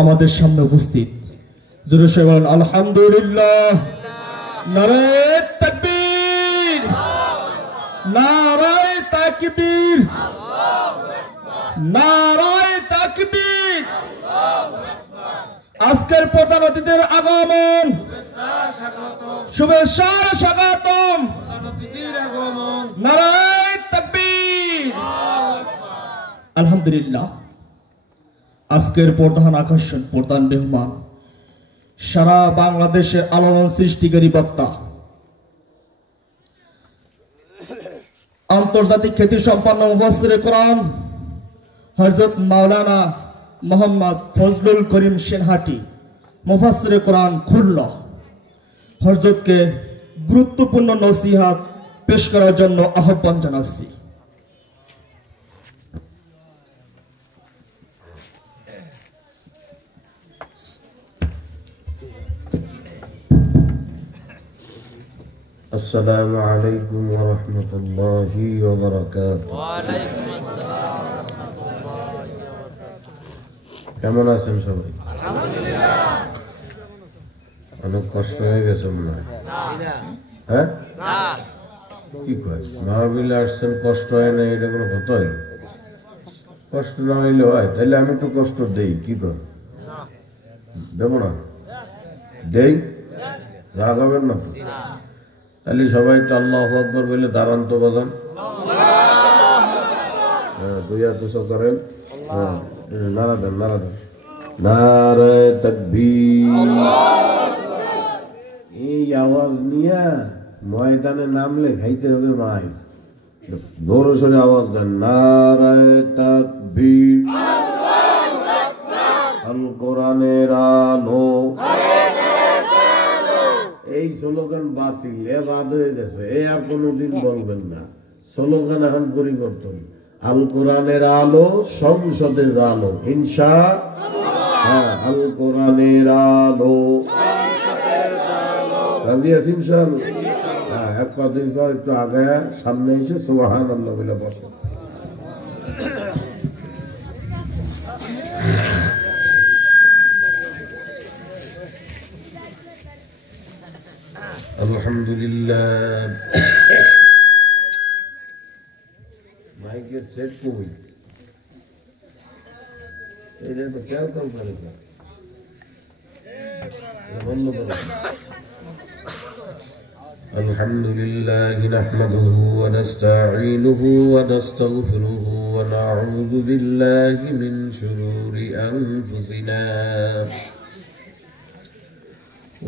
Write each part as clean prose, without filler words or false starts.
আমাদের সামনে উপস্থিত। জোরে সবাই বলেন আলহামদুলিল্লাহ। নারায়ে তাকবীর, নারায়ে তাকবীর, নারায়ে তাকবীর। আজকের প্রধান অতিথির আগমন, শুভেচ্ছার স্বাগতম। নারায়ে তাকবীর। আলহামদুলিল্লাহ। আজকের প্রধান আকর্ষণ, প্রধান মেহমান, সারা বাংলাদেশে আলোড়ন সৃষ্টিকারী বক্তা, আন্তর্জাতিক খ্যাতি সম্পন্ন মুফাসসিরে কোরআন হযরত মাওলানা মোহাম্মদ ফজলুল করিম সেনহাটি, মুফাসসিরে কোরআন খুলনা, হযরতকে গুরুত্বপূর্ণ নসিহত পেশ করার জন্য আহ্বান জানাচ্ছি। السلام عليكم ورحمة الله وبركاته. وعليكم السلام ورحمة الله وبركاته. কেমন আছেন সবাই? আলহামদুলিল্লাহ। অনেক কষ্ট হয়ে গেছে মনে হয়। হ্যাঁ, কি কয় মাহফিলে আসছেন, কষ্ট হয় না, এটা কোনো কথা হয়? কষ্ট না হইলে হয়? তাহলে আমি একটু কষ্ট দেই, কি কর দেব না? দেই, রাগাবেন না তো? তাহলে সবাই একটু আল্লাহু আকবার বলে দাঁড়ান তো বাজান। হ্যাঁ, দুই হাত উঁচু করেন। হ্যাঁ, নারা দেন, নারা দেন। নারায়ে তাকবীর। এই আওয়াজ নিয়ে ময়দানে নামলে খাইতে হবে মাই। জোরে সোরে আওয়াজ দেন, নারায়ে তাকবীর। আল কোরআনের আলো। এই স্লোগান বাতিল, এ বাদ হয়ে গেছে, এ আর কোনোদিন বলবেন না। স্লোগান এখন পরিবর্তন, আল কোরআনের আলো সংসদে জালো ইনশাআল্লাহ। হ্যাঁ, আল কোরআনের আলো রাজি আছি ইনশাআল্লাহ। হ্যাঁ, এক পা দুই পা একটু আগে সামনে এসে সুবহানাল্লাহ বলে বসো। আলহামদুলিল্লাহ। মাইকের সেট কই? এটা তো কেউ কেউ করে না, বন্ধ করো। আলহামদুলিল্লাহ নাহমাদুহু ওয়া নাস্তাঈনুহু ওয়া নাস্তাগফিরুহু ওয়া নাউযু বিল্লাহি মিন শুরুরি আনফুসিনা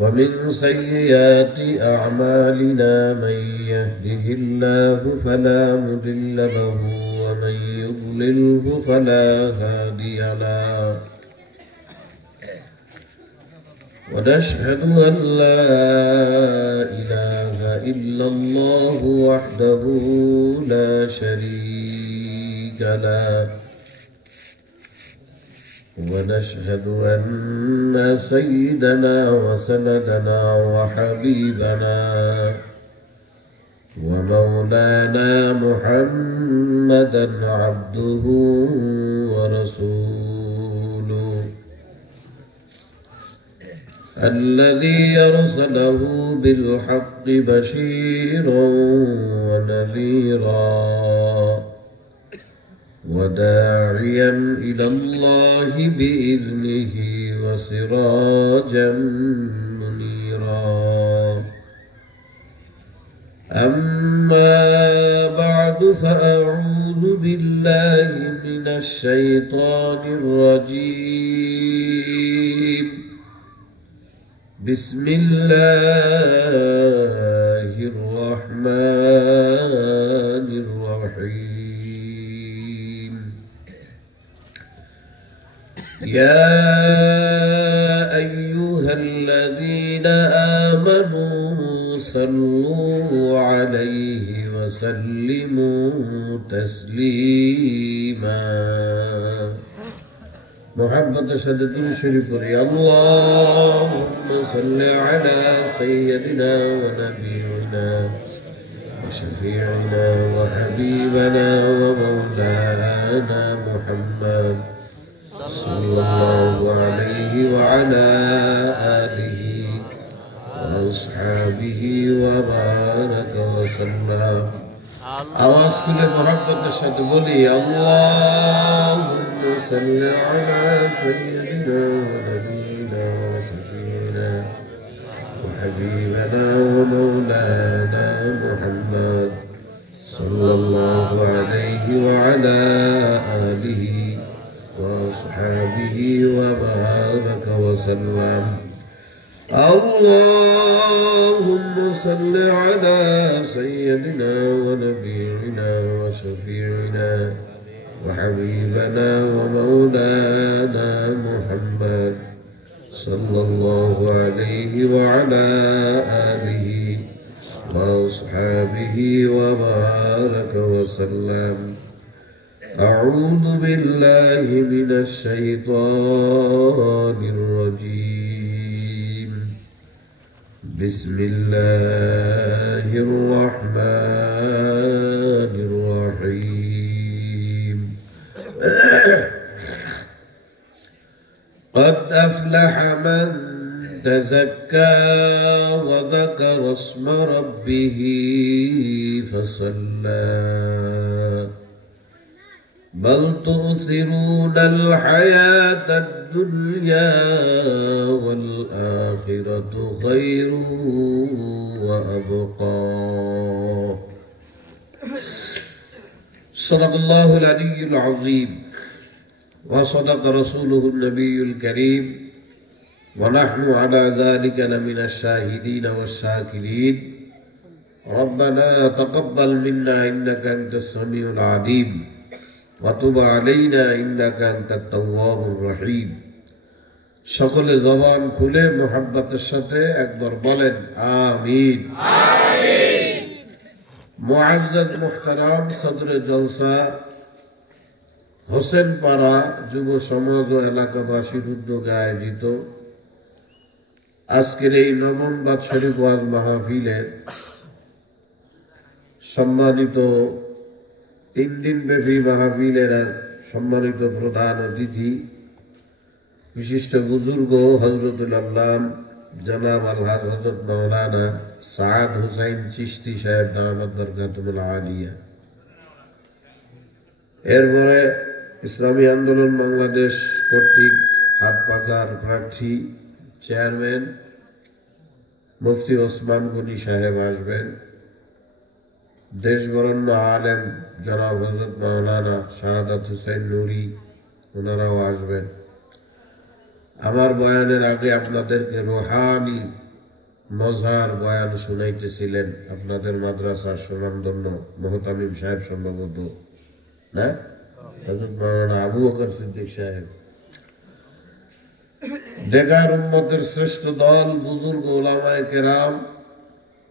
ومن سيئات أعمالنا من يهده الله فلا مضل له ومن يضلله فلا هادي له ونشهد أن لا إله إلا الله وحده لا شريك له ونشهد أن سيدنا وسندنا وحبيبنا ومولانا محمدا عبده ورسوله الذي أرسله بالحق بشيرا ونذيرا وداعيا إلى الله بإذنه وسراجا منيرا أما بعد فأعوذ بالله من الشيطان الرجيم بسم الله الرحمن الرحيم يا أيها الذين آمنوا صلوا عليه وسلموا تسليما محبت شدد شريف اللهم صل على سيدنا ونبينا وشفيعنا وحبيبنا ومولانا محمد صلى الله عليه وعلى آله وأصحابه وبارك وسلم आवाज खुले मोहब्बत के साथ बोली अल्लाहुम्मा सल्ली अला सय्यिदिना व नबीना व शफीना व हबीबना व मौलाना मुहम्मद सल्लल्लाहु अलैहि व अला आलिहि व अस्हाबिहि व बारक व सल्लम اللهم صل على سيدنا ونبينا وشفيعنا وحبيبنا ومولانا محمد صلى الله عليه وعلى آله وأصحابه وبارك وسلم أعوذ بالله من الشيطان الرجيم بسم الله الرحمن الرحيم قد أفلح من تزكى وذكر اسم ربه فصلى بل تؤثرون الحياة الدنيا والآخرة خير وأبقى صدق الله العلي العظيم وصدق رسوله النبي الكريم ونحن على ذلك لمن الشاهدين والشاكرين ربنا تقبل منا إنك أنت السميع العليم وتب علينا إنك أنت التواب الرحيم সকলে জবান খুলে মোহাব্বতের সাথে একবার বলেন আমিন আমিন মুআজ্জাজ মুহতারাম সদরে জলসা হোসেনপাড়া যুব সমাজ ও এলাকাবাসীর উদ্যোগে আয়োজিত আজকের এই নবম বাৎসরিক ওয়াজ মাহফিলের সম্মানিত 3 দিন ব্যাপী মাহফিলের সম্মানিত প্রধান অতিথি বিশিষ্ট বুজুর্গ হযরতুল আল্লাম জনাব আলহাজ হযরত মাওলানা সাদ হুসাইন চিশতি সাহেব দামাত বরকাতুল আলিয়া, এরপরে ইসলামী আন্দোলন বাংলাদেশ কর্তৃক হাত পাখার প্রার্থী চেয়ারম্যান মুফতি ওসমান গনি সাহেব আসবেন, দেশবরণ্য আলেম জনাব হযরত মাওলানা শাহাদাত হুসাইন নুরি ওনারাও আসবেন। আমার বয়ানের আগে আপনাদেরকে রুহানি মজহার বয়ান শুনাইতেছিলেন আপনাদের মাদ্রাসার সুনামধন্য মোহতামিম সাহেব, সম্ভবত না হযরত মাওলানা আবু বকর সিদ্দিক সাহেব। দেগার উম্মতের শ্রেষ্ঠ দল, বুজুর্গ উলামায়ে কেরাম,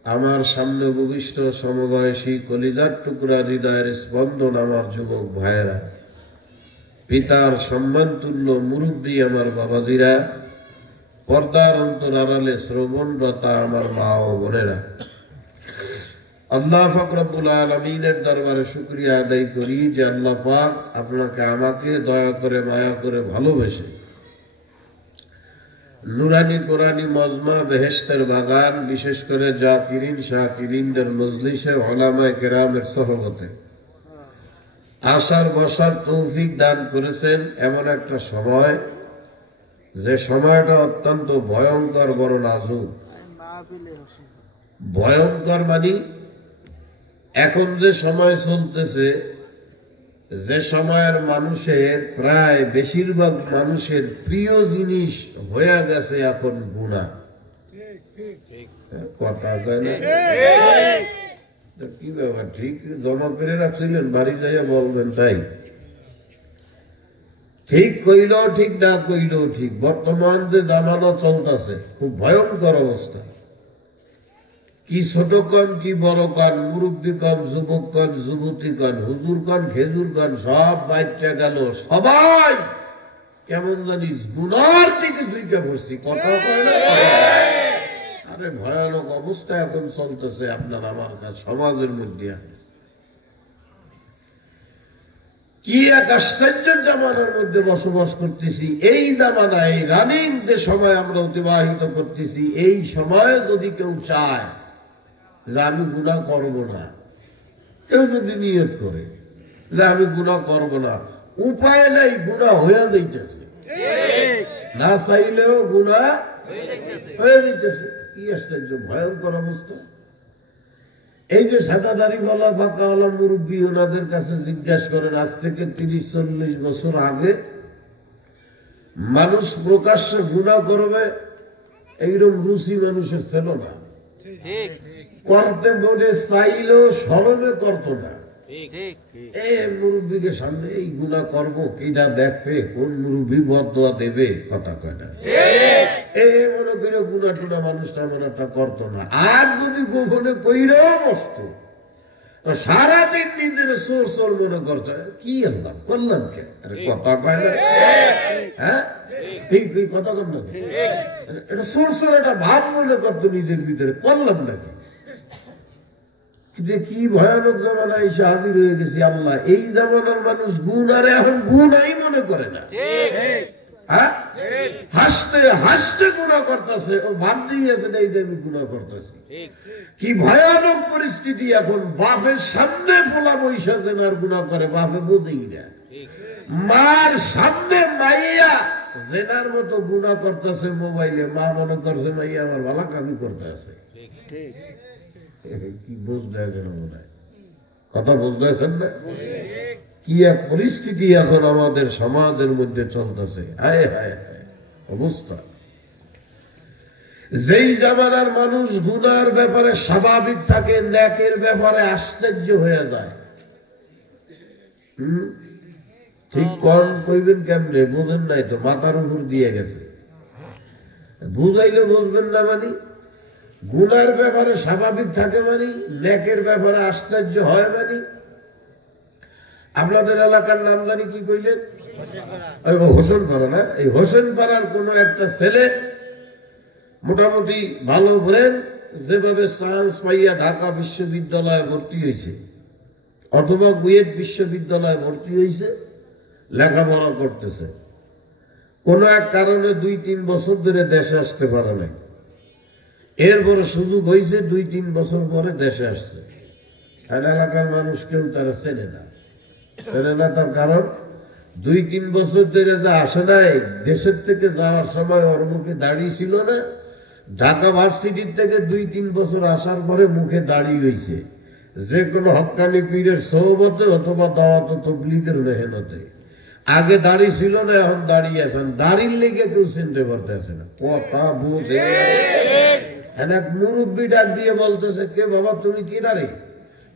আমার সামনে উপবিষ্ট সমবয়সী কলিজার টুকরা হৃদয়ের স্পন্দন আমার যুবক ভাইয়েরা, পিতার সম্মান তুল্য মুরব্বী আমার বাবাজিরা, পর্দার অন্তর আড়ালে শ্রবণরতা আমার মা ও বোনেরা, আল্লাহ পাক রব্বুল আলামিনের দরবারে শুকরিয়া আদায় করি যে আল্লাহ পাক আপনাকে আমাকে দয়া করে মায়া করে ভালোবেসে নুরানি কোরআনি মজমা বেহেশতের বাগান, বিশেষ করে জাকিরিন শাকিরিনদের মজলিসে উলামায়ে কেরামের সোহবতে আসার বসার তৌফিক দান করেছেন এমন একটা সময়, যে সময়টা অত্যন্ত ভয়ঙ্কর, বড় নাজুক। ভয়ঙ্কর মানে এখন যে সময় চলতেছে, যে সময়ের মানুষের প্রায় বেশিরভাগ মানুষের প্রিয় জিনিস হয়ে গেছে এখন গুনাহ। কথা কয় না? কি ব্যাপার, ঠিক জমা করে রাখছিলেন, বাড়ি যাইয়া বলবেন তাই? ঠিক কইলেও ঠিক, না কইলেও ঠিক। বর্তমান যে জামানা চলতেছে খুব ভয়ঙ্কর অবস্থা। কি ছোট কন, কি বড় কন, মুরব্বী কন, যুবক কন, যুবতী কন, হুজুর কন, খেজুর কন, সব বাইরটা গেল। সবাই কেমন জানিস গুনার দিকে ঝুঁকে পড়ছি। কথা কয় না? আরে ভয়ানক অবস্থা এখন চলতেছে আপনার আমার কাছে সমাজের মধ্যে। কি এক আশ্চর্যের জামানার মধ্যে বসবাস করতেছি। এই জামানায় রানিং যে সময় আমরা অতিবাহিত করতেছি, এই সময়ে যদি কেউ চায় যে আমি গুনাহ করব না, কেউ যদি নিয়ত করে যে আমি গুনাহ করব না, উপায় নাই, গুনাহ হয়ে যাইতেছে, না চাইলেও গুনাহ হয়ে যাইতেছে। কি আশ্চর্য ভয়ঙ্কর অবস্থা। এই যে সাদা দাড়িওয়ালা বাঁকাওয়ালা মুরব্বী, ওনাদের কাছে জিজ্ঞাসা করেন, আজ থেকে 30-40 বছর আগে মানুষ প্রকাশ্যে গুনাহ করবে এইরকম রুচি মানুষের ছিল না, করতে বলে চাইলেও স্মরণে করত না। এই মুরব্বীকে সামনে এই গুনাহ করবো, কিনা দেখবে, কোন মুরব্বী বদদোয়া দেবে, কথা কয় না। এই মনে করে গুনাহ টুনা মানুষ তেমন একটা করতো না। আর যদি গোপনে কইরেও বসতো, সারাদিন নিজের সোর সোর মনে করতো, কি আল্লাহ করলাম কে, কথা কয় না। হ্যাঁ, এই কথা কর না, এটা সোর সোর একটা ভাব মনে করতো নিজের ভিতরে, করলাম নাকি। কি ভয়ানক জামানা এসে হাজির হয়ে গেছি আল্লাহ। এই জামানার মানুষ গুনারে এখন গুনাই মনে করে না। হাসতে হাসতে গুনাহ করতেছে, ও ভাব দিয়েছে এই যে আমি গুনাহ করতেছি। কি ভয়ানক পরিস্থিতি এখন। বাপের সামনে পোলা বৈশা জেনার গুনাহ করে, বাপে বোঝেই না। মার সামনে মাইয়া জেনার মতো গুনাহ করতেছে মোবাইলে, মা মনে করছে মাইয়া আমার ভালো কামি করতেছে। কি বুঝতেছেন মনে হয়, কথা বুঝতেছেন না? কি এক পরিস্থিতি এখন আমাদের সমাজের মধ্যে চলতেছে, হায় হায় হায় অবস্থা। যেই জামানার মানুষ গুনার ব্যাপারে স্বাভাবিক থাকে, নেকের ব্যাপারে আশ্চর্য হয়ে যায়। ঠিক কম কইবেন কেমনে, বুঝেন নাই তো, মাথার উপর দিয়ে গেছে। বুঝাইলে বুঝবেন না, মানে গুনার ব্যাপারে স্বাভাবিক থাকে মানে, নেকের ব্যাপারে আশ্চর্য হয় মানে। আপনাদের এলাকার নাম জানি কি কইলেন? হোসেন পাড়া না? এই হোসেন পাড়ার কোন একটা ছেলে মোটামুটি ভালো ব্রেন, যেভাবে চান্স পাইয়া ঢাকা বিশ্ববিদ্যালয়ে ভর্তি হয়েছে অথবা বুয়েট বিশ্ববিদ্যালয়ে ভর্তি হয়েছে, লেখাপড়া করতেছে, কোন এক কারণে 2-3 বছর ধরে দেশে আসতে পারে নাই। এরপরে সুযোগ হয়েছে, 2-3 বছর পরে দেশে আসছে। এলাকার মানুষ কেউ তারা চেনে না। তার কারণ 2-3 বছর ধরে যা আসে নাই, দেশের থেকে যাওয়ার সময় ওর মুখে দাড়ি ছিল না। ঢাকা ভার্সিটির থেকে 2-3 বছর আসার পরে মুখে দাড়ি হয়েছে, যে কোনো হক্কানি পীরের সোহবতে অথবা দাওয়াত তাবলীগের মেহনতে। আগে দাড়ি ছিল না, এখন দাঁড়িয়ে আছেন, দাড়ির লেগে কেউ চিনতে পারতেছে না। কথা বুঝে এক মুরব্বী ডাক দিয়ে বলতেছে, কে বাবা তুমি কি দাঁড়ি,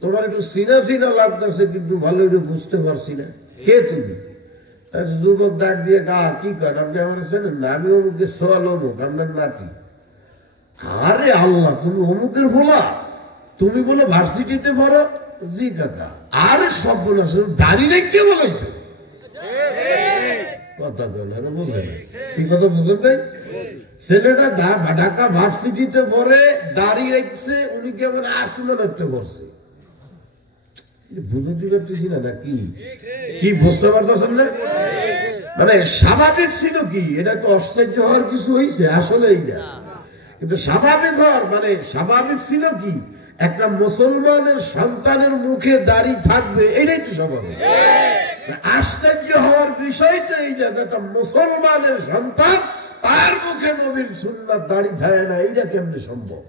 তোমার একটু চিনা চিনা লাগতেছে কিন্তু ভালো একটু বুঝতে পারছি না, কে তুমি? যুবক ডাক দিয়ে কি করেন আপনি আমার চেনেন না? আমি অমুকের সোয়াল অমুক, আপনার নাতি। আরে আল্লাহ, তুমি অমুকের বলা, তুমি বলো ভার্সিটিতে পড়ো? জি কাকা। আরে সব বলে দাঁড়িয়ে নেই, কে বলেছে? কথা বলে বুঝে কি কথা বুঝেন নাই? ছেলেটা ঢাকা ভার্সিটিতে পড়ে, দাঁড়িয়ে রেখেছে, উনি কেমন আসমান হতে করছে। বুঝতে পারতেছি না নাকি? কি বুঝতে পারতেছেন না? মানে স্বাভাবিক ছিল কি, এটা তো আশ্চর্য হওয়ার কিছু হয়েছে আসলেই না। কিন্তু স্বাভাবিক হওয়ার মানে স্বাভাবিক ছিল কি, একটা মুসলমানের সন্তানের মুখে দাড়ি থাকবে, এটাই তো স্বাভাবিক। আশ্চর্য হওয়ার বিষয় তো এই যে একটা মুসলমানের সন্তান, তার মুখে নবীর সুন্নাত দাড়ি থাকে না, এইটা কেমনে সম্ভব?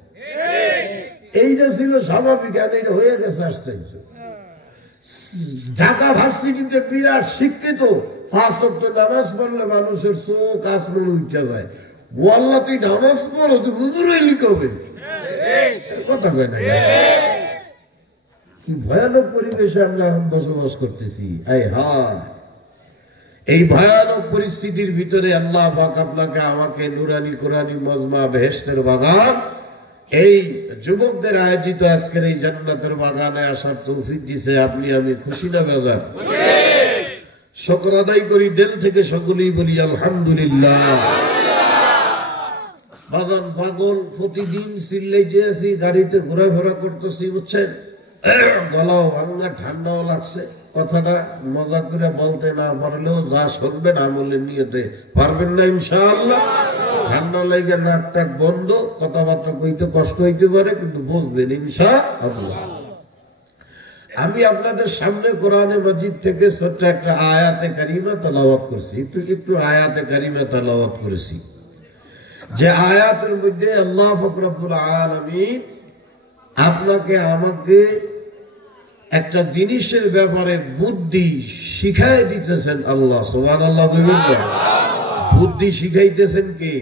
এইটা ছিল স্বাভাবিক, আর এটা হয়ে গেছে আশ্চর্য। ঢাকা ভার্সিটিতে বিরাট শিক্ষিত, 5 ওয়াক্ত নামাজ পড়লে মানুষের চোখ আসমনে উঠে যায়। আল্লাহ তুই নামাজ পড়ো, তুই হুজুর হইলি কবে? কথা কয় না। কি ভয়ানক পরিবেশে আমরা এখন বসবাস করতেছি। এই ভয়ানক পরিস্থিতির ভিতরে আল্লাহ পাক আপনাকে আমাকে নুরানি কোরআনি মজমা বেহেশতের বাগান, এই যুবকদের আয়োজিত আজকের এই জান্নাতের বাগানে আসার তৌফিক দিয়েছে। আপনি আমি খুশি না বেজার? শুকর আদায় করি দিল থেকে, সকলেই বলি আলহামদুলিল্লাহ। বাগান পাগল, প্রতিদিন সিল্লাইতে আছি, গাড়িতে ঘোরাফেরা করতেছি, বুঝছেন? গলাও ভাঙা, ঠান্ডাও লাগছে। কথাটা মজা করে বলতে না পারলেও যা শুনবেন আমলের নিয়তে পারবেন না ইনশাআল্লাহ। ঠান্ডা লেগে নাক টাক বন্ধ, কথাবার্তা কইতে কষ্ট হইতে পারে, কিন্তু বুঝবেন ইনশাআল্লাহ। আমি আপনাদের সামনে কোরআনে মাজিদ থেকে ছোট্ট একটা আয়াতে কারিমা তেলাওয়াত করছি। একটু আয়াতে কারিমা তেলাওয়াত করেছি, যে আয়াতের মধ্যে আল্লাহ পাক রব্বুল আলামিন আপনাকে আমাকে একটা জিনিসের ব্যাপারে বুদ্ধি শিখাই দিতেছেন। আল্লাহ সুবহানাল্লাহ। বুদ্ধি শিখাইতেছেন কে?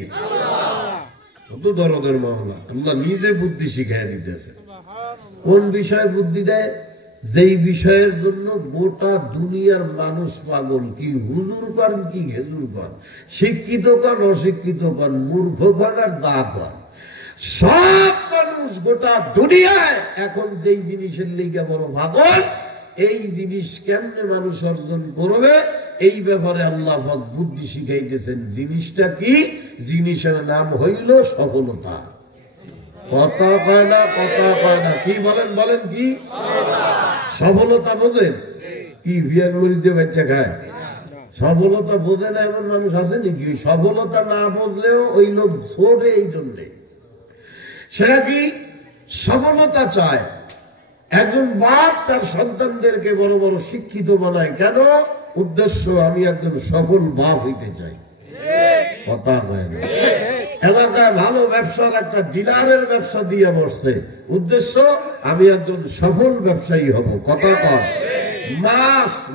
কত দরদের মাওলা, আল্লাহ নিজে বুদ্ধি শিখাই দিতেছেন। কোন বিষয়ে বুদ্ধি দেয়? যেই বিষয়ের জন্য গোটা দুনিয়ার মানুষ পাগল। কি হুজুর করেন, কি ঘেজুর কর, শিক্ষিত কর, অশিক্ষিত কর, মূর্খ কর আর দা কর, সব মানুষ গোটা দুনিয়ায় এখন যেই জিনিসের লেগে বড় পাগল, এই জিনিস কেমনে মানুষ অর্জন করবে এই ব্যাপারে আল্লাহ পাক বুদ্ধি শিখাইতেছেন। জিনিসটা কি? জিনিসের নাম হইল সফলতা। কথা কয় না, কথা কয় না, কি বলেন? বলেন কি? সফলতা বোঝেন? কি বিয়ার মরিচ দিয়ে বাচ্চা খায়? সফলতা বোঝে না এমন মানুষ আছে নাকি? সফলতা না বুঝলেও ওই লোক ছোটে। এই জন্যে সেটা কি সফলতা চায়। একজন বাপ তার সন্তানদেরকে বড় বড় শিক্ষিত বানায় কেন? উদ্দেশ্য, আমি একজন সফল বাপ হইতে চাই। কথা হয় না। এলাকায় ভালো ব্যবসার একটা ডিলারের ব্যবসা দিয়ে বসছে, উদ্দেশ্য আমি একজন সফল ব্যবসায়ী হব। কথা কয়।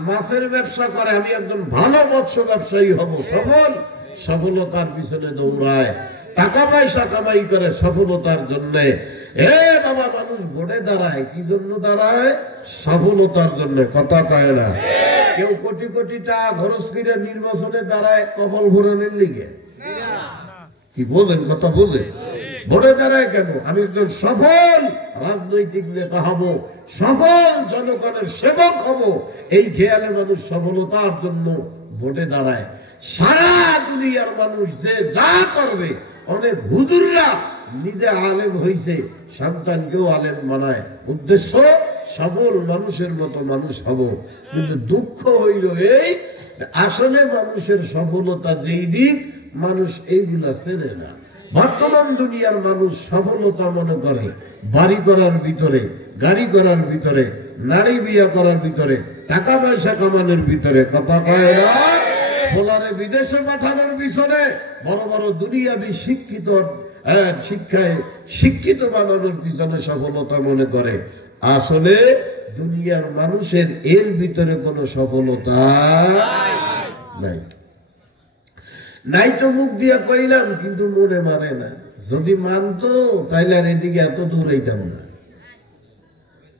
মাছের ব্যবসা করে, আমি একজন ভালো মৎস্য ব্যবসায়ী হব। সফলতার পিছনে দৌড়ায়, টাকা পয়সা কামাই করে সফলতার জন্য। বাবা, মানুষ ভোটে দাঁড়ায় কি জন্য দাঁড়ায়? সফলতার জন্য। কথা কয় না। কেউ কোটি কোটি টাকা খরচ করে নির্বাচনে দাঁড়ায় কপাল ভরানোর লিগে। কি বোঝেন? কথা বোঝে? ভোটে দাঁড়ায় কেন? আমি একজন সফল রাজনৈতিক নেতা হব, সফল জনগণের সেবক হব, এই খেয়ালে মানুষ সফলতার জন্য ভোটে দাঁড়ায়। সারা দুনিয়ার মানুষ যে যা করবে, অনেক হুজুররা নিজে আলেম হইছে, সন্তানকেও আলেম বানায়, উদ্দেশ্য সফল মানুষের মতো মানুষ হব। কিন্তু দুঃখ হইল এই, আসলে মানুষের সফলতা যেই দিক, মানুষ এইগুলা চেনে না। বর্তমান দুনিয়ার মানুষ সফলতা মনে করে বাড়ি করার ভিতরে, গাড়ি করার ভিতরে, নারী বিয়া করার ভিতরে, টাকা পয়সা কামানোর ভিতরে। কথা কয় না। ফলারে বিদেশে পাঠানোর পিছনে, বড় বড় দুনিয়াবি শিক্ষায় শিক্ষিত বানানোর পিছনে সফলতা মনে করে। আসলে দুনিয়ার মানুষের এর ভিতরে কোনো সফলতা নাই। নাই তো মুখ দিয়া কইলাম, কিন্তু মনে মানে না। যদি মানতো তাইলে আর এদিকে এত দৌড়াইতাম না।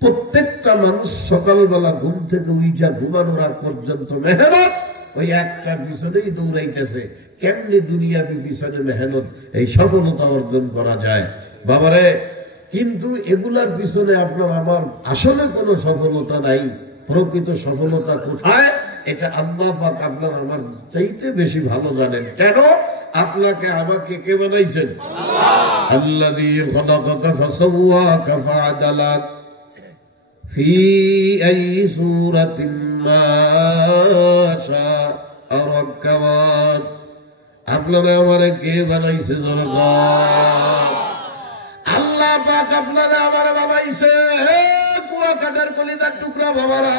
প্রত্যেকটা মানুষ সকালবেলা ঘুম থেকে উইঠা ঘুমানোর আগ পর্যন্ত মেহনত ওই একটা পিছনেই দৌড়াইতেছে। কেমনে দুনিয়াবি পিছনে মেহনত এই সফলতা অর্জন করা যায় বাবারে। কিন্তু এগুলার পিছনে আপনার আমার আসলে কোনো সফলতা নাই। প্রকৃত সফলতা কোথায়, এটা আল্লাহ পাক আপনার আমার চাইতে বেশি ভালো জানেন। কেন? আপনাকে আমাকে কে বানাইছেন? আল্লাযী খালাকাকা ফাসাওয়াকা ফাআদালাক ফি আইয়ি সূরাতিন মা শাআ রাক্কাবাক। আপনারা আমারে কে বানাইছে? আল্লাহ পাক আপনারা আমারে বানাইছে। হে কুয়া কাটার কলিজার টুকরা বাবারা,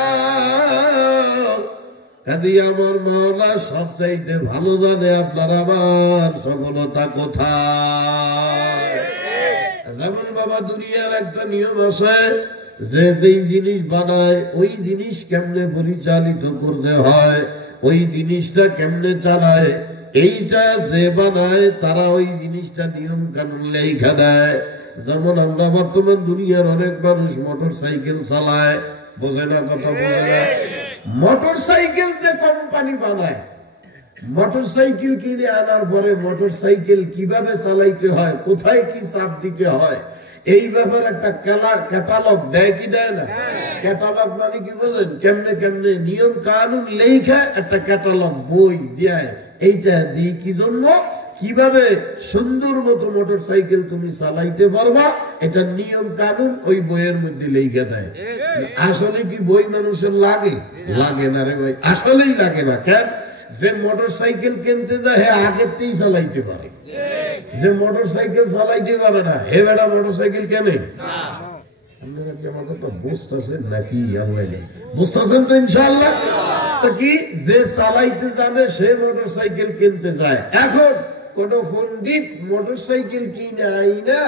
কাজী আমার মাওলা সবচাইতে ভালো জানে আপনার আমার সফলতা কোথায়। যেমন বাবা, দুনিয়ার একটা নিয়ম আছে যে যেই জিনিস বানায় ওই জিনিস কেমনে পরিচালিত করতে হয়, ওই জিনিসটা কেমনে চালায়, এইটা যে বানায় তারা ওই জিনিসটা নিয়ম কানুন লেখা দেয়। যেমন আমরা বর্তমান দুনিয়ার অনেক মানুষ মোটর সাইকেল চালায়, বোঝে না, কথা বোঝে না। মোটর সাইকেল যে কোম্পানি বানায়, মোটর সাইকেল কিনে আনার পরে মোটর সাইকেল কিভাবে চালাইতে হয়, কোথায় কি চাপ দিতে হয়, এই ব্যাপারে একটা ক্যাটালগ দেয় কি দেয় না? ক্যাটালগ মানে কি বলেন? কেমনে কেমনে নিয়ম কানুন লেখা একটা ক্যাটালগ বই দেয়। এইটা দিই কি জন্য? কিভাবে সুন্দর মতো মোটরসাইকেল তুমি চালাইতে পারবা, এটা নিয়ম কানুন ওই বইয়ের মধ্যে লেখা দেয়। আসলে কি বই মানুষের লাগে? লাগে না রে ভাই, আসলেই লাগে না। কেন? যে মোটরসাইকেল কিনতে যায় হে আগেরতেই চালাইতে পারে, যে মোটরসাইকেল চালাইতে পারে না হে বেটা মোটরসাইকেল কেনে না। আপনারা কি আমার কথা বুঝতেছেন নাকি? বুঝতেছেন তো ইনশাআল্লাহ? তো কি যে চালাইতে জানে সে মোটরসাইকেল কিনতে যায়। এখন কোন পণ্ডিত মোটরসাইকেল কিনে আইনা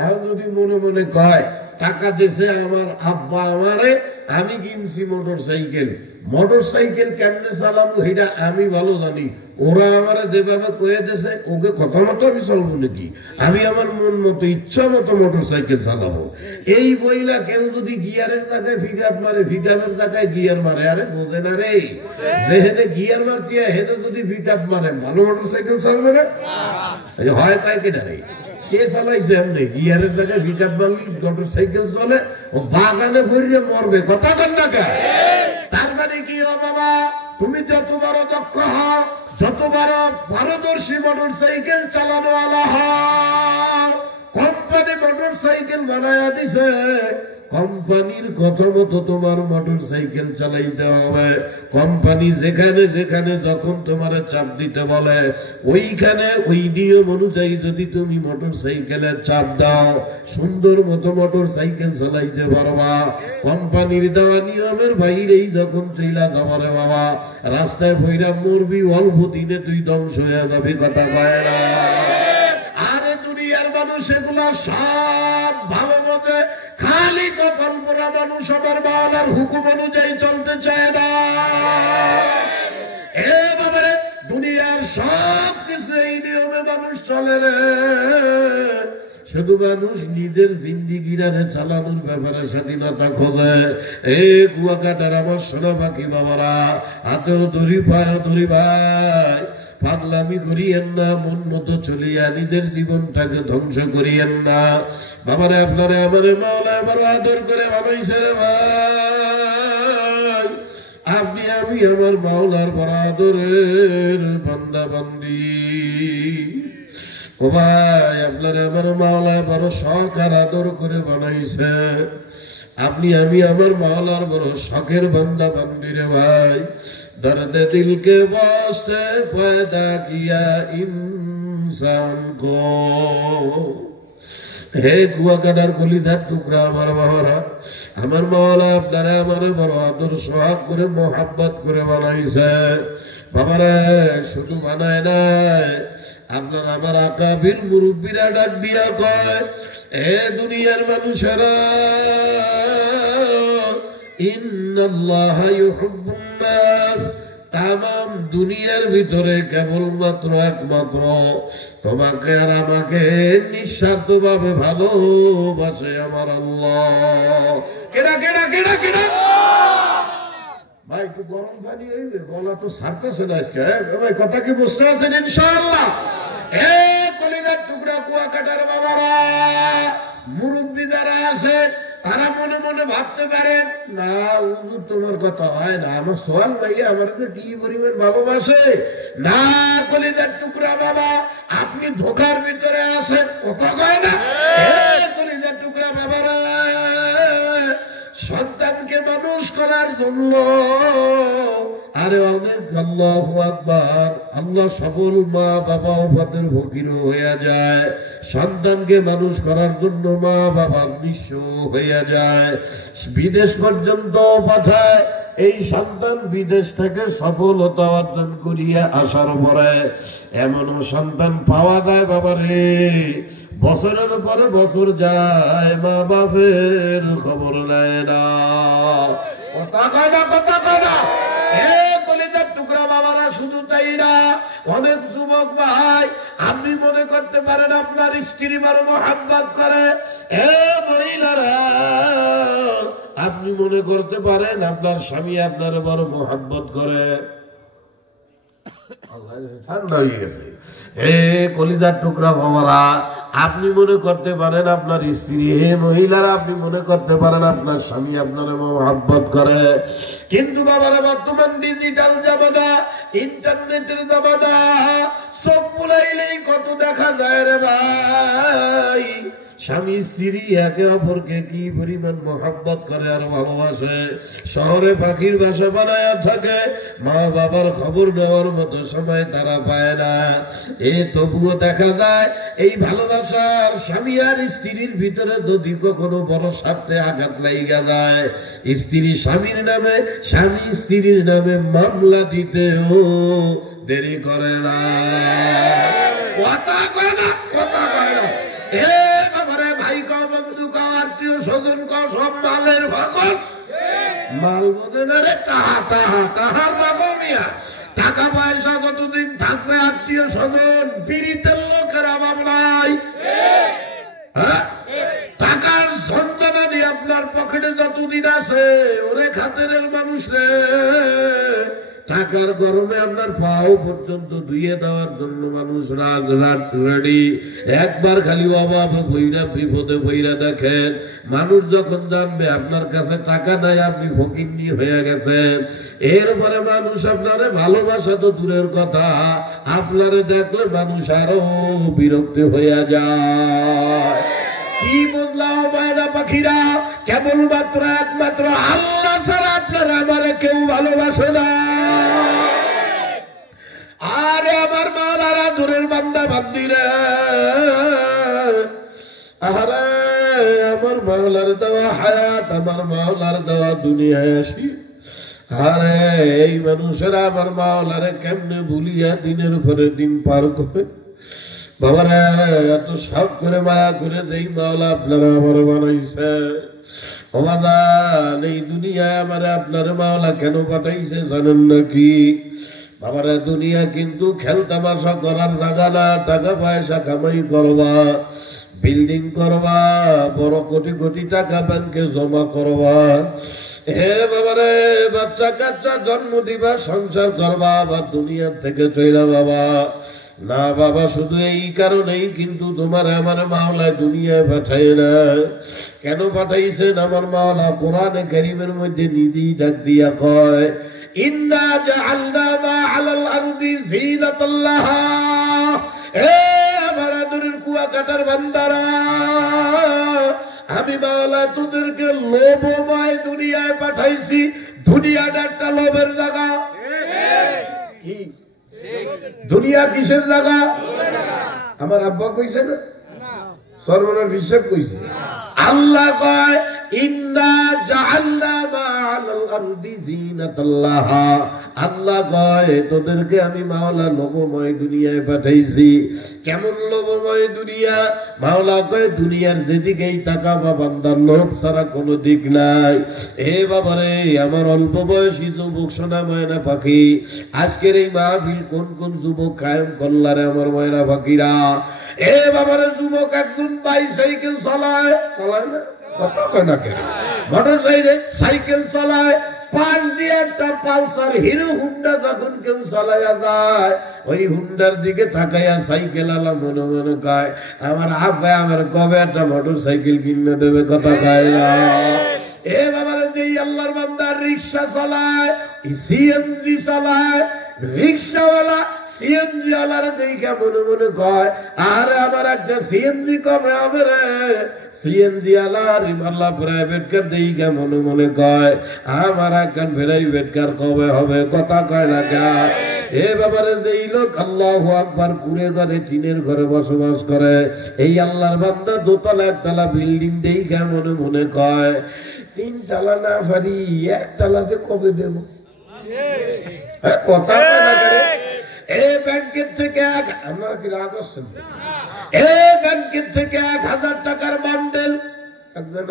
এখন যদি মনে মনে কয় টাকা দিয়েছে আমার আব্বা আমারে, আমি কিনছি মোটরসাইকেল, মোটরসাইকেল কেমনে চালাবো এটা আমি ভালো জানি, ওরা আমারে যেভাবে কয়ে দিয়েছে ওকে কথা মতো আমি চলবো নাকি? আমি আমার মন মতো ইচ্ছা মতো মোটরসাইকেল চালাবো। এই বইলা কেউ যদি গিয়ারের জায়গায় পিকআপ মারে, পিকআপের জায়গায় গিয়ার মারে, আরে বোঝে না রে, যেহেনে গিয়ার মারতিয়া হেনে যদি পিকআপ মারে ভালো মোটরসাইকেল চলবে না? হয় তাই কেনা রে, কে চালাইছে? এমনি গিয়ারের জায়গায় পিকআপ মারলি মোটরসাইকেল চলে, ও বাগানে ভরিয়ে মরবে। কথা কন না কে? তার মানে কি? ও বাবা, তুমি যত বড় দক্ষ হও, যত বড় পারদর্শী মোটরসাইকেল চালানো আলা হও, কোম্পানি মোটরসাইকেল বানায়া দিছে, কোম্পানির কথা মতো তোমার মোটরসাইকেল চালাইতে হবে। কোম্পানি যেখানে যেখানে যখন তোমার চাপ দিতে বলে ওইখানে ওই নিয়ম অনুযায়ী যদি তুমি মোটরসাইকেলে চাপ দাও, সুন্দর মতো মোটরসাইকেল চালাইতে পারবা। কোম্পানির দেওয়া নিয়মের বাইরেই যখন চইলা যাবারে বাবা, রাস্তায় ভৈরা মরবি, অল্প দিনে তুই ধ্বংস হয়ে যাবি। কথা কয় না? আরে দুনিয়ার মানুষ এগুলা সব ভালো মতে, খালি কপাল পোড়া মানুষ আমার মাওলার হুকুম অনুযায়ী চলতে চায় না। এ বাবারে, দুনিয়ার সব কিছু এই নিয়মে মানুষ চলে রে। শুধু মানুষ নিজের জিন্দিগিরারে চালানোর ব্যাপারে স্বাধীনতা খোঁজে। এ কুয়াকাটার আমার সোনা পাখি বাবারা, হাতেও দড়ি পায়েও দড়ি ভাই, পাগলামি করিয়েন না, মন মতো চলিয়া নিজের জীবনটাকে ধ্বংস করিয়েন না। বাবারে আপনারে আমারে মাওলা বড় আদর করে বানাইছে রে ভাই। আপনি আমি আমার মাওলার বড় আদরের বান্দা বান্দি। ও ভাই, আপনারে আমার মাওলা বড় শখ আর আদর করে বানাইছে। আপনি আমি আমার মাওলার বড় শখের বান্দা বান্দি রে ভাই। दर्द दिल के वास्ते पैदा किया इंसान को। হে কুয়াকাটার কলিজার টুকরা আমার বাবারা, আমার মাওলা আপনারা আমার বড় আদর সোহাগ করে মোহাব্বত করে বানাইছে। বাবারা শুধু বানায় নাই, আপনার আমার আকাবির মুরব্বীরা ডাক দিয়া কয়, এ দুনিয়ার মানুষেরা, ইন্নাল্লাহা ইউহিব্বুন নাস, তামাম দুনিয়ার ভিতরে কেবলমাত্র একমাত্র তোমাকে আর আমাকে নিঃস্বার্থ ভাবে ভালোবাসে আমার আল্লাহ। কেডা কেডা কেডা কেডা? ভাই একটু গরম পানি হইবে, গলা তো ছাড়তেছে না আজকে। ভাই কথা কি বুঝতে আছেন ইনশাআল্লাহ? এ কলিজার টুকরা কুয়াকাটার বাবারা, মুরব্বী যারা আছে তারা মনে মনে ভাবতে পারেন, না হুজুর তোমার কথা হয় না, আমার সোহান ভাইয়া আমার কি পরিমাণ ভালোবাসে। না কলিজার টুকরা বাবা, আপনি ধোকার ভিতরে আছেন। কথা কয় না? কলিজার টুকরা বাবারা, সন্তানকে মানুষ করার জন্য আরে অনেক আল্লাহু আকবার, আল্লাহ সকল মা বাবা ওফাতের ফকির হয়ে যায়। সন্তানকে মানুষ করার জন্য মা বাবা নিঃস্ব হয়ে যায়, বিদেশ পর্যন্ত পাঠায়। এই সন্তান বিদেশ থেকে সফলতা অর্জন করিয়া আসার পরে এমনও সন্তান পাওয়া যায় বাবারে, বছরের পরে বছর যায়, মা বাপের খবর নেয় না। কথা কয় না? কথা কয় না? কলিজার টুকরা বাবারা, শুধু তাই না, অনেক যুবক ভাই আপনি মনে করতে পারেন আপনার স্ত্রী বড় মোহাব্বত করে। এ মহিলারা, আপনি মনে করতে পারেন আপনার স্বামী আপনার বড় মোহাব্বত করে। ঠান্ডা হয়ে গেছে। হে কলিজার টুকরা বাবারা, আপনি মনে করতে পারেন আপনার স্ত্রী, হে মহিলারা আপনি মনে করতে পারেন আপনার স্বামী আপনার মোহাব্বত করে। কিন্তু বাবারা, বর্তমান ডিজিটাল জামানা, ইন্টারনেটের জামানা, সব বুলাইলেই কত দেখা যায় রে ভাই স্বামী স্ত্রী একে অপরকে কি পরিমাণ মহব্বত করে আর ভালোবাসে। শহরে পাখির বাসা বানায় থাকে, মা বাবার খবর নেওয়ার মতো সময় তারা পায় না। তবুও দেখা যায় এই ভালোবাসার স্বামী আর স্ত্রীর ভিতরে যদি কখনো বড় স্বার্থে আঘাত লাইগা যায়, স্ত্রী স্বামীর নামে, স্বামী স্ত্রীর নামে মামলা দিতেও দেরি করে না। কথা কয় না, কথা কয় না। ভাই কও, বন্ধু কও, আত্মীয় স্বজন কও, সব মালের ভাগল। মাল বোঝে না রে, টাহা টাহা টাহার বাবা মিয়া। টাকা পয়সা যতদিন থাকবে আত্মীয় স্বজন পীড়িতের লোকের অভাব নাই। টাকার সন্তানানি আপনার পকেটে যতদিন আছে, ওরে খাতের মানুষ রে, টাকার গরমে আপনার পাও পর্যন্ত ধুয়ে দেওয়ার জন্য মানুষ রাত রাত রেডি। একবার খালি অভাবে বইরা বিপদে বইরা দেখেন, মানুষ যখন জানবে আপনার কাছে টাকা নাই, আপনি ফকিন্নি হয়ে গেছেন, এরপরে মানুষ আপনারে ভালোবাসা তো দূরের কথা, আপনারে দেখলে মানুষ আরো বিরক্তি হয়ে যায়। কি বুঝলাম ময়না পাখিরা, কেবলমাত্র একমাত্র আল্লাহ ছাড়া আপনারা আমারে কেউ ভালোবাসে না। আরে আমার মাওলারা দূরের বান্দা বান্দিরা, আরে আমার মাওলার দেওয়া হায়াত, আমার মাওলার দেওয়া দুনিয়ায় আসি, আরে এই মানুষেরা আমার মাওলারে কেমনে ভুলিয়া দিনের পরে দিন পার করে। বাবারা এত শখ করে মায়া করে যেই মাওলা আপনারা আমার বানাইছে, সমাধান এই দুনিয়ায় আমার আপনার মাওলা কেন পাঠাইছে জানেন নাকি? বাবারা দুনিয়া কিন্তু খেলতামাশা করার জায়গা না, টাকা পয়সা কামাই করবা, বিল্ডিং করবা, বড় কোটি কোটি টাকা ব্যাংকে জমা করবা, হে বাবারে বাচ্চা কাচ্চা জন্ম দিবা, সংসার করবা, আবার দুনিয়ার থেকে চইলা বাবা না। বাবা শুধু এই কারণেই কিন্তু তোমার আমার মাওলা দুনিয়ায় পাঠায় না। কেন পাঠাইছেন আমার মাওলা? কোরআনে কারীমের মধ্যে নিজেই ডাক দিয়া কয়, ইন্না জাআলনা মা আলাল আরদি যিনাতাল লাহা। এ আমার আদরের কুয়াকাটার বান্দারা, আমি মাওলা তোদেরকে লোভময় দুনিয়ায় পাঠাইছি। দুনিয়াটা একটা লোভের জায়গা। কি দুনিয়া কিসের জায়গা? আমার আব্বা কইছে না, সর্বনার হিসাব কইছে। আল্লাহ কয় ইন্না জাআলনা মা আলাল আরদি যিনাতাল লাহা। আল্লাহ কয় তোদেরকে আমি মাওলা লোভময় দুনিয়ায় পাঠাইছি। কেমন লোভময় দুনিয়া? মাওলা কয় দুনিয়ার যেদিকেই তাকাবা বান্দার লোভ ছাড়া কোনো দিক নাই। এ বাবারে আমার অল্প বয়সী যুবক সোনা ময়না পাখি, আজকের এই মাহফিল কোন কোন যুবক কায়েম করলারে আমার ময়না পাখিরা। এ বাবারে যুবক একজন বাইসাইকেল চালায়, চালায় না কত কয় না কেন, মোটর সাইকেল চালায়, পাশ দিয়ে একটা পালসার হিরো হুন্ডা যখন কেউ চালাইয়া যায়, ওই হুন্ডার দিকে তাকাইয়া সাইকেল আলা মনে মনে কয় আমার আব্বা আমার কবে একটা মোটর সাইকেল কিনে দেবে, কথা কয় না। এ বাবারে যে আল্লাহর বান্দা রিক্সা চালায়, সিএনজি চালায়, রিক্সাওয়ালা সিএনজি ওয়ালার দেখে মনে মনে কয় আরে আমার একটা সিএনজি কবে হবে রে। সিএনজি ওয়ালার আল্লাহ প্রাইভেট কার দেখে মনে মনে কয় আমার একখান প্রাইভেট কার কবে হবে, কথা কয় না কে? এ ব্যাপারে যেই লোক আল্লাহু আকবার কুড়ে ঘরে টিনের ঘরে বসবাস করে, এই আল্লাহর বান্দা দোতলা একতলা বিল্ডিং দেখে মনে মনে কয় 3 তলা না পারি 1 তলা যে কবে দেব, কথা কয় না কে? এই ব্যাংকের থেকে আপনারা কি রাগ করছেন? এই ব্যাংকের থেকে 1000 টাকার বান্ডেল একজন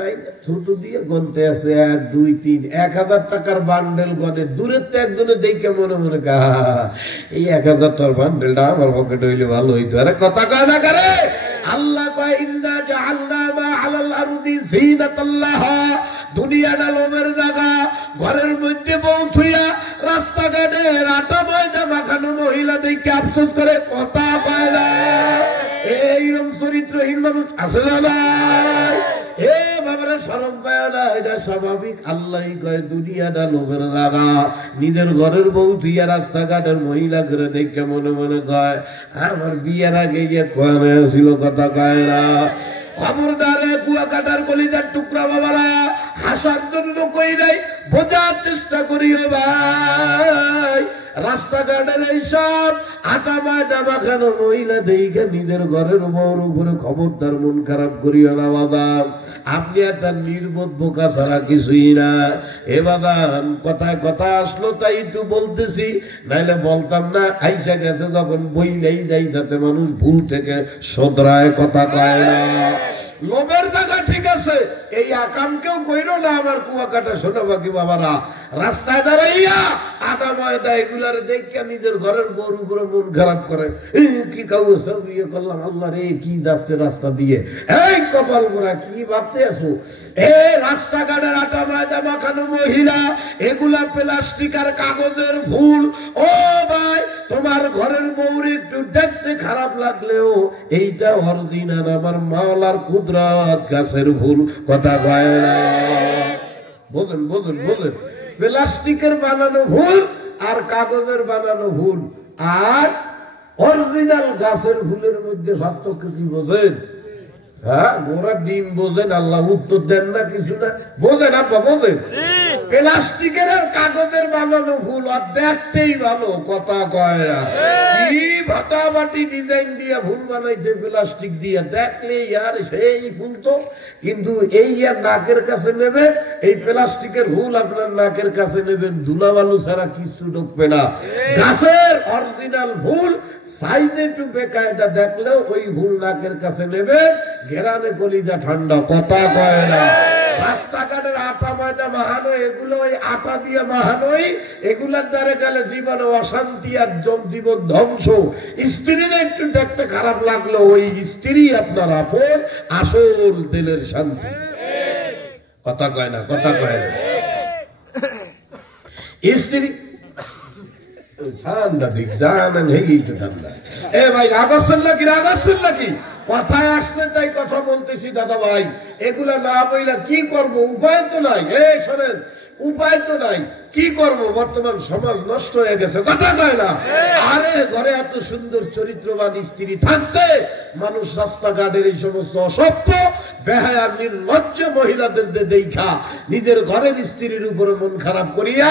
ছোট দিয়ে গনতে আছে 1 2 3 1000 টাকার বান্ডেল গনে, দূরের তো একজনে দেখে মনে মনে এই 1000 টাকার বান্ডেলটা আমার পকেটে হইলে ভালো হইতো। আরে কথা কয় না করে? আল্লাহ কয় ইন্না জাআলনা মা আলাল আরদি যিনাতাল লাহা। দুনিয়াটা লোভের জায়গা। ঘরের মধ্যে বউ থুইয়া রাস্তাঘাটে আটা ময়দা মাখানো মহিলা দেখে আফসোস করে, কথা পায় না। এইরকম চরিত্রহীন মানুষ আছে না নাই? এ বাবারা শরম পায় না, এটা স্বাভাবিক। আল্লাহই কয় দুনিয়াটা লোভের জায়গা। নিজের ঘরের বউ থুইয়া রাস্তাঘাটের মহিলা করে দেখে মনে মনে কয় আমার বিয়ের আগে গিয়ে কয়ে ছিল, কথা কয় না। খবরদারে কুয়াকাটার কলিজার টুকরা বাবারা, হাসার জন্য কই নাই, বোঝার চেষ্টা করিও ভাই। রাস্তাঘাটের এইসব আটা মাটা মাখানো মহিলা দেখে নিজের ঘরের বউর উপরে খবরদার মন খারাপ করিও না বাদাম। আপনি একটা নির্বোধ বোকা ছাড়া কিছুই না। এ বাদাম কথায় কথা আসলো তাই একটু বলতেছি, নাইলে বলতাম না। আইসা গেছে যখন বইলেই যাই, যাতে মানুষ ভুল থেকে শোধরায়, কথা কয় না। লোভের জায়গা ঠিক আছে, এই আকাম কেউ কইল না। আমার কুয়াকাটা শোনা বাকি বাবারা, রাস্তায় দাঁড়াইয়া আটা ময়দা এগুলার দেখিয়া নিজের ঘরের বউর উপরে মন খারাপ করে। কি কাউ সব ইয়ে করলাম, আল্লাহ রে কি যাচ্ছে রাস্তা দিয়ে, এই কপাল গোড়া কি ভাবতে আছো? রাস্তাঘাটের আটা ময়দা মাখানো মহিলা, এগুলা প্লাস্টিক আর কাগজের ফুল। ও ভাই, তোমার ঘরের বউর একটু দেখতে খারাপ লাগলেও এইটা অরিজিনাল আমার মাওলার কুদরত গাছের ফুল, কথা কয় না। বোঝেন বোঝেন বোঝেন, প্লাস্টিকের বানানো ফুল আর কাগজের বানানো ফুল আর অরিজিনাল গাছের ফুলের মধ্যে পার্থক্য কি বোঝেন? হ্যাঁ, গোড়া ডিম বোঝেন, আল্লাহ উত্তর দেন না কিছু না। বোঝেন আব্বা, বোঝেন? প্লাস্টিকের আর কাগজের বানানো ফুল আর দেখতেই ভালো, কথা কয় না। কি ভাটাভাটি ডিজাইন দিয়া ফুল বানাইছে প্লাস্টিক দিয়া, দেখলে ইয়ার সেই ফুল তো। কিন্তু এই আর নাকের কাছে নেবেন, এই প্লাস্টিকের ফুল আপনার নাকের কাছে নেবেন, ধুলাবালু ছাড়া কিছু ঢুকবে না। গাছের অরিজিনাল ফুল সাইজে একটু বেকায়দা দেখলেও ওই ফুল নাকের কাছে নেবেন, ঘেরানে কলিজা ঠান্ডা, কথা কয় না। রাস্তাঘাটের আটা ময়দা মাহানো, এগুলো ওই আটা দিয়ে মাহানোই, এগুলার দ্বারা গেলে জীবন অশান্তি আর জীবন ধ্বংস। স্ত্রীর একটু দেখতে খারাপ লাগলো, ওই স্ত্রী আপনার আপন, আসল দিলের শান্তি, কথা কয় না, কথা কয় না। স্ত্রী ঠান্ডা দিক জানেন, এই ঠান্ডা। এ ভাই রাগ আসছেন নাকি, রাগ আসছেন নাকি? কথায় আসছে তাই কথা বলতেছি দাদা ভাই। এগুলা না বইলা কি করবো, উপায় তো নাই। শোনেন, উপায় তো নাই, কি করব? বর্তমান সমাজ নষ্ট হয়ে গেছে, কথা কয় না। আরে ঘরে এত সুন্দর চরিত্রবান স্ত্রী থাকতে মানুষ রাস্তাঘাটের এই সমস্ত অসভ্য বেহায়া নির্লজ্জ মহিলাদের দেখা নিজের ঘরের স্ত্রীর উপরে মন খারাপ করিয়া,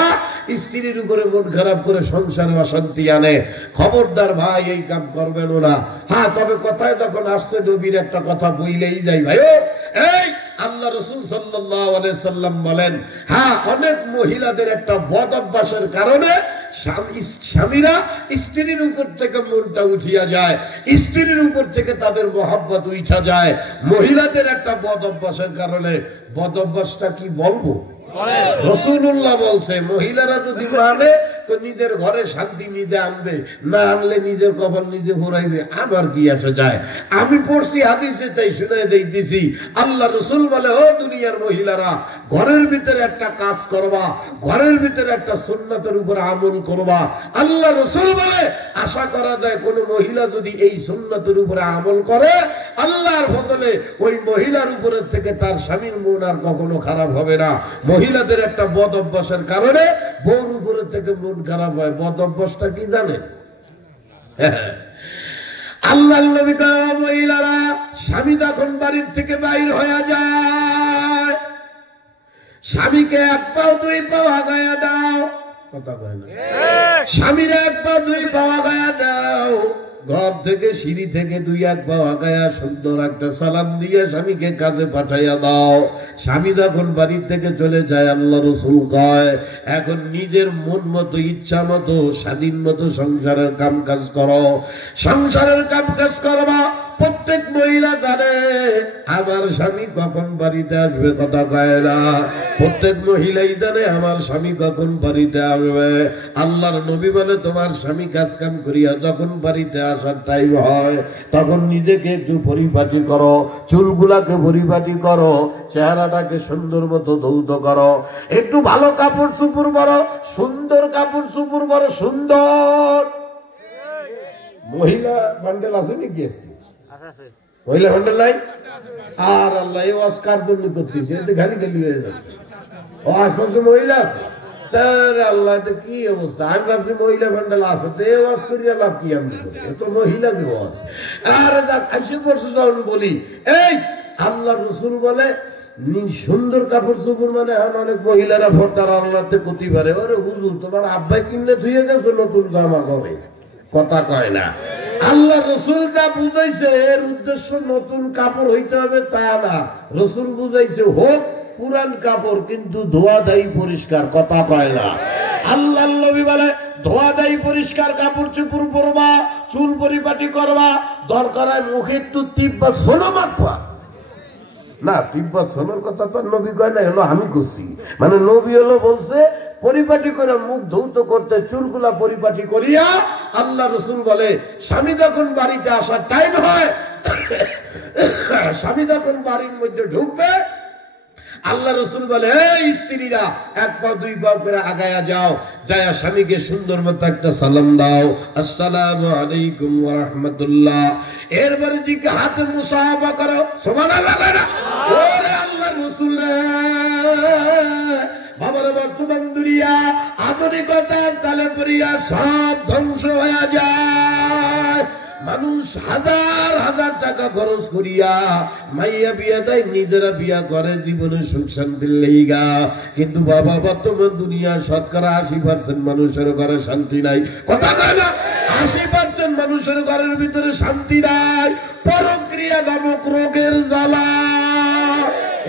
স্ত্রীর উপরে মন খারাপ করে সংসারে অশান্তি আনে। খবরদার ভাই, এই কাম করবেন না। হ্যাঁ, তবে কথায় যখন আসছে নবীর একটা কথা বইলেই যাই ভাই। এই আল্লাহ রাসূল সাল্লাল্লাহু আলাইহি সাল্লাম বলেন, হ্যাঁ, অনেক মহিলাদের একটা বদ অভ্যাসের কারণে স্বামীরা স্ত্রীর উপর থেকে মনটা উঠিয়া যায়, স্ত্রীর উপর থেকে তাদের মহব্বত উঠা যায়। মহিলাদের একটা বদ অভ্যাসের কারণে, বদ অভ্যাসটা কি বলবো? রাসূলুল্লাহ বলছে, মহিলারা যদি মানে তো নিজের ঘরে শান্তি নিজে আনবে, না আনলে নিজের কপাল নিজে ঘুরাইবে। আমার কি আসে যায়? আমি পড়ছি হাদিসে, তাই শুনে দিতেছি। আল্লাহ রাসূল বলে, ও দুনিয়ার মহিলারা, ঘরের ভিতরে একটা কাজ করবা, ঘরের ভিতরে একটা সুন্নতের উপর আমল করবা। আল্লাহ রাসূল বলে, আশা করা যায় কোন মহিলা যদি এই সুন্নতের উপরে আমল করে, আল্লাহর বদলে ওই মহিলার উপরে থেকে তার স্বামীর মন আর কখনো খারাপ হবে না। মহিলাদের একটা বদ অভ্যাসের কারণে বউর উপরে থেকে মন খারাপ হয়। বদ অভ্যাসটা কি জানেন? আল্লাহর নবী কয়, মহিলারা, স্বামী যখন বাড়ির থেকে বাইর হয়ে যায়, স্বামীকে এক পাও দুই পাও আগায়া দাও, কথা কয় না। স্বামীর এক পাও দুই পাও আগায়া দাও, ঘর থেকে সিঁড়ি থেকে দুই এক পাও আগায়া সুন্দর একটা সালাম দিয়ে স্বামীকে কাজে পাঠাইয়া দাও। স্বামী যখন বাড়ি থেকে চলে যায়, আল্লাহ রাসূল কয়, এখন নিজের মন মতো, ইচ্ছা মতো, স্বাধীন মতো সংসারের কাম কাজ করো। সংসারের কাম কাজ করবা। প্রত্যেক মহিলা জানে আমার স্বামী কখন বাড়িতে আসবে, কথা কয় না। প্রত্যেক মহিলাই জানে আমার স্বামী কখন বাড়িতে আসবে। আল্লাহর নবী বলে, তোমার স্বামী কাজ কাম করিয়া যখন বাড়িতে আসার টাইম হয়, তখন নিজেকে একটু পরিপাটি করো, চুলগুলাকে পরিপাটি করো, চেহারাটাকে সুন্দর মতো ধৌত করো, একটু ভালো কাপড় চুপড় পরো, সুন্দর কাপড় চুপড় পরো, সুন্দর। মহিলা বান্ডেল আছে নাকি? মহিলা ভান্ডার নাই? আর আল্লাহ এই ওয়াজ কার জন্য করতেছে? এতে খালি খালি হয়ে যাচ্ছে। ও আশপাশে মহিলা আছে, তার আল্লাহ তো কি অবস্থা। আমি ভাবছি মহিলা ভান্ডার আছে, তো এই ওয়াজ করিয়া লাভ কি? আমি তো মহিলাকে ওয়াজ। আর আসে পড়ছে যখন বলি, এই আল্লাহ রসুল বলে সুন্দর কাপড় চোপড়, মানে এখন অনেক মহিলারা ভোটার আল্লাহতে ক্ষতি পারে। ওরে হুজুর, তোমার আব্বাই কিনলে ধুয়ে গেছে নতুন জামা কবে? কথা কয় না। আল্লাহ রসুল যা বুঝাইছে এর উদ্দেশ্য নতুন কাপড় হইতে হবে তা না। রসুল বুঝাইছে হোক পুরান কাপড়, কিন্তু ধোয়া দেয় পরিষ্কার। কথা কয় না। আল্লাহ নবী বলে ধোয়া দেয় পরিষ্কার কাপড় চোপড় পরবা, চুল পরিপাটি করবা, দরকার হয় মুখে একটু তিব্বা সোনা মাখবা। না, তিব্বা সোনার কথা তো নবী কয় না, হলো আমি করছি। মানে নবী হলো বলছে পরিপাটি করে মুখ ধৌত করতে, চুলগুলা পরিপাটি করিয়া। আল্লাহ রসুল বলে স্বামী যখন বাড়িতে আসার টাইম হয়, স্বামী যখন বাড়ির মধ্যে ঢুকবে, আল্লাহ রসুল বলে এই স্ত্রীরা এক পা দুই পা করে আগায়া যাও, যায়া স্বামীকে সুন্দর মতো একটা সালাম দাও, আসসালামু আলাইকুম ওয়া রাহমাতুল্লাহ। এরপরে দিকে হাতে মুসাফা করো, সুবহানাল্লাহ। ওরে আল্লাহ রসুল, বাবার বর্তমান দুনিয়া আধুনিকতার তালে পড়িয়া সব ধ্বংস হয়ে যায়। মানুষ হাজার হাজার টাকা খরচ করিয়া মাইয়া বিয়া দেয়, নিজেরা বিয়া করে জীবনে সুখ শান্তির লেগা। কিন্তু বাবা বর্তমান দুনিয়া শতকরা 80% মানুষের ঘরে শান্তি নাই। কথা কয় না? 80% মানুষের ঘরের ভিতরে শান্তি নাই। পরক্রিয়া নামক রোগের জ্বালা।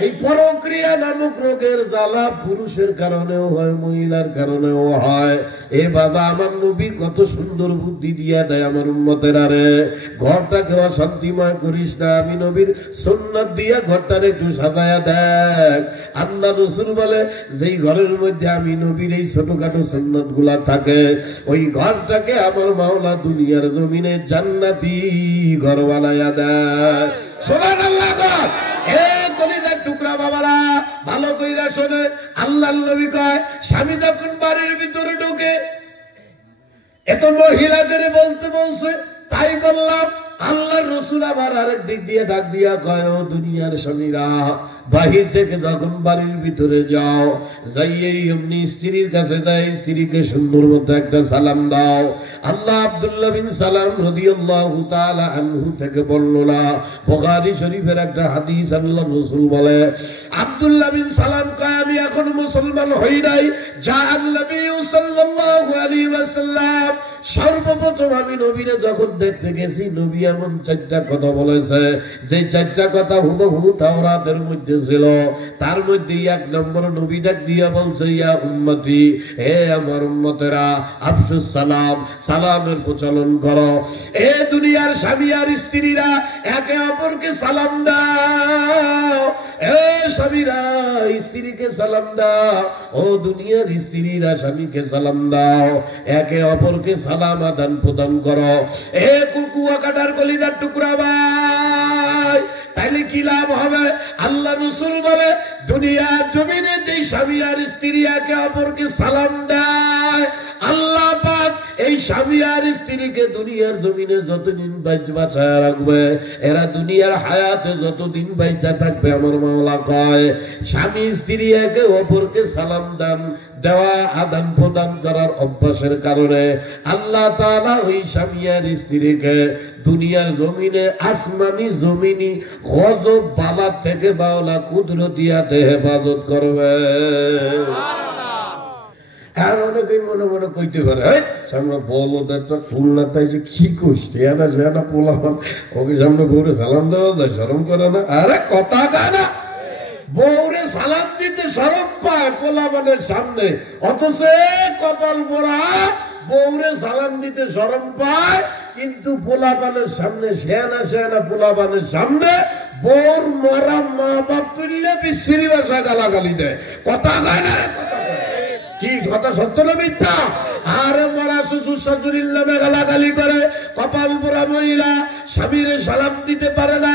এই পরক্রিয়া নামক রোগের জ্বালা পুরুষের কারণেও হয়, মহিলার কারণেও হয়। এ বাবা, আমার নবী কত সুন্দর বুদ্ধি দিয়া দেয় আমার উম্মতের। আরে ঘরটাকে অশান্তিময় করিস না, আমি নবীর সুন্নাত দিয়া ঘরটারে একটু সাজায়া দেখ। আল্লাহ রসুল বলে যেই ঘরের মধ্যে আমি নবীর এই ছোটখাটো সুন্নাত গুলা থাকে, ওই ঘরটাকে আমার মাওলা দুনিয়ার জমিনে জান্নাতি ঘর বানায়া দেয়। সুবহানাল্লাহ। টুকরা বাবারা ভালো কইরা শোনে, আল্লাহ নবী কয় স্বামী যখন বাড়ির ভিতরে ঢুকে, এত মহিলাদের বলতে বলছে তাই বললাম। আল্লাহ রসুল আবার আরেক দিক দিয়ে ডাক দিয়া কয়, ও দুনিয়ার স্বামীরা, বাহির থেকে যখন বাড়ির ভিতরে যাও, যাইয়েই এমনি স্ত্রীর কাছে যায়, স্ত্রীকে সুন্দর মতো একটা সালাম দাও। আল্লাহ আব্দুল্লাহ বিন সালাম রাদিয়াল্লাহু তাআলা আনহু থেকে বর্ণনা, বুখারী শরীফের একটা হাদিস। আল্লাহ রসুল বলে, আব্দুল্লাহ বিন সালাম কয়, আমি এখনো মুসলমান হই নাই। যা নবী সাল্লাল্লাহু আলাইহি ওয়াসাল্লাম, সর্বপ্রথম আমি নবীরে যখন দেখতে গেছি, নবী এমন 4টা কথা বলেছে, যে 4টা কথা হুবহু তাওরাতের মধ্যে ছিল। তার মধ্যে 1 নম্বর নবী ডাক দিয়া বলছে, ইয়া উম্মতি, হে আমার উম্মতেরা, আফসুস সালাম, সালামের প্রচলন করো। এ দুনিয়ার স্বামী আর স্ত্রীরা একে অপরকে সালাম দাও। এ স্বামীরা স্ত্রীকে সালাম দাও, ও দুনিয়ার স্ত্রীরা স্বামীকে সালাম দাও। একে অপরকে সালাম আদান প্রদান করো। এ কুকুয়া কাটার কলিজার টুকরা ভাই, তাইলে কি লাভ হবে? আল্লাহ রসুল বলে, দুনিয়ার জমিনে যেই স্বামী আর স্ত্রী একে অপরকে সালাম দেয়, আল্লাহ পাক এই স্বামী আর স্ত্রীকে দুনিয়ার জমিনে যতদিন বাঁচায় রাখবে, এরা দুনিয়ার হায়াতে যতদিন বাইচা থাকবে, আমার মাওলা কয় স্বামী স্ত্রী একে অপরকে সালাম দান দেওয়া, আদান প্রদান করার অভ্যাসের কারণে আল্লাহ তাআলা ওই স্বামী আর স্ত্রীকে দুনিয়ার জমিনে আসমানি জমিনি গজব বালা থেকে মাওলা কুদরতিয়াতে হেফাজত করবে। আর অনেকেই মনে মনে কইতে পারে, সামনে বলদেরটা খুলনা তাই যে কি কইছে, এনা সেনা পোলাপান ওকে সামনে বউরে সালাম দেওয়া যায়, শরম করে না? আরে কথা কয় না, বউরে সালাম দিতে শরম পায় পোলাপানের সামনে, অথচ কপাল পোড়া বউরে সালাম দিতে শরম পায়, কিন্তু পোলাপানের সামনে, সেনা সেনা পোলাপানের সামনে বউর মরা মা বাপ তুললে বিশ্রী ভাষা গালাগালি দেয়। কথা কয় না রে? কথা কি কথা সত্য না মিথ্যা? আরে মরা শ্বশুর শাশুড়ির নামে গালাগালি করে, কপাল পোড়া মহিলা স্বামীর সালাম দিতে পারে না,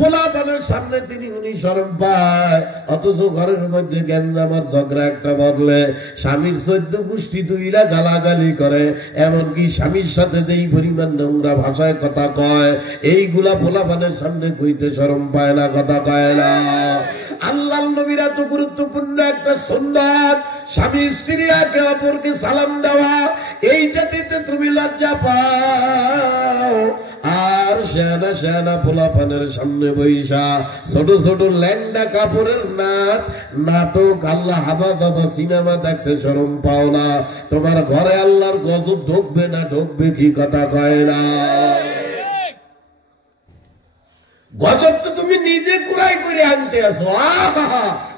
পোলাপানের সামনে উনি শরম পায়, অথচ ঘরের মধ্যে গ্যাঞ্জামার ঝগড়া একটা বদলে স্বামীর 14 গোষ্ঠী তুইলা গালাগালি করে, এমনকি স্বামীর সাথে যেই পরিমাণ নোংরা ভাষায় কথা কয়, এইগুলা পোলাপানের সামনে কইতে শরম পায় না, কথা কয় না। আল্লাহর নবীর এত গুরুত্বপূর্ণ একটা সুন্নাত, স্বামী স্ত্রী একে অপরকে সালাম দেওয়া, এইটা দিতে তুমি লজ্জা পাও, আর শানা শানা পোলাপানের সামনে বইসা ছোট ছোট ল্যাংডা কাপড়ের নাচ নাটক আল্লাহ হাবা দাবা সিনেমা দেখতে শরম পাও না। তোমার ঘরে আল্লাহর গজব ঢুকবে না, ঢুকবে কি, কথা কয় না। গজব তো তুমি নিজে কুড়াই করে আনতে আসো।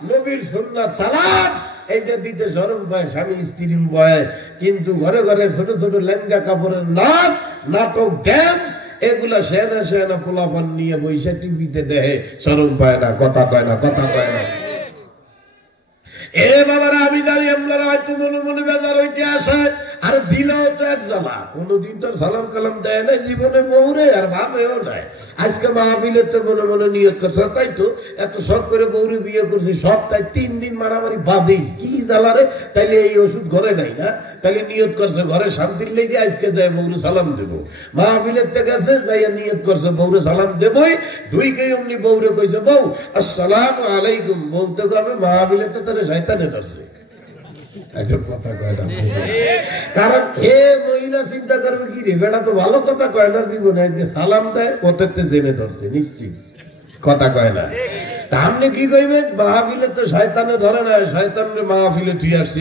নবীর সুন্নাত সালাম এইটা দিতে শরম পায় স্বামী স্ত্রী উভয়, কিন্তু ঘরে ঘরে ছোট ছোট লেহেঙ্গা কাপড়ের নাচ নাটক ড্যান্স এগুলা সেনা সেনা পোলাপান নিয়ে বৈশা টিভিতে দেহে, শরম পায় না, কথা কয় না, কথা কয় না। এ বাবারা আমি জানি আপনারা হয়তো মনে মনে বেজার হইতে আসে, আর দিলেও তো এক জ্বালা, কোনদিন তো সালাম কালাম দেয় না জীবনে বউরে, আর ভাবেও নাই। আজকে মাহফিলে তো মনে মনে নিয়ত করছে, তাই তো এত শখ করে বউরে বিয়ে করছি, সপ্তাহে 3 দিন মারামারি বাদেই, কি জ্বালা রে। তাইলে এই ওষুধ ঘরে নাই না, তাইলে নিয়ত করছে ঘরে শান্তির লেগে আজকে যায় বউরে সালাম দেবো। মাহফিলের থেকে গেছে যাইয়া নিয়ত করছে বউরে সালাম দেবই, ঢুইকে অমনি বউরে কইছে বউ আসসালামু আলাইকুম, বলতে কবে মাহফিলে তো তারা শয়তানে ধরছে। কথা কয় না, কারণ হে মহিলা চিন্তা করবে কি রে বেটা তো ভালো কথা কয় না জীবনে, আজকে সালাম দেয় কততে জেনে ধরছে নিশ্চিত, কথা কয় না। তা আপনি কি কইবেন মাহফিলে তো শয়তানে ধরে না, শয়তানরে মাহফিলে তুই আসছি,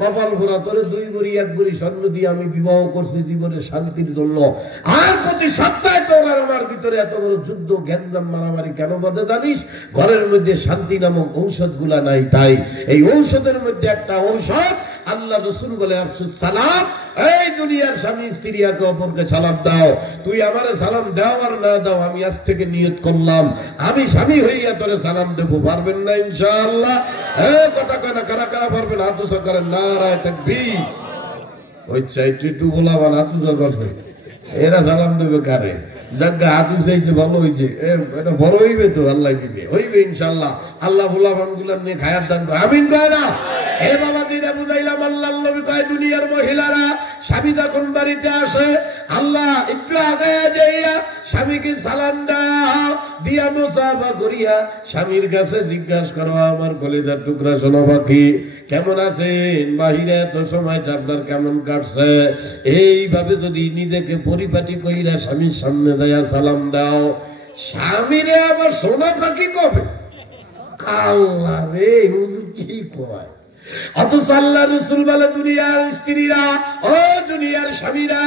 কপাল ভরা তোরে 2 ভরি 1 ভরি স্বর্ণ দিয়ে আমি বিবাহ করছি জীবনের শান্তির জন্য, আর প্রতি সপ্তাহে তোর আর আমার ভিতরে এত বড় যুদ্ধ গ্যাঞ্জাম মারামারি কেন বলতে জানিস? ঘরের মধ্যে শান্তি নামক ঔষধ গুলা নাই, তাই এই ঔষধের মধ্যে একটা ঔষধ আল্লাহ রসুল বলে আফসুস সালাম, এই দুনিয়ার স্বামী স্ত্রী একে অপরকে সালাম দাও। তুই আমারে সালাম দাও আর না দাও, আমি আজ থেকে নিয়ত করলাম আমি স্বামী হইয়া তোরে সালাম দেবো। পারবেন না ইনশাআল্লাহ? কথা কয় না, কারা কারা পারবেন হাত উঁচু করেন, নারায়ে তাকবীর। ওই চাইটু বলাবান হাত উঁচু করছে, এরা সালাম দেবে কারে? যাজ্ঞা হাত উঁচাইছে ভালো হয়েছে, এটা বড় হইবে তো, আল্লাহ দিবে, হইবে ইনশাআল্লাহ। আল্লাহ বলাবান গুলার নিয়ে খায়াত দান করে, আমিন কয় না? হে বাবা দিনা বুঝাইলাম, আল্লাহর নবী কয় দুনিয়ার মহিলারা স্বামী যখন বাড়িতে আসে, আল্লাহ একটু আগায়া যাইয়া স্বামীকে সালাম দাও, দিয়া মুসাফা করিয়া স্বামীর কাছে জিজ্ঞাসা করো, আমার কলিজার টুকরা শোনো পাখি কেমন আছেন, বাহিরে এত সময় আপনার কেমন কাটছে? এইভাবে যদি নিজেকে পরিপাটি কইরা স্বামীর সামনে যাইয়া সালাম দাও, স্বামীরে আবার সোনা পাখি কবে? আল্লাহ রে, কি কয়? অথচ আল্লাহ রাসূল বলে দুনিয়ার স্ত্রীরা, ও দুনিয়ার স্বামীরা,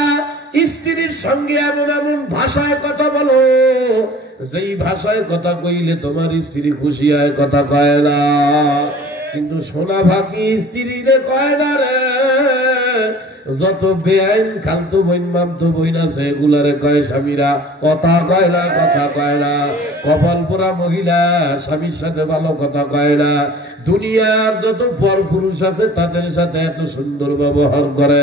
স্ত্রীর সঙ্গে এমন এমন ভাষায় কথা বলো যেই ভাষায় কথা কইলে তোমার স্ত্রী খুশি হয়, কথা কয় না। কিন্তু সোনা পাখি স্ত্রীরে কয় না রে, যত বেআইন খালতো বইন মামতো বইন আছে এগুলারে কয় স্বামীরা, কথা কয় না, কথা কয় না। কপাল পোড়া মহিলা স্বামীর সাথে ভালো কথা কয় না। দুনিয়ার যত পর পুরুষ আছে তাদের সাথে এত সুন্দর ব্যবহার করে,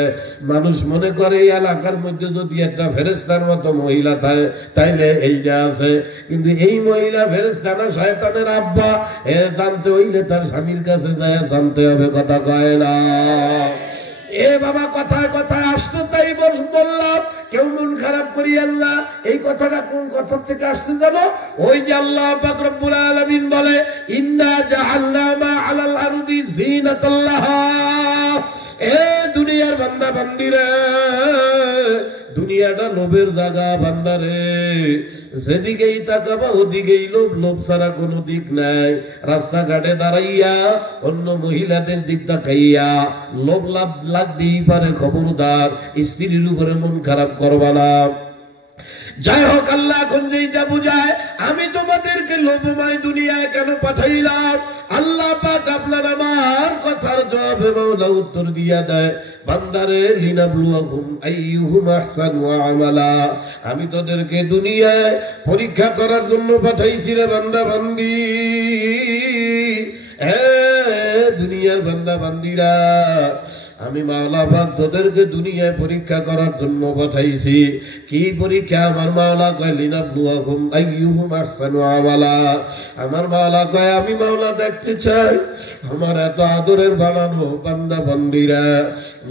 মানুষ মনে করে এই এলাকার মধ্যে যদি একটা ফেরেশতার মতো মহিলা থাকে তাইলে এইটা আছে। কিন্তু এই মহিলা ফেরেশতা না, শয়তানের আব্বা। এ জানতে হইলে তার স্বামীর কাছে যায় জানতে হবে, কথা কয় না। এ বাবা কথায় কথায় আসতো, তাই বললাম কেউ মন খারাপ করিয়েন না। এই কথাটা কোন কথা থেকে আসছে জানো? ওই যে আল্লাহ পাক রব্বুল আলামিন বলে, ইন্না জাআলনা মা আলাল আরদি যিনাতাল লাহা। এ দুনিয়ার বান্দা বান্দিরা, দুনিয়াটা লোভের জায়গা বান্দারে, যেদিকেই তাকাবা ওদিকেই লোভ, লোভ ছাড়া কোনো দিক নাই। রাস্তাঘাটে দাঁড়াইয়া অন্য মহিলাদের দিক তাকাইয়া লোভ লাভ লাগতেই পারে, খবরদার স্ত্রীর উপরে মন খারাপ করবা না। যাই হোক, আল্লাহ এখন যেটা বুঝায়, আমি তোমাদেরকে লোভময় দুনিয়ায় কেন পাঠাইলাম, আল্লাহ পাক আপনার আমার কথার জবাবে মাওলা উত্তর দিয়া দেয়, বান্দারে লিনাবলুয়াকুম আইয়ুহুম আহসানু আমালা। আমি তোদেরকে দুনিয়ায় পরীক্ষা করার জন্য পাঠাইছি রে বান্দা বান্দি। দুনিয়ার বান্দা বান্দিরা, আমি মাওলা পাক তোদেরকে দুনিয়ায় পরীক্ষা করার জন্য পাঠাইছি। কি পরীক্ষা? আমার মাওলা কয় লিনাবলুয়াকুম আইয়ুহুম আহসানু আমালা। আমার মাওলা কয় আমি মাওলা দেখতে চাই আমার এত আদরের বানানো বান্দা বান্দিরা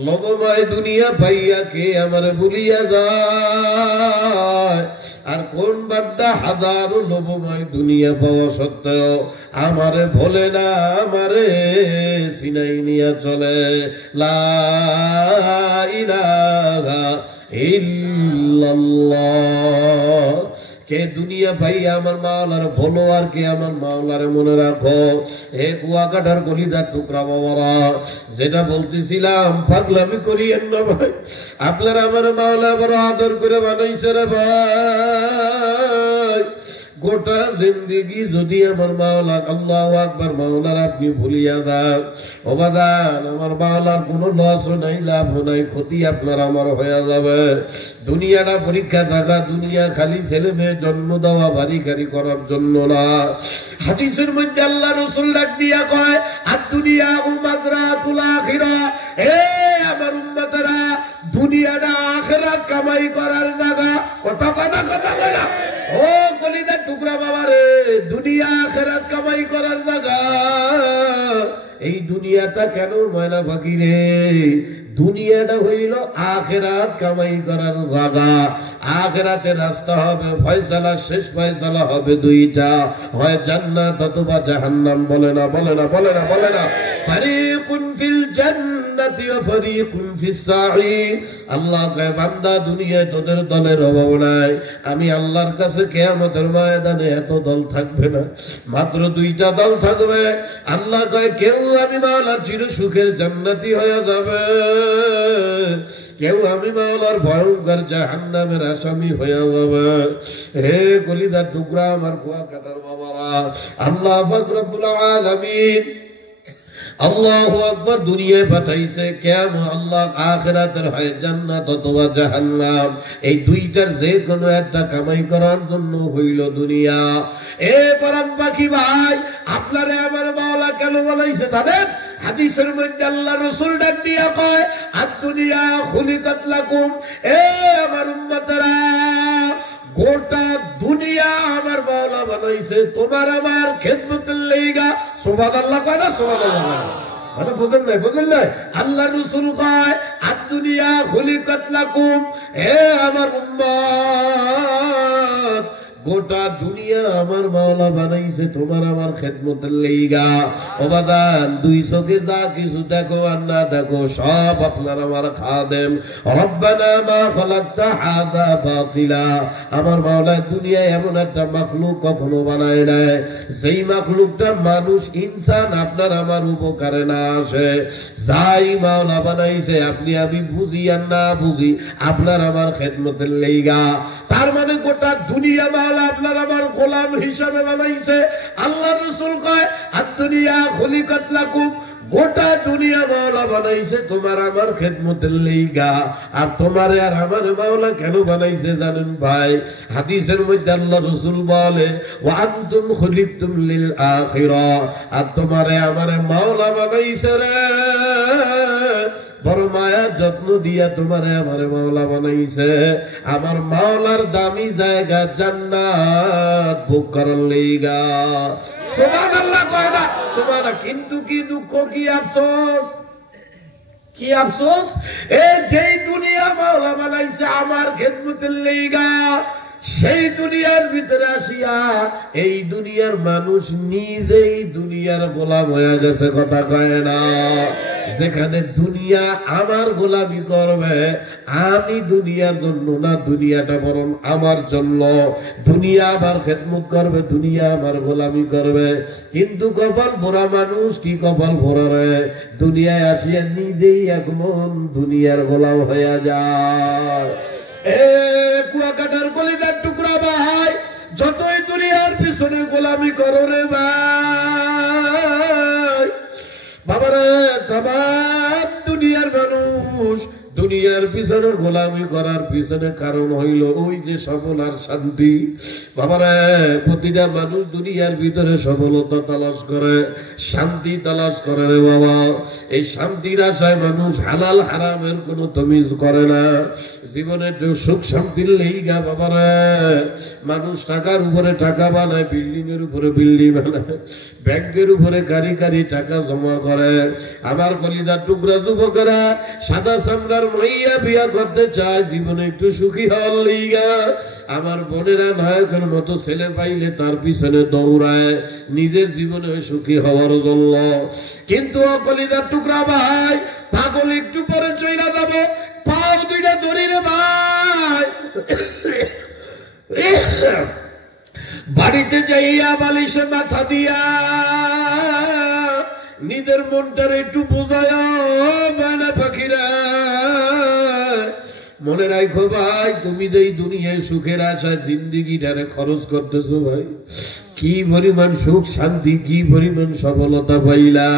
লোভময় দুনিয়া পাইয়া কে আমার ভুলিয়া যায়, আর কোন বান্দা হাজারো লোভময় দুনিয়া পাওয়া সত্ত্বেও আমারে ভোলে না, আমারে সিনাই নিয়া চলে। লা ইলাহা ইল্লাল্লাহ। কে দুনিয়া ভাই আমার মাওলার ভোলো আর কে আমার মাওলার মনে রাখো। হে কুয়াকাটার কলিজার টুকরা বাবারা, যেটা বলতেছিলাম পাগলামি করিয়েন না ভাই। আপনার আমার মাওলা বড় আদর করে বানাইছে রে ভাই। গোটা জিন্দেগি যদি আমার মাওলা আল্লাহু আকবার মাওলার আপনি ভুলিয়া যান, ওবাদান আমার মাওলার কোনো লসও নাই, লাভও নাই, ক্ষতি আপনার আমার হয়ে যাবে। দুনিয়াটা পরীক্ষা থাকা, দুনিয়া খালি ছেলে মেয়ে জন্ম দেওয়া বাড়ি গাড়ি করার জন্য না। হাদিসের মধ্যে আল্লাহ রাসূল ডাক দিয়া কয় আর দুনিয়া মাযরাতুল আখিরা। এ আমার উম্মতেরা, দুনিয়াটা আখিরাত কামাই করার জায়গা। কথা কয় না, কথা কয় না ও কলিজার টুকরা বাবা রে, দুনিয়া আখিরাত কামাই করার জায়গা। এই দুনিয়াটা কেন ময়না পাখি রে? দুনিয়াটা হইল আখিরাত কামাই করার জায়গা। আখিরাতের রাস্তা হবে ফয়সালা, শেষ ফয়সালা হবে দুইটা, হয় জান্নাত অথবা জাহান্নাম। বলে না, বলে না, বলে না, বলে না। ফারিকুন ফিল জান্নাতি ওয়া ফারিকুন ফিস সাঈর। আল্লাহ কয় বান্দা দুনিয়ায় তোদের দলের অভাব নাই, আমি আল্লাহর কাছে কিয়ামতের ময়দানে এত দল থাকবে না, মাত্র দুইটা দল থাকবে। আল্লাহ কয় কেউ আমি মাওলার চির সুখের জান্নাতি হয়ে যাবে, কেউ আমি মাওলার ভয়ঙ্কর জাহান্নামের আসামি হয়ে যাবে। হে কলিজার টুকরা আমার কুয়াকাটার বাবারা, আল্লাহ পাক রব্বুল আলামিন আল্লাহু আকবার দুনিয়ায় পাঠাইছে কেমন? আল্লাহ আখিরাতের হয় জান্নাত অথবা জাহান্নাম, এই দুইটার যে কোনো একটা কামাই করার জন্য হইল দুনিয়া। এ পরাণ পাখি ভাই, আপনারে আমার মাওলা কেন বলাইছে জানেন? হাদিসের মধ্যে আল্লাহ রাসূল ডাক দিয়া কয় আদ দুনিয়া খুলিকাত লাকুম। এ আমার উম্মতেরা, গোটা দুনিয়া আমার মাওলা বানাইছে তোমার আমার খেদমতের লাইগা। সুবহানাল্লাহ কয় না? সুবহানাল্লাহ। মানে বুঝেন নাই, বুঝেন নাই? আল্লাহ রাসূল কয় আদ দুনিয়া খুলিকাত লাকুম। হে আমার উম্মত, গোটা দুনিয়া আমার মাওলা বানাইছে তোমার আমার খেদমতের লাইগা। ও বাদান, দুই চোখে যা কিছু দেখো আর না দেখো সব আপনার আমার খাদেম। রব্বানা মা খালাকতা হাযা বাতিলা। আমার মাওলা দুনিয়ায় এমন একটা মাখলুক কখনো বানায় নাই যেই মাখলুকটা মানুষ ইনসান আপনার আমার উপকারে না আসে। যাই মাওলা বানাইছে আপনি আমি বুঝি আর না বুঝি আপনার আমার খেদমতের লাইগা। তার মানে গোটা দুনিয়া মাওলা আপনার আমার গোলাম হিসাবে বানাইছে। আল্লাহ রাসূল কয় আদ দুনিয়া খুলিকাত লাকুম। গোটা দুনিয়া মাওলা বানাইছে তোমার আমার খেদমতের লাইগা। আর তোমারে আর আমার মাওলা কেন বানাইছে জানেন ভাই? হাদিসের মধ্যে আল্লাহ রাসূল বলে ওয়া আনতুম খুলিকতুম লিল আখিরা। আর তোমারে আমার মাওলা বানাইছে রে বড় মায়া যত্ন দিয়া তোমারে আমার মাওলা বানাইছে আমার মাওলার দামি জায়গা জান্নাত ভোগ করার লাইগা। সুবহানাল্লাহ কয় না? সুবহানাল্লাহ। কিন্তু কি দুঃখ, কি আফসোস, কি আফসোস! এই যেই দুনিয়া মাওলা বানাইছে আমার খেদমতের লাইগা, সেই দুনিয়ার ভিতরে আসিয়া এই দুনিয়ার মানুষ নিজেই দুনিয়ার গোলাম হয়ে গেছে। কথা কয় না? যেখানে দুনিয়া আমার গোলামি করবে, আমি দুনিয়ার জন্য না, দুনিয়াটা বরং আমার জন্য। দুনিয়া আমার খেদমত করবে, দুনিয়া আমার গোলামি করবে। কিন্তু কপাল ভরা মানুষ, কি কপাল ভরা রে, দুনিয়ায় আসিয়া নিজেই এখন দুনিয়ার গোলাম হয়ে যায়। এ কুয়াকাটার কলিজার টুকরা ভাই, যতই দুনিয়ার পিছনে গোলামি করো রে ভাই, বাবারে তাম দুনিয়ার মানুষ দুনিয়ার পিছনে গোলামি করার পিছনে কারণ হইল ওই যে সফল আর শান্তি। বাবারে প্রতিটা মানুষ দুনিয়ার ভিতরে সফলতা তালাশ করে, শান্তি তালাশ করে রে বাবা। এই শান্তির আশায় মানুষ হালাল হারামের কোনো তমিজ করে না। জীবনে সুখ শান্তির লেগা বাবারে মানুষ টাকার উপরে টাকা বানায়, বিল্ডিং এর উপরে বিল্ডিং বানায়, ব্যাংকের উপরে গাড়ি গাড়ি টাকা জমা করে। আমার কলিজার টুকরা যুবকেরা সাদা চামড়ার মাইয়া বিয়া করতে চায় জীবনে একটু সুখী হওয়ার লিগা। আমার বোনেরা নায়কের মতো ছেলে পাইলে তার পিছনে দৌড়ায় নিজের জীবনে সুখী হওয়ার জন্য। কিন্তু কলিজার টুকরা ভাই, পাগল একটু পরে চইলা যাব, পাও দুইটা ধরি রে ভাই। বাড়িতে যাইয়া বালিশে মাথা দিয়া নিজের মনটার একটু বোঝায় বানা পাখিরা। মনে রাখো ভাই, তুমি যে দুনিয়ায় সুখের আশায় জিন্দিগিটারে খরচ করতেছো ভাই, কি পরিমাণ সুখ শান্তি, কি পরিমাণ সফলতা পাইলা,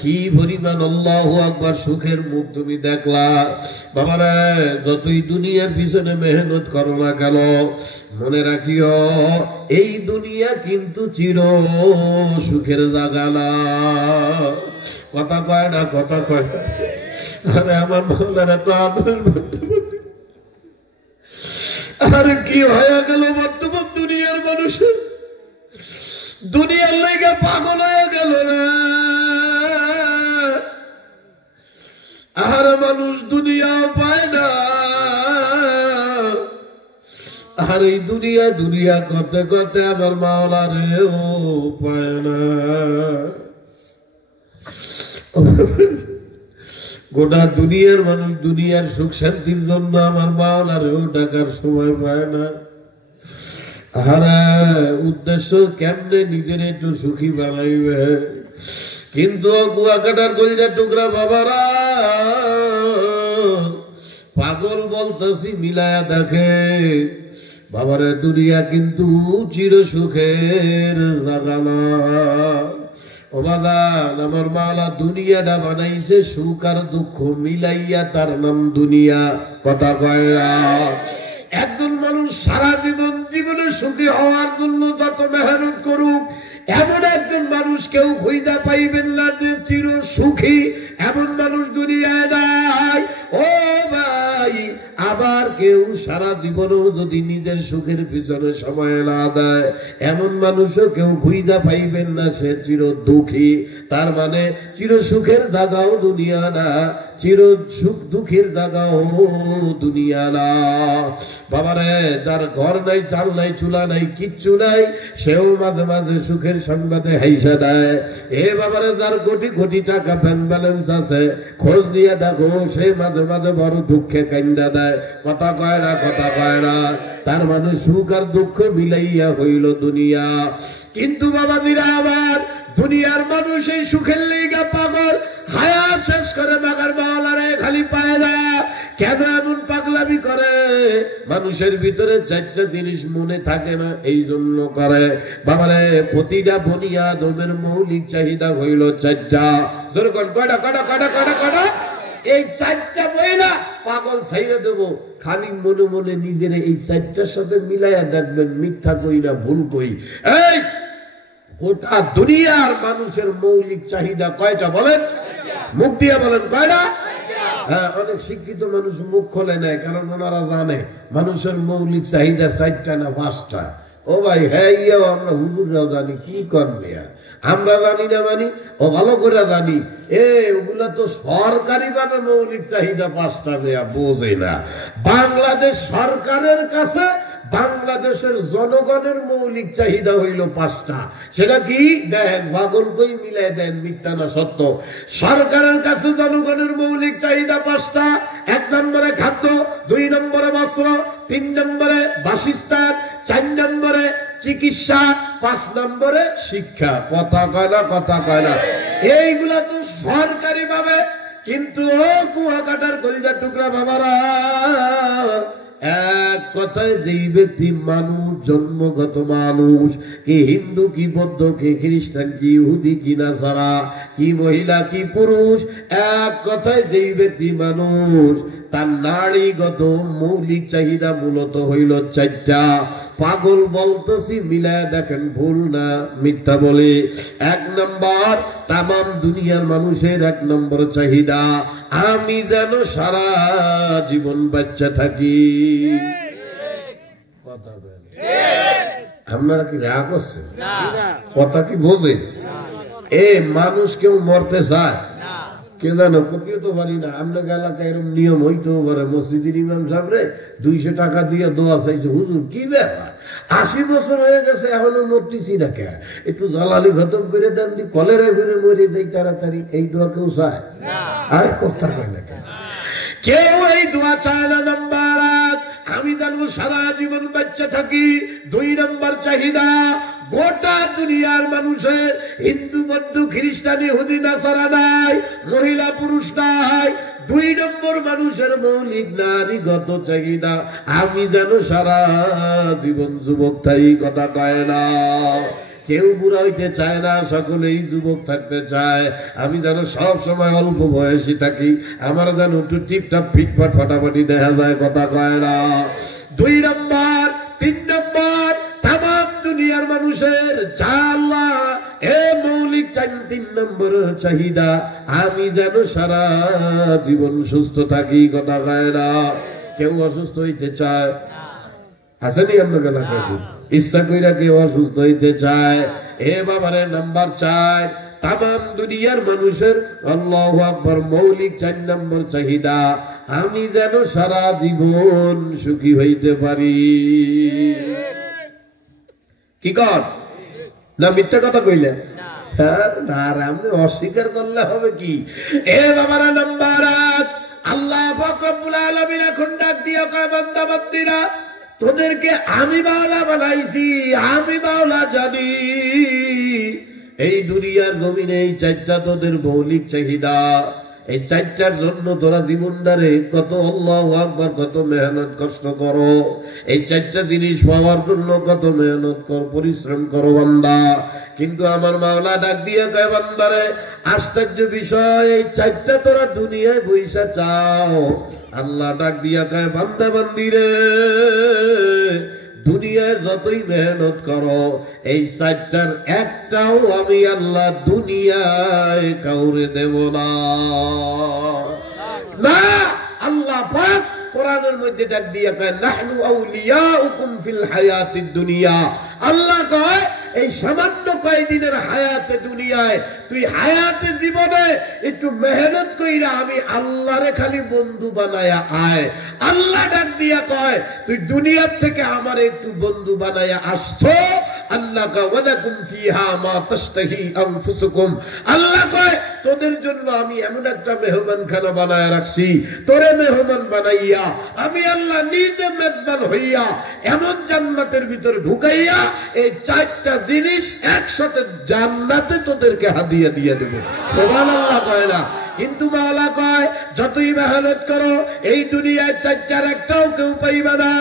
কি পরিমাণ আল্লাহু আকবার সুখের মুখ তুমি দেখলা। বাবারা যতই দুনিয়ার পিছনে মেহনত করো না কেন, মনে রাখিও এই দুনিয়া কিন্তু চির সুখের জায়গা না। কথা কয় না, কথা কয় না। আরে আমার মহলারা তো আদরের মধ্যে আরে কি হয়ে গেল বর্তমান দুনিয়ার মানুষের, দুনিয়ার লেগে পাগল হয়ে গেল না। আর মানুষ দুনিয়াও পায় না, আর এই দুনিয়া দুনিয়া করতে করতে আমার মাওলারেও পায় না। গোটা দুনিয়ার মানুষ দুনিয়ার সুখ শান্তির জন্য আমার মাওলারেও ডাকার সময় পায় না। আরে উদ্দেশ্য কেমনে নিজের একটু সুখী বানাইবে। কিন্তু কুয়াকাটার কলিজার টুকরা বাবারা, পাগল বলতেছি মিলায়া দেখে বাবারে, দুনিয়া কিন্তু চির সুখের জায়গা না। ও বাগান, আমার মাওলা দুনিয়াটা বানাইছে সুখ আর দুঃখ মিলাইয়া, তার নাম দুনিয়া। কথা কয় না। একজন মানুষ সারা জীবন জীবনে সুখী হওয়ার জন্য যত মেহনত করুক, এমন একজন মানুষ কেউ খুঁজে পাইবেন না যে চির সুখী। এমন মানুষ দুনিয়ায় নাই ও ভাই। আবার কেউ সারা জীবনেও যদি নিজের সুখের পিছনে সময় না দেয়, এমন মানুষও কেউ খুঁজে পাইবেন না সে চির দুঃখী। তার মানে চির সুখের জায়গাও দুনিয়া না, চির সুখ দুঃখের জায়গাও দুনিয়া না। বাবারে যার ঘর নাই, চাল নাই, চুলা নাই, কিচ্ছু নাই, সেও মাঝে মাঝে সুখের সংবাদে হাইসা দেয়। এ বাবারে যার কোটি কোটি টাকা ব্যাংক ব্যালেন্স আছে, খোঁজ দিয়ে দেখো সে মাঝে মাঝে বড় দুঃখে কান্দা দেয়। কথা কয় না, কথা কয় না। তার মানে সুখ আর দুঃখ মিলাইয়া হইল দুনিয়া। কিন্তু বাবাজিরা আবার দুনিয়ার মানুষ এই সুখের লেগা পাগল, হায়াত শেষ করে বাগার বাওয়ালারে খালি পায় না। কেন এমন পাগলামি করে? মানুষের ভিতরে চারটা জিনিস মনে থাকে না, এই জন্য করে। বাবারে প্রতিটা বনিয়াদমের মৌলিক চাহিদা হইল চারটা। যেরকম কয়টা কয়টা কয়টা কয়টা কয়টা, এই চারটা বইলা পাগল ছাইড়ে দেবো। খালি মনে মনে নিজের এই চারটার সাথে মিলাইয়া দেখবেন মিথ্যা কই না ভুল কই। এই গোটা দুনিয়ার মানুষের মৌলিক চাহিদা কয়টা বলেন? মুখ দিয়ে বলেন কয়টা? হ্যাঁ, অনেক শিক্ষিত মানুষ মুখ খোলে নাই, কারণ ওনারা জানে মানুষের মৌলিক চাহিদা 4টা না 5টা। ও ভাই হ্যাঁ, ইয়েও আমরা হুজুররাও জানি, কি করবে আমরা জানি না মানি, ও ভালো করে জানি। ওগুলা তো সরকারি ভাবে মৌলিক চাহিদা 5টা দেয়া বোঝে না। বাংলাদেশ সরকারের কাছে বাংলাদেশের জনগণের মৌলিক চাহিদা হইল 5টা। সেটা কি দেন? পাগল কই মিলাই দেন, মিথ্যা না সত্য? সরকারের কাছে জনগণের মৌলিক চাহিদা 5টা। 1 নম্বরে খাদ্য, 2 নম্বরে বস্ত্র, 3 নম্বরে বাসস্থান, 4 নম্বরে চিকিৎসা, 5 নম্বরে শিক্ষা। কথা কয় না, কথা কয় না? এইগুলা তো সরকারি ভাবে। কিন্তু ও কুয়াকাটার কলিজার টুকরা বাবারা, এক কথায় যেই ব্যক্তি মানুষ, জন্মগত মানুষ, কি হিন্দু কি বৌদ্ধ কি খ্রিস্টান কি ইহুদি কি নাসারা কি মহিলা কি পুরুষ, এক কথায় যেই ব্যক্তি মানুষ, তার নারীগত মৌলিক চাহিদা মূলত হইল চারটা। পাগল বলতেছি, মিলায় দেখেন ভুল না মিথ্যা বলে। 1 নম্বর, তামাম দুনিয়ার মানুষের 1 নম্বর চাহিদা, আমি যেন সারা জীবন বাচ্চা থাকি। আপনারা কি রাগ করছেন? কথা কি বোঝেন? মানুষ কেউ মরতে চায়? কে জানো, কতিও তো পারি না। আপনার এলাকায় এরকম নিয়ম হইতেও পারে, মসজিদের ইমাম সাহেব 200 টাকা দিয়ে দোয়া চাইছে, হুজুর কি ব্যাপার, 80 বছর হয়ে গেছে এখনো মরতেছি না কে, একটু জালালি খতম করে দেন, কলেরায় ঘুরে মরে যাই তাড়াতাড়ি। এই দোয়া কেউ চায়? আরে কথা কয় না কেউ, এই দোয়া চায় না। নাম্বার 1, আমি জানবো সারা জীবন বাচ্চা থাকি। 2 নম্বর চাহিদা, গোটা দুনিয়ার মানুষের, হিন্দু বৌদ্ধ খ্রিস্টান ইহুদি নাসারা নাই, মহিলা পুরুষ নাই, 2 নম্বর মানুষের মৌলিক নারীগত চাহিদা, আমি যেন সারা জীবন যুবক থাকি। কথা কয় না কেউ, বুড়া হইতে চায় না, সকলেই যুবক থাকতে চায়। আমি যেন সব সময় অল্প বয়সী থাকি, আমার যেন একটু টিপটাপ ফিটফাট ফাটাফাটি দেখা যায়। কথা কয় না। 2 নম্বর, 3 নম্বর, তামাম দুনিয়ার মানুষের জাল্লা মৌলিক 3 নম্বর চাহিদা, আমি যেন সারা জীবন সুস্থ থাকি। কথা কয় না কেউ অসুস্থ হইতে চায়? আসেনি আপনাকে এলাকায় ইচ্ছা কইরা কেউ অসুস্থ হইতে চায়? বাবারে নাম্বার 4, তামাম দুনিয়ার মানুষের আল্লাহু আকবার মৌলিক 4 নম্বর চাহিদা, আমি যেন সারা জীবন সুখী হইতে পারি। কি কর না মিথ্যা কথা কইলে? আপনি অস্বীকার করলে হবে কি? বাবারা নাম্বার 8, আল্লাহ পাক রব্বুল আলামিন এখন ডাক দিয়া কয়, বান্দা বান্দিরা, তোদেরকে আমি মাওলা বানাইছি, আমি মাওলা জানি। এই দুনিয়ার জমিনে এই 4টা তোদের মৌলিক চাহিদা, এই 4টার জন্য তোরা জীবনদারে কত আল্লাহু আকবার কত মেহনত কষ্ট করো। এই 4টা জিনিস পাওয়ার জন্য কত মেহনত কর, পরিশ্রম করো বান্দা। কিন্তু আমার মাওলা ডাক দিয়ে কয়, বান্দারে আশ্চর্য বিষয়, এই 4টা তোরা দুনিয়ায় বইসা চাও। আল্লাহ ডাক দিয়া কয়, বান্দা বান্দিরে, দুনিয়ায় যতই মেহনত করো, এই 4টার একটাও আমি আল্লাহ দুনিয়ায় কাউরে দেব না। আল্লাহ পাক কোরআনের মধ্যে ডাক দিয়া কয়, নাহনু আউলিয়াউকুম ফিল হায়াতিদ দুনিয়া। আল্লাহ কয়, এই সামান্য কয়দিনের হায়াতে দুনিয়ায়, তুই হায়াতে জীবনে একটু মেহনত কইরা আমি আল্লাহরে খালি বন্ধু বানায়া আয়। আল্লাহ ডাক দিয়া কয়, তুই দুনিয়ার থেকে আমার একটু বন্ধু বানায়া আসছো। আল্লাহ কয়, ওয়ালাকুম ফিহা মা তাশতাহি আনফুসুকুম। আল্লাহ কয়, তোদের জন্য আমি এমন একটা মেহমানখানা বানায়া রাখছি, তোরে মেহমান বানাইয়া আমি আল্লাহ নিজে মেজবান হইয়া এমন জান্নাতের ভিতরে ঢুকাইয়া এই 4টা জিনিস একসাথে জান্নাতে তোদেরকে হাদিয়া দিয়ে দেব। সুবহানাল্লাহ কয় না? কিন্তু মাওলা কয়, যতই মেহনত করো এই দুনিয়ায় 4টার একটাও কেউ পাইবে না।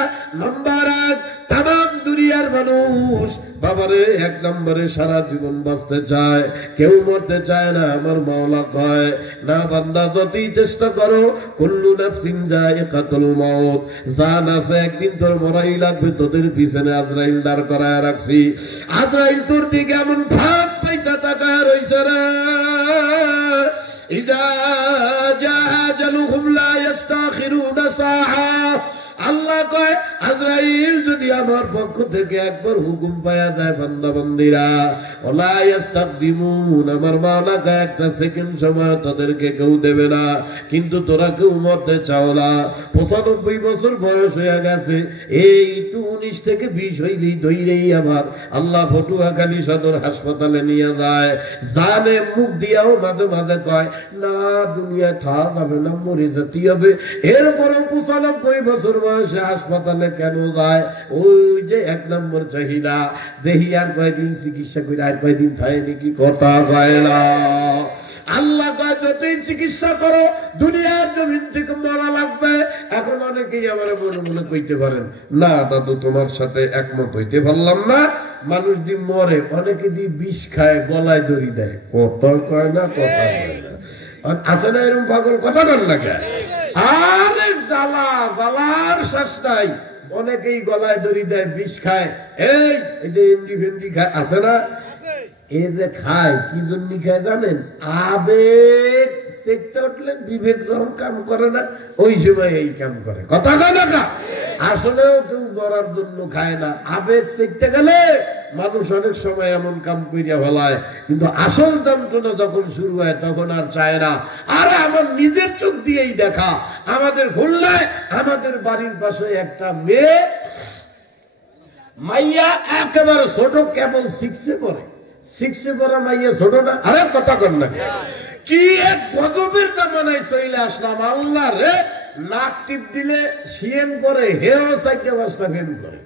নাম্বার 1, তামাম দুনিয়ার মানুষ বাবারে 1 নম্বরে সারা জীবন বাঁচতে চায়, কেউ মরতে চায় না। আমার মাওলা কয়, না বান্দা, যতই চেষ্টা করো, কুল্লু নাফসিন যায়িকাতুল মাউত, জান আছে একদিন তোর মরাই লাগবে। তোদের পিছনে আজরাইল দাঁড় করায় রাখছি। আজরাইল তোর দিকে এমন ভাব পাইতা তাকায় রইছে রে, ইজা জা আজালুহুম লা ইস্তাখিরুনা সাআ। আল্লাহ কয়, আজরাইল যদি আমার পক্ষ থেকে একবার হুকুম পায়া যায়, বান্দা বান্দিরা ওয়ালা ইস্তাকদিমুন, আমার মাওলা কয়, 1 সেকেন্ড সময় তাদেরকে কেউ দেবে না। কিন্তু তোরা কেউ মরতে চাও না। 95 বছর বয়স হয়ে গেছে, এই 19 থেকে 20 হইলেই ধইরেই আবার আল্লাহ পটুয়াখালী সদর হাসপাতালে নিয়ে যায়। জানে মুখ দিয়াও মাঝে মাঝে কয়, না দুনিয়ায় থাকা যাবে না, মরে যেতে হবে। এরপরও 95 বছর বয়সে হাসপাতালে কেন যায়? ওই যে 1 নম্বর চাহিদা, দেখি আর কয়দিন চিকিৎসা করে আর কয়দিন থাকে নাকি। কথা কয় না? আল্লাহ কয়, যতই চিকিৎসা করো দুনিয়ার জমিন থেকে মরা লাগবে। এখন অনেকেই আমার মনে মনে কইতে পারেন, না দাদু তোমার সাথে একমত হইতে পারলাম না। মানুষ দি মরে, অনেকে দি বিষ খায়, গলায় দড়ি দেয়। কথা কয় না? কথা কয় না? আছে না এরকম পাগল? কথা বল না কেন? আরে জ্বালা জ্বালার শেষ নাই। অনেকেই গলায় দড়ি দেয়, বিষ খায়, এই যে এমডি ফেমডি খায় আছে না, এই যে খায় কি জন্য খায় জানেন? আবেগ চেকতে উঠলে বিবেক যখন কাম করে না ওই সময় এই কাম করে। কথা কয় না? আসলেও কেউ মরার জন্য খায় না, আবেগ চেকতে গেলে মানুষ অনেক সময় এমন কাম করিয়া ফেলায়, কিন্তু আসল যন্ত্রণা যখন শুরু হয় তখন আর চায় না। আরে আমার নিজের চোখ দিয়েই দেখা, আমাদের খুলনায় আমাদের বাড়ির পাশে একটা মেয়ে মাইয়া একেবারে ছোট, কেবল 6-এ পড়ে। 6-এ পড়া মাইয়া ছোট না? আরে কথা কর না, কি এক গজবের জামানায় চলে আসলাম। আল্লাহ রে, নাক টিপ দিলে সিএম করে, হেও 4-5টা ফেম করে।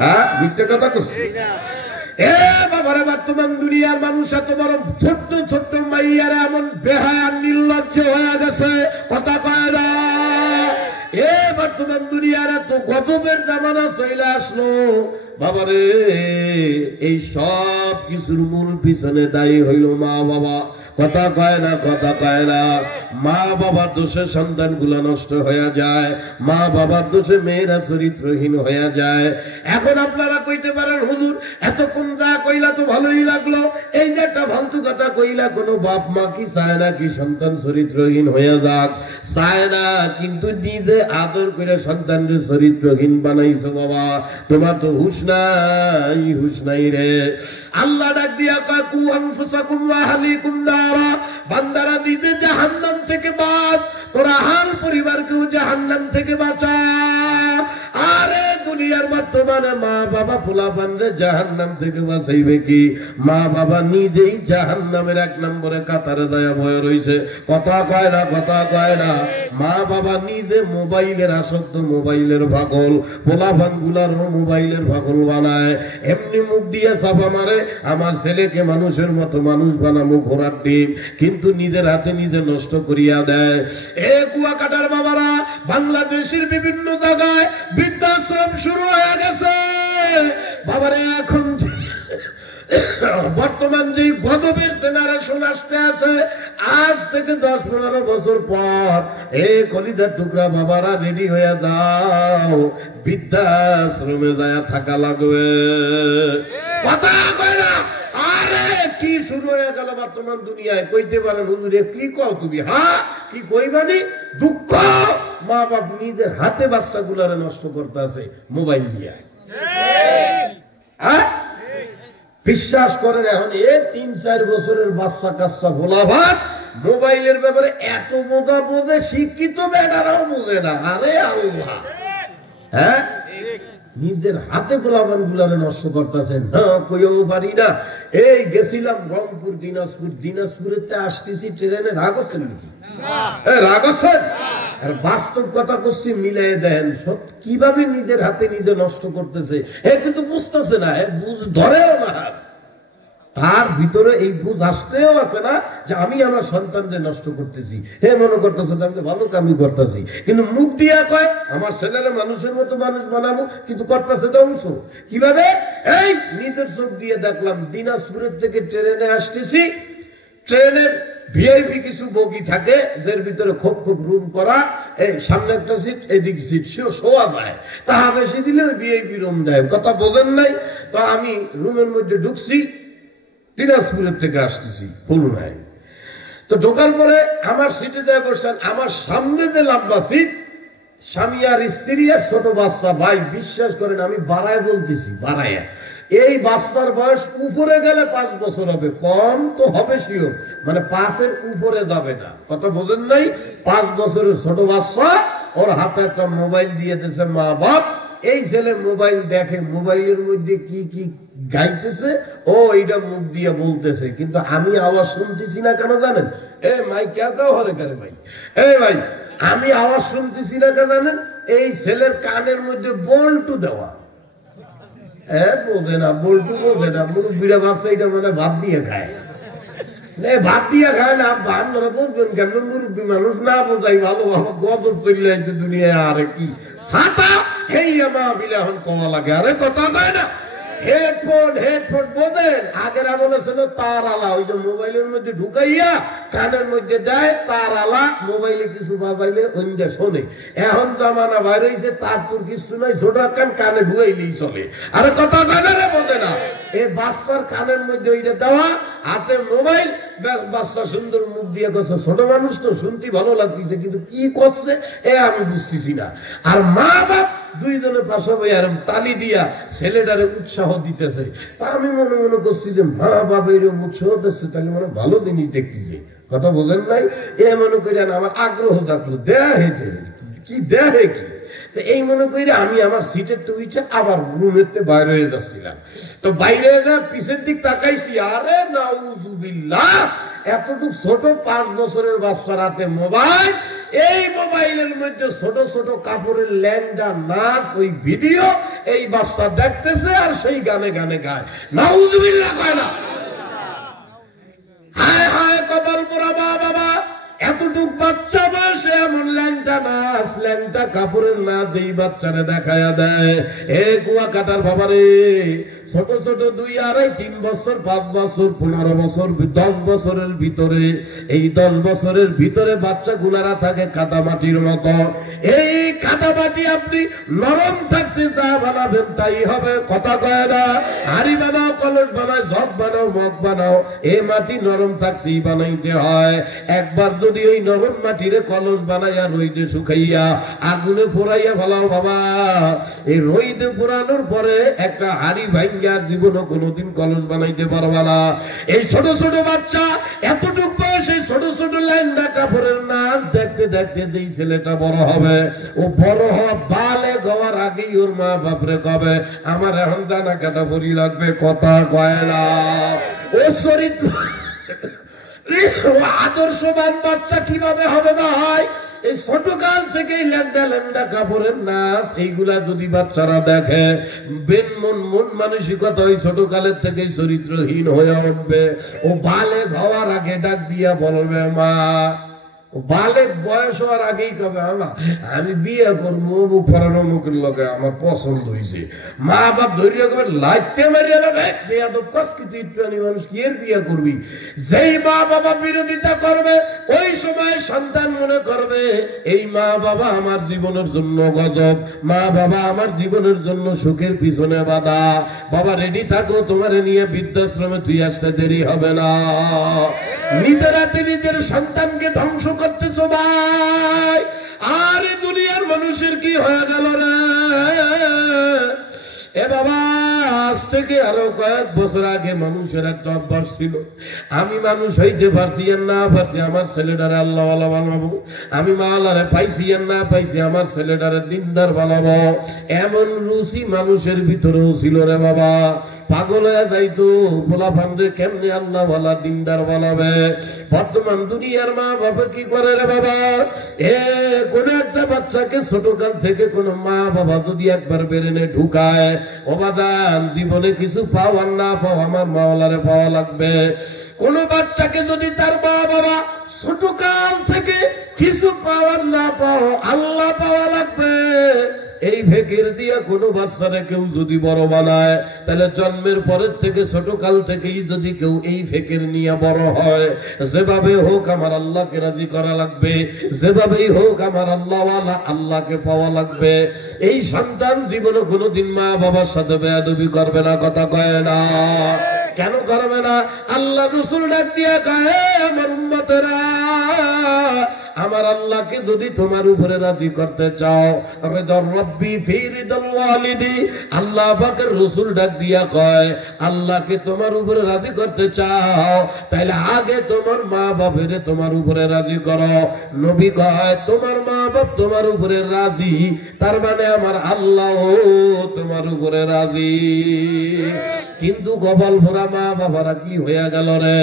হ্যাঁ, মিথ্যে কথা করছি? এ বাবারে, বর্তমান দুনিয়ার মানুষ এত বড় ছোট্ট ছোট্ট মাইয়ারা এমন বেহায়া নির্লজ্জ হয়ে গেছে, কথা কয় না। এ বর্তমান দুনিয়ার এত গজবের জামানা চলে আসলো বাবারে। এই সব কিছুর মূল পিছনে দায়ী হইল মা বাবা। কথা কয় না, কথা কয় না। মা বাবার দোষে সন্তান গুলা নষ্ট হয়ে যায়, মা বাবার দোষে মেয়েরা চরিত্রহীন হয়ে যায়। এখন আপনারা কইতে পারেন, হুজুর এতক্ষণ যা কইলা তো ভালোই লাগলো, এই যে একটা ফালতু কথা কইলা, কোনো বাপ মা কি চায় না কি সন্তান চরিত্রহীন হয়ে যাক? চায় না, কিন্তু নিজে আদর করে সন্তানকে চরিত্রহীন বানাইছো বাবা। তোমার তো হুশ নাই, হুশ নাই রে। আল্লাহ ডাক দিয়া কয়, কু আনফুসাকুম ওয়া আহলিকুম নারা, বান্দারা নিজে জাহান্নাম থেকে বাঁচ, তোরা হাল পরিবারকেও জাহান্নাম থেকে বাঁচা। আরে দুনিয়ার বর্তমানে মা বাবা পোলাপানরে জাহান্নাম থেকে বাঁচাইবে কি? মা বাবা নিজেই জাহান্নামের 1 নম্বরে কাতারে যায় ভয় রইছে। কথা কয় না, কথা কয় না। মা বাবা নিজে মোবাইলের আসক্ত, মোবাইলের পাগল, পোলাপান গুলারও মোবাইলের পাগল বানায়। এমনি মুখ দিয়ে চাপা মারে, আমার ছেলেকে মানুষের মতো মানুষ বানাবো, ঘোড়ার ডিম, কিন্তু নিজের হাতে নিজে নষ্ট করিয়া দেয়। এ কুয়াকাটার বাবারা, বাংলাদেশের বিভিন্ন জায়গায় বৃদ্ধাশ্রম শুরু হয়ে গেছে বাবারে। এখন বর্তমান যে গজবের জেনারেশন আসতে আছে, আজ থেকে 10-15 বছর পর এই কলিজার টুকরা বাবারা রেডি হয়ে দাও, বৃদ্ধাশ্রমে যায় থাকা লাগবে। কথা কয় না? আরে কি শুরু হয়ে গেল বর্তমান দুনিয়ায়? কইতে পারেন, হুজুর কি কও তুমি? হ্যাঁ, কি কইবানি? দুঃখ, মা বাপ নিজের হাতে বাচ্চা গুলারে নষ্ট করতে আছে মোবাইল দিয়ে। হ্যাঁ, বিশ্বাস করেন, এখন 3-4 বছরের বাচ্চা কাচ্চা ভোলা ভাত মোবাইলের ব্যাপারে এত বোঝা বোঝে, শিক্ষিত বেটারাও বোঝে না। আরে আল্লাহ, হ্যাঁ, নিজের হাতে গোলাবান গুলারে নষ্ট করতেছেন না, কইও পারি না। এই গেছিলাম রংপুর, দিনাজপুর, দিনাজপুরেতে আসতেছি ট্রেনে, রাগ হচ্ছেন নাকি? রাগ হচ্ছেন? আর বাস্তব কথা করছি, মিলাই দেন কিভাবে নিজের হাতে নিজে নষ্ট করতেছে। কিন্তু বুঝতেছে না, ধরেও না, তার ভিতরে এই বুঝ আসতেও আছে না যে আমি আমার সন্তানদের নষ্ট করতেছি। মনে করতেছে আমি ভালো কামই করতেছি, কিন্তু মুখ দিয়া কয় আমার ছেলেরা মানুষের মতো মানুষ বানাবো, কিন্তু করতেছে ধ্বংস। কিভাবে? এই নিজের চোখ দিয়ে দেখলাম, দিনাজপুরের থেকে ট্রেনে আসতেছি, ট্রেনের ভিআইপি কিছু বগি থাকে, এদের ভিতরে খুব খুব রুম করা, এই সামনে একটা সিট, এদিক সিট শোয়া যায়, তাহা বেশি দিলে ওই ভিআইপি রুম দেয়। কথা বোঝেন নাই? তো আমি রুমের মধ্যে ঢুকছি, দিনাজপুরের থেকে আসতেছি খুলনায়। তো ঢোকার পরে আমার সিটে যায় বসছেন, আমার সামনে যে লম্বা সিট, স্বামী আর স্ত্রী আর ছোট বাচ্চা। ভাই বিশ্বাস করেন, আমি বাড়ায় বলতেছি, বাড়ায়। এই বাচ্চার বয়স উপরে গেলে 5 বছর হবে, কম তো হবে শিওর, মানে 5-এর উপরে যাবে না। কথা বোঝেন নাই? 5 বছরের ছোট বাচ্চা, ওর হাতে একটা মোবাইল দিয়ে দিয়েছে মা বাপ। এই ছেলে মোবাইল দেখে, মোবাইলের মধ্যে কি কি গাইতেছে ও এইটা মুখ দিয়ে বলতেছে, কিন্তু আমি আওয়াজ শুনতেছি না। কেন জানেন? মাই কেউ হরে করে ভাই, ভাই আমি আওয়াজ শুনতেছি না কেন জানেন? এই ছেলের কানের মধ্যে বল্টু দেওয়া। বোঝে না, বল্টু বোঝে না। মুরব্বীরা ভাবছে এটা মানে ভাত দিয়ে খায়, ভাত দিয়ে খায় না। আপনারা বুঝবেন কেমন? মুরব্বী মানুষ না বোঝাই ভালো, ভালো গজব চলে যাচ্ছে দুনিয়ায়। আরে কি ছাতা এই মা বিলে এখন কওয়া লাগে। আরে কথা কয় না, হেডফোন বোঝেন, আগের আমলে ছিল তার আলা, ওই যে মোবাইলের মধ্যে ঢুকাইয়া কানের মধ্যে দেয় তার আলা, মোবাইলে কিছু বাজাইলে অন্য শোনে। এখন জামানা বাইরে হয়েছে তার তোর কিছু নাই, ছোট কানে ঢুকাইলেই চলে। আরে কথা কানে বোঝে না, এই বাচ্চার কানের মধ্যে ওইটা দেওয়া, হাতে মোবাইল, বাচ্চা সুন্দর মুখ দিয়ে করছে। ছোট মানুষ তো শুনতে ভালো লাগতেছে, কিন্তু কি করছে আমি বুঝতেছি না। আর মা বাপ দুইজনে পাশে বই আর তালি দিয়া ছেলেটারে উৎসাহ দিতেছে। তা আমি মনে মনে করছি যে মা বাপ এরকম উৎসাহ দিচ্ছে, তাহলে মানে ভালো জিনিস দেখতেছি। কথা বোঝেন নাই? মনে করি আমার আগ্রহ থাকলো, দেয়া হেঁটে কি দেয়া হে কি। এই মনে করি আমি আমার সিটের তো উঠে আবার রুমের বাইরে হয়ে যাচ্ছিলাম। তো বাইরে পিছের দিক তাকাইছি, আরে নাউজুবিল্লাহ, এতটুকু ছোট 5 বছরের বাচ্চার হাতে মোবাইল, এই মোবাইলের মধ্যে ছোট ছোট কাপড়ের ল্যান্ডা নাচ, ওই ভিডিও এই বাচ্চা দেখতেছে আর সেই গানে গানে গায়। নাউজুবিল্লাহ কয় না? হায় হায় কপাল পোড়া বাবা, এতটুক বাচ্চা বসে এমন ল্যাংটা নাচ, ল্যাংটা কাপড়ের নাচ এই বাচ্চারে দেখায়া দেয়। কুয়া কাটার বাবারে, ছোট ছোট 2, 2.5, 3 বছর, 5 বছর, 15 বছর, 10 বছরের ভিতরে, এই 10 বছরের ভিতরে বাচ্চা গুলারা থাকে কাদামাটির মতো। এই কাদামাটি আপনি নরম থাকতে যা বানাবেন তাই হবে। কথা কয় না? হাড়ি বানাও, কলস বানাও, জগ বানাও, মগ বানাও, এই মাটি নরম থাকতেই বানাইতে হয়। একবার যদি ওই নরম মাটিরে কলস বানাইয়া রইদে শুকাইয়া আগুনে পোড়াইয়া ফেলাও বাবা, এই রইদে পোড়ানোর পরে একটা হাড়ি ভাঙ্গার জীবনও কোনোদিন কলস বানাইতে পারবা না। এই ছোট ছোট বাচ্চা এতটুক বয়সে ছোট ছোট ল্যাংড়া কাপড়ের নাচ দেখতে দেখতে যেই ছেলেটা বড় হবে, ও বড় হওয়া বালে হওয়ার আগেই ওর মা বাপরে কবে আমার এখন জানা কাটা পরি লাগবে। কথা কয় না? ও চরিত্র আদর্শবান বাচ্চা কিভাবে হবে না হয়? এই ছোটকাল থেকে ল্যাংড়া ল্যাংড়া কাপড়ের নাচ এইগুলা যদি বাচ্চারা দেখে, মন মানসিকতা ওই ছোটকালের থেকে চরিত্রহীন হয়ে উঠবে। ও বালেগ হওয়ার আগে ডাক দিয়া বলবে মা, বালেক বয়স হওয়ার আগেই কবে আমি বিয়ে করবো, মুখ ফরানো মুখের লগে আমার পছন্দ হয়েছে। মা বাপ ধরিয়া কবে লাইতে মারিয়া যাবে, বিয়া তো কসকিতে ইত্যাদি মানুষ কি এর বিয়ে করবি। যেই মা বাবা বিরোধিতা করবে, ওই সময় সন্তান মনে করবে এই মা বাবা আমার জীবনের জন্য গজব, মা বাবা আমার জীবনের জন্য সুখের পিছনে বাধা। বাবা রেডি থাকো, তোমার নিয়ে বৃদ্ধাশ্রমে তুই আসতে দেরি হবে না। নিজের হাতে নিজের সন্তানকে ধ্বংস করতেছো ভাই। আর দুনিয়ার মানুষের কি হয়ে গেল রে? এ বাবা, আজ থেকে আরো কয়েক বছর আগে মানুষের একটা অভ্যাস ছিল, আমি মানুষ হইতে পারছি আর না পারছি আমার ছেলেটারে আল্লাহওয়ালা বানাবো, আমি মাওলারে পাইছি আর না পাইছি আমার ছেলেটারে দিনদার বানাবো। এমন রুচি মানুষের ভিতরেও ছিল রে বাবা। পাগল হয়ে যাইতো পোলা ফান্ডে কেমনে আল্লাহওয়ালা দিনদার বানাবে। বর্তমান দুনিয়ার মা বাবা কি করে রে বাবা? কোন একটা বাচ্চাকে ছোটকাল থেকে কোন মা বাবা যদি একবার বেরেনে ঢুকায়, অবাদান জীবনে কিছু পাও আর না পাও আমার মাওলারে পাওয়া লাগবে। কোন বাচ্চাকে যদি তার মা বাবা ছোটকাল থেকে কিছু পাওয়ার না পাও, আল্লাহ পাওয়া লাগবে। এই ফেকের দিয়া কোনো বাচ্চারে কেউ যদি বড় বানায়, তাহলে জন্মের পরের থেকে ছোটকাল থেকেই যদি কেউ এই ফেকের নিয়ে বড় হয়, যেভাবে হোক আমার আল্লাহকে রাজি করা লাগবে, যেভাবেই হোক আমার আল্লাহওয়ালা আল্লাহকে পাওয়া লাগবে। এই সন্তান জীবনে কোনোদিন মা বাবার সাথে বেয়াদবি করবে না। কথা কয় না? কেন করবে না? আল্লাহ রাসূল ডাক দিয়া কয়, আমার উম্মতেরা, আমার আল্লাহকে যদি তোমার উপরে রাজি করতে চাও, রিদার রাব্বি ফি রিদাল ওয়ালিদি, আল্লাহ পাকের রাসূল ডাক দিয়া কয়, আল্লাহকে তোমার উপরে রাজি করতে চাও তাহলে আগে তোমার মা বাপের তোমার উপরে রাজি করো। নবী কয় তোমার মা বাপ তোমার উপরে রাজি, তার মানে আমার আল্লাহ তোমার উপরে রাজি। কিন্তু কপাল ভরা মা বাবারা কি হইয়া গেল রে?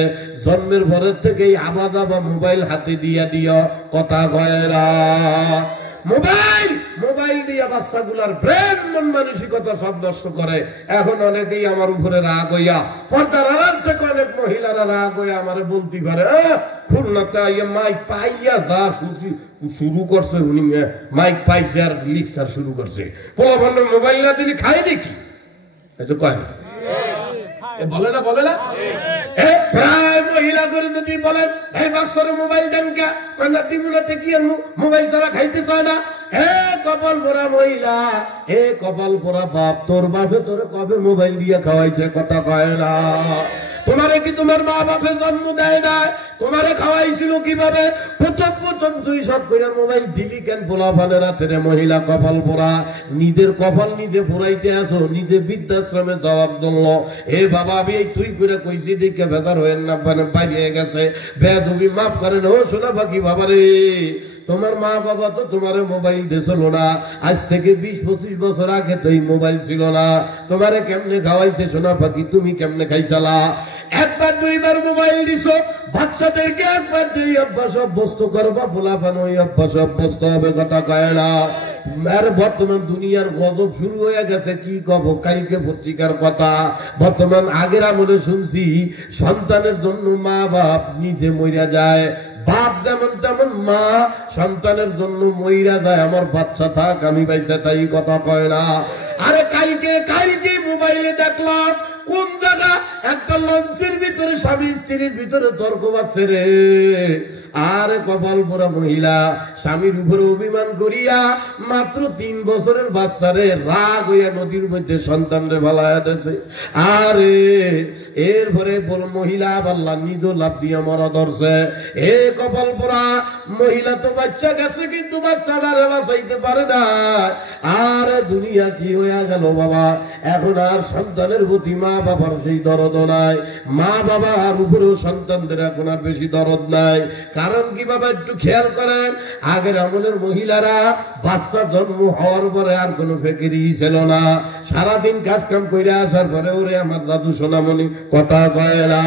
জন্মের পরের থেকেই আবাদা বা মোবাইল হাতে দিয়া দিও। কথা কয় না? মোবাইল দিয়া বাচ্চাগুলার ব্রেন মন মানসিকতা সব নষ্ট করে। এখন অনেকেই আমার উপরে রাগ হইয়া, পর্দার আড়াল থেকে অনেক মহিলারা রাগ হইয়া আমারে বলতে পারে, খুলনাতে মাইক পাইয়া যা শুরু করছে, উনি মাইক পাইছে আর লিকচার শুরু করছে। পোলাপান মোবাইল না দিলে খায় নাকি? এটা কয় না। বলে না বলে না? প্রায় মহিলা করে যদি বলেন এই বাচ্চার মোবাইল দেন কে, কন্যা টিমুলাতে কি আর মোবাইল ছাড়া খাইতে চায় না। কপাল পোড়া মহিলা, কপাল পোড়া বাপ, তোর বাপে তোরে কবে মোবাইল দিয়ে খাওয়াইছে? কথা কয় না। তোমারে কি তোমার মা বাপে জন্ম দেয় না? তোমারে খাওয়াইছিল কিভাবে? প্রথম প্রথম তুই সব করে মোবাইল দিলি কেন? পোলা ফালে রাতের মহিলা কপাল পোড়া, নিজের কপাল নিজে পোড়াইতে আসো, নিজে বৃদ্ধাশ্রমে যাওয়ার জন্য। বাবা আমি এই তুই করে কইছি দিকে বেদার হয়ে না, বাইরে গেছে বেদবি মাফ করেন। ও শোনা পাখি বাবা রে, তোমার মা বাবা তো তোমারে মোবাইল দিয়েছিল না, আজ থেকে 20-25 বছর আগে তো এই মোবাইল ছিল না। তোমারে কেমনে খাওয়াইছে সোনা পাখি? তুমি কেমনে খাইছালা? একবার দুইবার মোবাইল দিছো। বাচ্চাদেরকে একবার যেই অভ্যাস অভ্যস্ত করবা, পোলাপান ওই অভ্যাস অভ্যস্ত হবে। কথা কয় না। আর বর্তমান দুনিয়ার গজব শুরু হয়ে গেছে। কি কব, কালকে পত্রিকার কথা। বর্তমান আগের আমলে শুনছি সন্তানের জন্য মা বাপ নিজে মইরা যায়, বাপ যেমন তেমন মা সন্তানের জন্য মইরা যায়। আমার বাচ্চা থাক, আমি বাইসা তাই। কথা কয় না। আরে কালকে মোবাইলে দেখলাম কোন জায়গা একটা লঞ্চের ভিতরে স্বামী স্ত্রীর ভিতরে তর্ক বাজছে রে। আর কপাল পোড়া মহিলা স্বামীর উপরে অভিমান করিয়া মাত্র 3 বছরের বাচ্চারে রাগ হইয়া নদীর মধ্যে সন্তানরে ফেলাইয়া দিয়েছে। আরে এরপরে মহিলা আল্লাহ নিজ লাভ দিয়ে মরা ধরছে। কপাল পোড়া মহিলা তো বাচ্চা গেছে, কিন্তু বাচ্চাটারে বাঁচাইতে পারে না। আর দুনিয়া কি হইয়া গেল বাবা, এখন আর সন্তানের প্রতি মা বাবার সেই দরদ নাই। মা বাবা আর উপরেও সন্তানদের এখন আর বেশি দরদ নাই। কারণ কি বাবা একটু খেয়াল করেন, আগের আমলের মহিলারা বাচ্চা জন্ম হওয়ার পরে আর কোনো ফেকেরি ছিল না। সারাদিন কাজ কাম করে আসার পরে ওরে আমার দাদু সোনামণি কথা কয় না,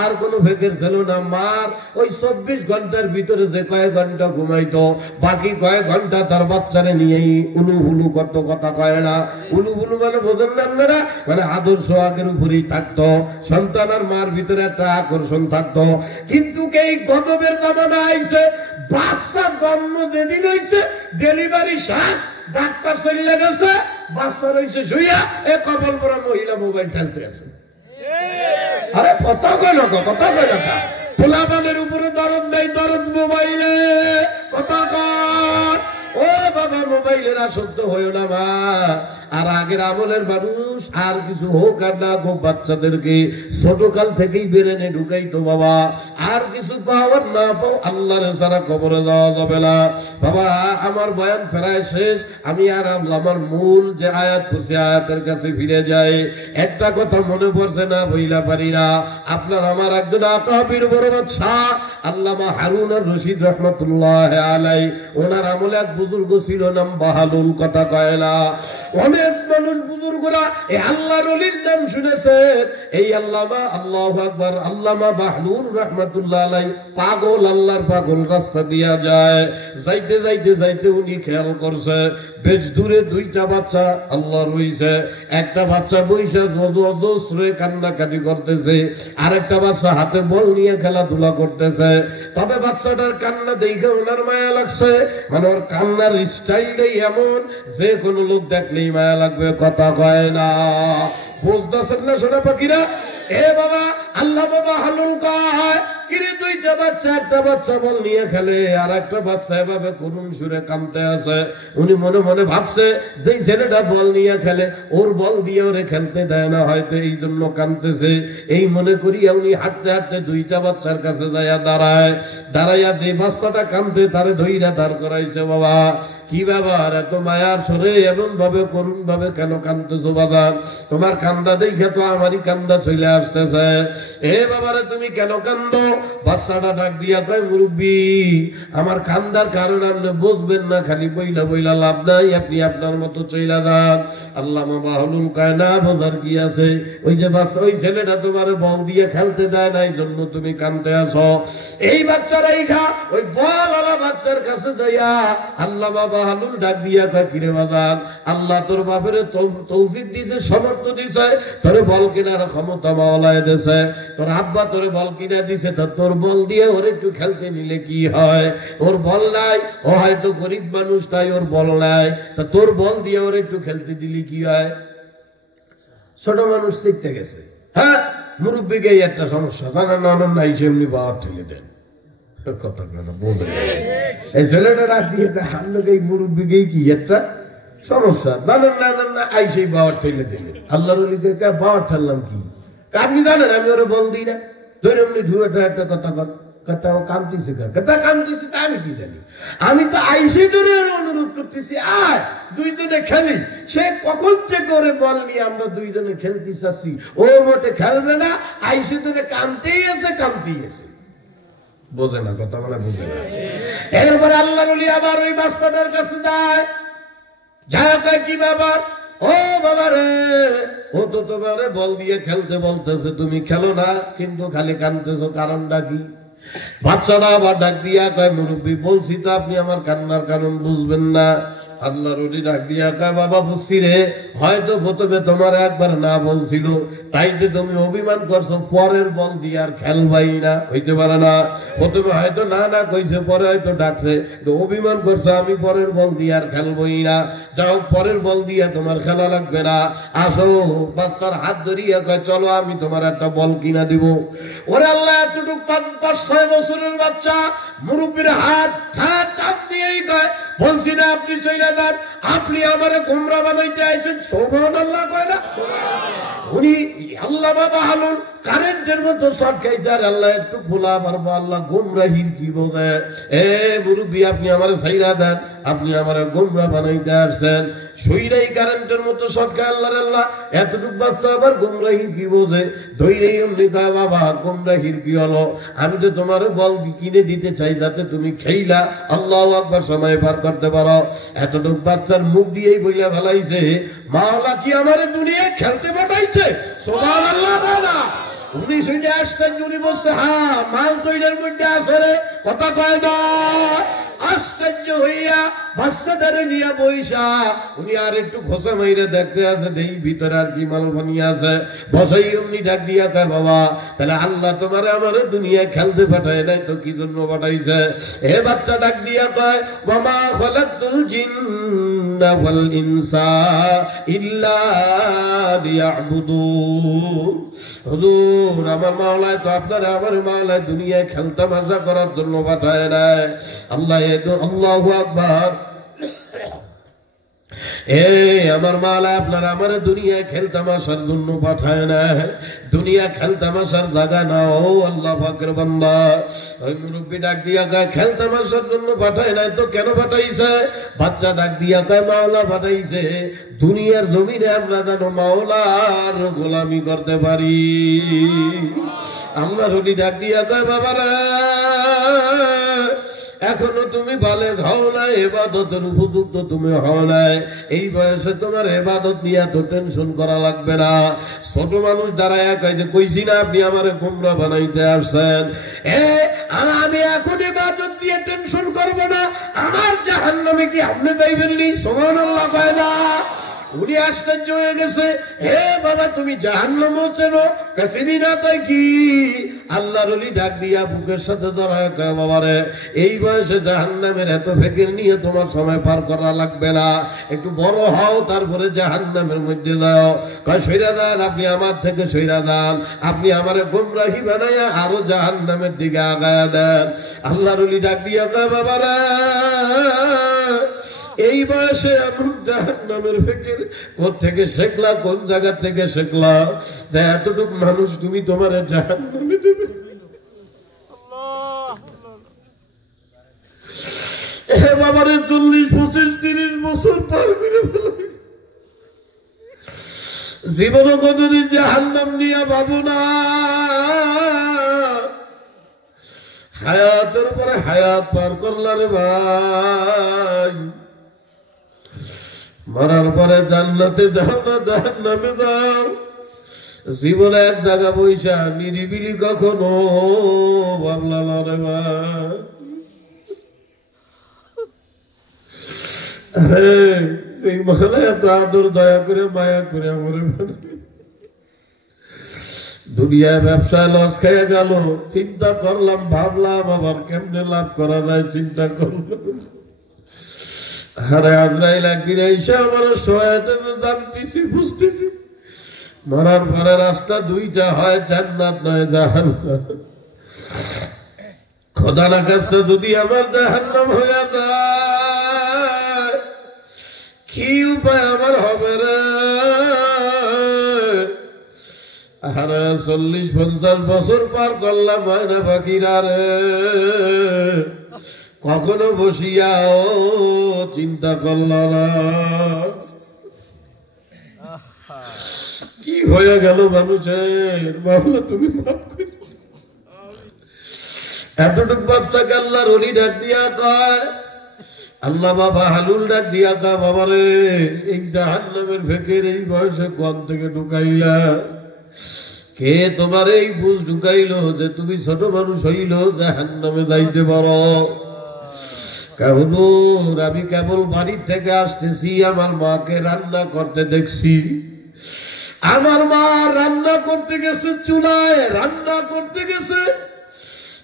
আর কোনো ফেকের ছিল না। মার ওই 24 ঘন্টার ভিতরে যে কয়েক ঘন্টা ঘুমাইতো, বাকি কয়েক ঘন্টা তার বাচ্চারে নিয়েই উলু হুলু করত। কথা কয় না। উলু হুলু মানে বোঝেন না আপনারা? মানে আদর্শ আগের উপরেই থাকতো, সন্তান আর মার ভিতরে একটা আকর্ষণ থাকতো। কিন্তু এই গজবের জামানা আইছে, বাচ্চা জন্ম যেদিন হইছে ডেলিভারি শেষ, ডাক্তার চলে গেছে, বাচ্চা রয়েছে শুইয়া, কপাল পোড়া মহিলা মোবাইল খেলতে আছে। আরে কথা কয় না, কথা কয় না। পোলাপানের উপরে দরদ নেই, দরদ মোবাইলে। কথা কয়। ও বাবা মোবাইলের আসক্ত হইও না মা। আর আগের আমলের মানুষ আর কিছু হোক আর না হোক, বাচ্চাদেরকে ছোটকাল থেকেই বেরেনে ঢুকাইতো বাবা। আর কিছু পাওয়ার না পাও, আল্লাহর ছাড়া কবরে যাওয়া যাবে না বাবা। আমার বয়ান প্রায় শেষ। আমি আর আমার মূল যে আয়াত পড়ছি আয়াতের কাছে ফিরে যাই। একটা কথা মনে পড়ছে না, বইলা পারি না। আপনার আমার একজন আতাবির বড় বাদশা আল্লামা হারুন আর রশিদ রহমতুল্লাহ আলাই, ওনার আমলে এক বুজুর্গ ছিল, নাম বাহালুল। কথা কয় না। অনেক মানুষ বুজুর্গরা এই আল্লাহর ওলির নাম শুনেছেন। এই আল্লামা, আল্লাহু আকবার, আল্লামা বাহলুল রাহমাতুল্লাহ আলাই পাগল, আল্লাহর পাগল। রাস্তা দিয়া যায়, যাইতে যাইতে যাইতে উনি খেয়াল করছে বেশ দূরে 2টা বাচ্চা আল্লাহ রইছে। একটা বাচ্চা বইসা অজস্রে কান্নাকাটি করতেছে, আরেকটা বাচ্চা হাতে বল নিয়ে খেলাধুলা করতেছে। তবে বাচ্চাটার কান্না দেখে ওনার মায়া লাগছে। মানে ওর কান্নার স্টাইলটাই এমন যে কোনো লোক দেখলেই মায়া লাগবে। কথা কয় না। বুঝতেছেন না সোনা পাখিরা? বাবা আল্লাহ বাবা হালুল কয় কিরে 2টা বাচ্চা, একটা বাচ্চা বল নিয়ে খেলে, আর একটা বাচ্চা এভাবে করুণ সুরে কাঁদতে আছে। উনি মনে মনে ভাবছে যে ছেলেটা বল নিয়ে খেলে, ওর বল দিয়ে ওরে খেলতে দেয় না, হয়তো এই জন্য কাঁদতেছে। এই মনে করিয়া উনি হাঁটতে হাঁটতে 2টা বাচ্চার কাছে যাইয়া দাঁড়াইয়া যে বাচ্চাটা কাঁদতে তারে ধইরা দাঁড় করাইছে। বাবা কি ব্যাপার, এত মায়ার সরে এমন ভাবে করুণ ভাবে কেন কাঁদতেছো বাবা? তোমার কান্দা দেখে তো আমারই কান্দা চলে আসতেছে। বাবারে তুমি কেন কান্দো? বাচ্চাটা ডাক দিয়া কয়, মুরব্বী আমার কান্দার কারণ আপনি বুঝবেন না, খালি বইলা বইলা লাভ নাই, আপনি আপনার মতো চইলা যান। আল্লামা বাহলুল কয় না, বোঝার কি আছে? ওই যে বাচ্চা, ওই ছেলেটা তোমার বল দিয়ে খেলতে দেয় না, এই জন্য তুমি কান্দতে আসো। এই বাচ্চারা এইখা ওই বল আলা বাচ্চার কাছে যাইয়া আল্লামা বাহলুল ডাক দিয়া কয়, কিরে বাজান, আল্লাহ তোর বাপের তৌফিক দিছে, সমর্থ দিছে, তোরে বল কেনার ক্ষমতা মাওলায় দিছে। তোর আব্বা তোরে বল কিনা দিছে, তোর বল দিয়ে ওর একটু খেলতে নিলে কি হয়? ওর বল নাই, ও হয়তো গরিব মানুষ তাই ওর বল নাই, তা তোর বল দিয়ে ওর একটু খেলতে দিলি কি হয়? ছোট মানুষ শিখতে গেছে, হ্যাঁ মুরব্বীকে একটা সমস্যা নানান নাই সেমনি বাবার ঠেলে দেন কথা কেন বোঝে এই ছেলেটা রাত দিয়ে হামলোকে এই মুরব্বীকেই কি একটা সমস্যা নানান আই সেই বাবার ঠেলে দিলেন আল্লাহর ওলিকে বাবার ঠেললাম কি আপনি জানেন আমি ওরা বল দিই না ধরে এমনি ঢুয়েটা একটা কথা কর কথা ও কামতেছে কথা কামতেছে তা আমি কি জানি আমি তো আইসি ধরে অনুরোধ করতেছি আয় দুইজনে খেলি সে কখন থেকে করে বল নিয়ে আমরা দুইজনে খেলতে চাচ্ছি ও মোটে খেলবে না আইসি ধরে কামতেই আছে বোঝে না কথা বলে বুঝে না এরপরে আল্লাহর ওলি আবার ওই বাচ্চাটার কাছে যায় যা কয় কি ব্যাপার ও বাবা রে ও তো তোমারে বল দিয়ে খেলতে বলতেছে তুমি খেলো না কিন্তু খালি কাঁদতেছো কারণটা কি বাচ্চারা আবার ডাক দিয়া কয় মুরব্বী বলছি তো আপনি আমার কান্নার কারণ বুঝবেন না আল্লাহর ওলি ডাক দিয়া কয় বাবা বুঝছি রে হয়তো প্রথমে তোমার একবার না বলছিল তাই যে তুমি অভিমান করছো পরের বল দিয়ে আর খেলবাই না হইতে পারে না প্রথমে হয়তো না কইছে পরে হয়তো ডাকছে তো অভিমান করছো আমি পরের বল দিয়ে আর খেলবই না যাও পরের বল দিয়া তোমার খেলা লাগবে না আসো বাচ্চার হাত ধরিয়া কয় চলো আমি তোমার একটা বল কিনা দিব ওরে আল্লাহ এতটুক 5-6 বছরের বাচ্চা মুরব্বীর হাত টাপ দিয়েই কয় বলছি না আপনি চইলা যান আপনি আমারে গোমরা বানাইতে আইছেন সুবহানাল্লাহ কয় না উনি আল্লাহ বাবা হালুন কারেন্টের মতো শর্ট খাইছে আর আল্লাহ একটু ভোলা পারবো আল্লাহ গোমরাহির কি বোঝে এ মুরব্বী আপনি আমারে ছাইরা দেন আপনি আমারে গোমরা বানাইতে আসছেন সইরাই কারেন্টের মতো শর্ট খায় আল্লাহ এতটুক বাচ্চা আবার গোমরাহির কি বোঝে ধৈরেই এমনি কয় বাবা গোমরাহির কি হলো আমি তো তোমার বল কিনে দিতে চাই যাতে তুমি খেইলা আল্লাহু আকবার সময় পার করতে পারো এতটুক বাচ্চার মুখ দিয়েই বইলা ফেলাইছে মাওলা কি আমারে দুনিয়ায় খেলতে পাঠাইছে সুবহানাল্লাহ বলা উনি শুনে আসছেন উনি বলছে হ্যাঁ মাল তো এটার মধ্যে আছে রে কথা কয় না আশ্চর্য হইয়া বাচ্চাটারে নিয়ে বইসা উনি আর একটু খোসা মাইরে দেখতে আছে দেই ভিতরে আর কি মাল বানিয়ে আছে বসাই উনি ডাক দিয়া কয় বাবা তাহলে আল্লাহ তোমার আমার দুনিয়ায় খেলতে পাঠায় নাই তো কি জন্য পাঠাইছে এ বাচ্চা ডাক দিয়া কয় ওয়ামা খালাকতুল জিন্না ওয়াল ইনসা ইল্লা লিয়াবুদুন হুজুর আমার মাওলা তো আপনারা আমার মাওলা দুনিয়ায় খেলতামাশা করার জন্য পাঠায় নাই আল্লাহু আকবার এ আমার মাওলা আপনারা আমার দুনিয়ায় খেলতামাশার জন্য পাঠায় না দুনিয়া খেলতামাশার জায়গা না ও আল্লাহ পাকের বান্দা ওই মুরব্বি ডাক দিয়া কয় খেলতামাশার জন্য পাঠায় নাই তো কেন পাঠাইছে বাচ্চা ডাক দিয়া কয় মাওলা পাঠাইছে দুনিয়ার জমিনে আমরা যেন মাওলার গোলামি করতে পারি আল্লাহর ওলি ডাক দিয়া কয় বাবারা এখনো তুমি বালেগ হও নাই ইবাদতের উপযুক্ত তুমি হও নাই এই বয়সে তোমার ইবাদত নিয়ে তো টেনশন করা লাগবে না ছোট মানুষ দাঁড়ায় কয় যে কইছি না আপনি আমারে গোমরা বানাইতে আসছেন আমি এখন ইবাদত নিয়ে টেনশন করব না আমার জাহান্নামে কি আপনি যাইবেন নি সুবহানাল্লাহ কয় না উনি আশ্চর্য হয়ে গেছে হে বাবা তুমি জাহান্নামও চেনো কাছিনি না তাই কি আল্লাহর ওলি ডাক দিয়া বুকের সাথে জড়ায় কয় বাবারে এই বয়সে জাহান্নামের এত ফিকির নিয়ে তোমার সময় পার করা লাগবে না একটু বড় হও তারপরে জাহান্নামের মধ্যে যাও কয় সইরা যান আপনি আমার থেকে সইরা যান আপনি আমারে গোমরাহি বানাইয়া আরো জাহান্নামের দিকে আগায়া দেন আল্লাহর ওলি ডাক দিয়া কয় বাবারে এই বয়সে এমন জাহান্নামের ফিকির কোত্থেকে শিখলা কোন জায়গা থেকে শিখলা যে এতটুকু মানুষ তুমি তোমার জাহান্নামে দেবে বাবারে 40-25-30 বছর পার করে ফেলে জীবনে কোনদিন জাহান্নাম নিয়ে ভাবো না হায়াতের পরে হায়াত পার করলা রে ভাই মরার পরে জান্নাতে যাও না জাহান্নামে যাও জীবনে এক জায়গা বইসা নিরিবিলি কখনো ভাবলা না রে ভাই তুই মানে এত আদর দয়া করে মায়া করে আমার দুনিয়ায় ব্যবসায় লস খেয়ে গেল চিন্তা করলাম ভাবলাম আবার কেমনে লাভ করা যায় চিন্তা করলাম আরে আজরাইল একদিন এসে আমার সহায়তা জানতেছি বুঝতেছি মরার পরে রাস্তা দুইটা, হয় জান্নাত নয় জাহান্নাম। খোদা না কাজটা যদি আমার জাহান্নাম হয়ে যায়, কি উপায় আমার হবে রে? আরে 40-50 বছর পার করলাম, হয় না বাকিরা রে। কখনো বসিয়াও চিন্তা করল না কি হয়ে গেল মানুষের? বাবলা তুমি মাফ করে। এতটুক বাচ্চাকে আল্লাহর ওলি ডাক দিয়া কয়, আল্লাহ বাবা হালুল ডাক দিয়া কয়, বাবা রে এই জাহান্নামের ফেকের এই বয়সে কোন থেকে ঢুকাইলা? কে তোমার এই বুঝ ঢুকাইলো যে তুমি ছোট মানুষ হইল জাহান্নামে যাইতে পারো? হুজুর আমি কেবল বাড়ি থেকে আসতেছি, আমার মাকে রান্না করতে দেখছি। আমার মা রান্না করতে গেছে, চুলায় রান্না করতে গেছে।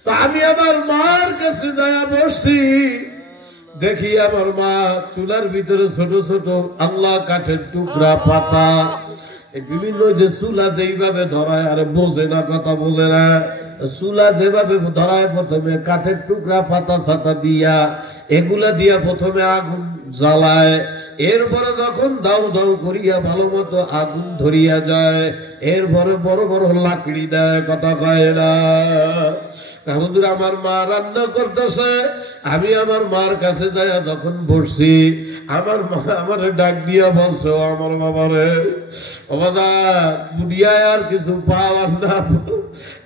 তো আমি আমার মার কাছে যায়া বসছি, দেখি আমার মা চুলার ভিতরে ছোট ছোট আল্লাহ কাঠের টুকরা পাতা, বিভিন্ন যে চুলা যেইভাবে ধরায়, আরে বোঝে না, কথা বোঝে না। চুলা যেভাবে ধরায় প্রথমে কাঠের টুকরা পাতা ছাতা দিয়া, এগুলা দিয়া প্রথমে আগুন জ্বালায়। এরপরে যখন দাউ দাউ করিয়া ভালো মতো আগুন ধরিয়া যায়, এরপরে বড় বড় লাকড়ি দেয়, কথা কয় না। হুজুর আমার মা রান্না করতেছে, আমি আমার মার কাছে যাইয়া যখন বসছি, আমার মা আমার ডাক দিয়া বলছে, ও আমার বাবারে, ও বাবা দুনিয়ায় আর কিছু পাওয়ার না,